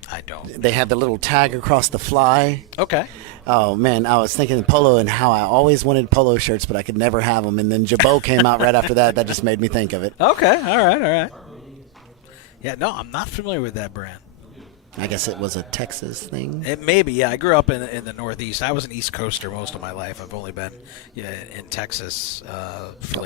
I don't. They had the little tag across the fly. Okay. Oh, man, I was thinking polo and how I always wanted polo shirts, but I could never have them, and then Jabot came out right after that. That just made me think of it. Okay. All right. Yeah, no, I'm not familiar with that brand. I guess it was a Texas thing. It may be, yeah. I grew up in the Northeast. I was an East Coaster most of my life. I've only been in Texas for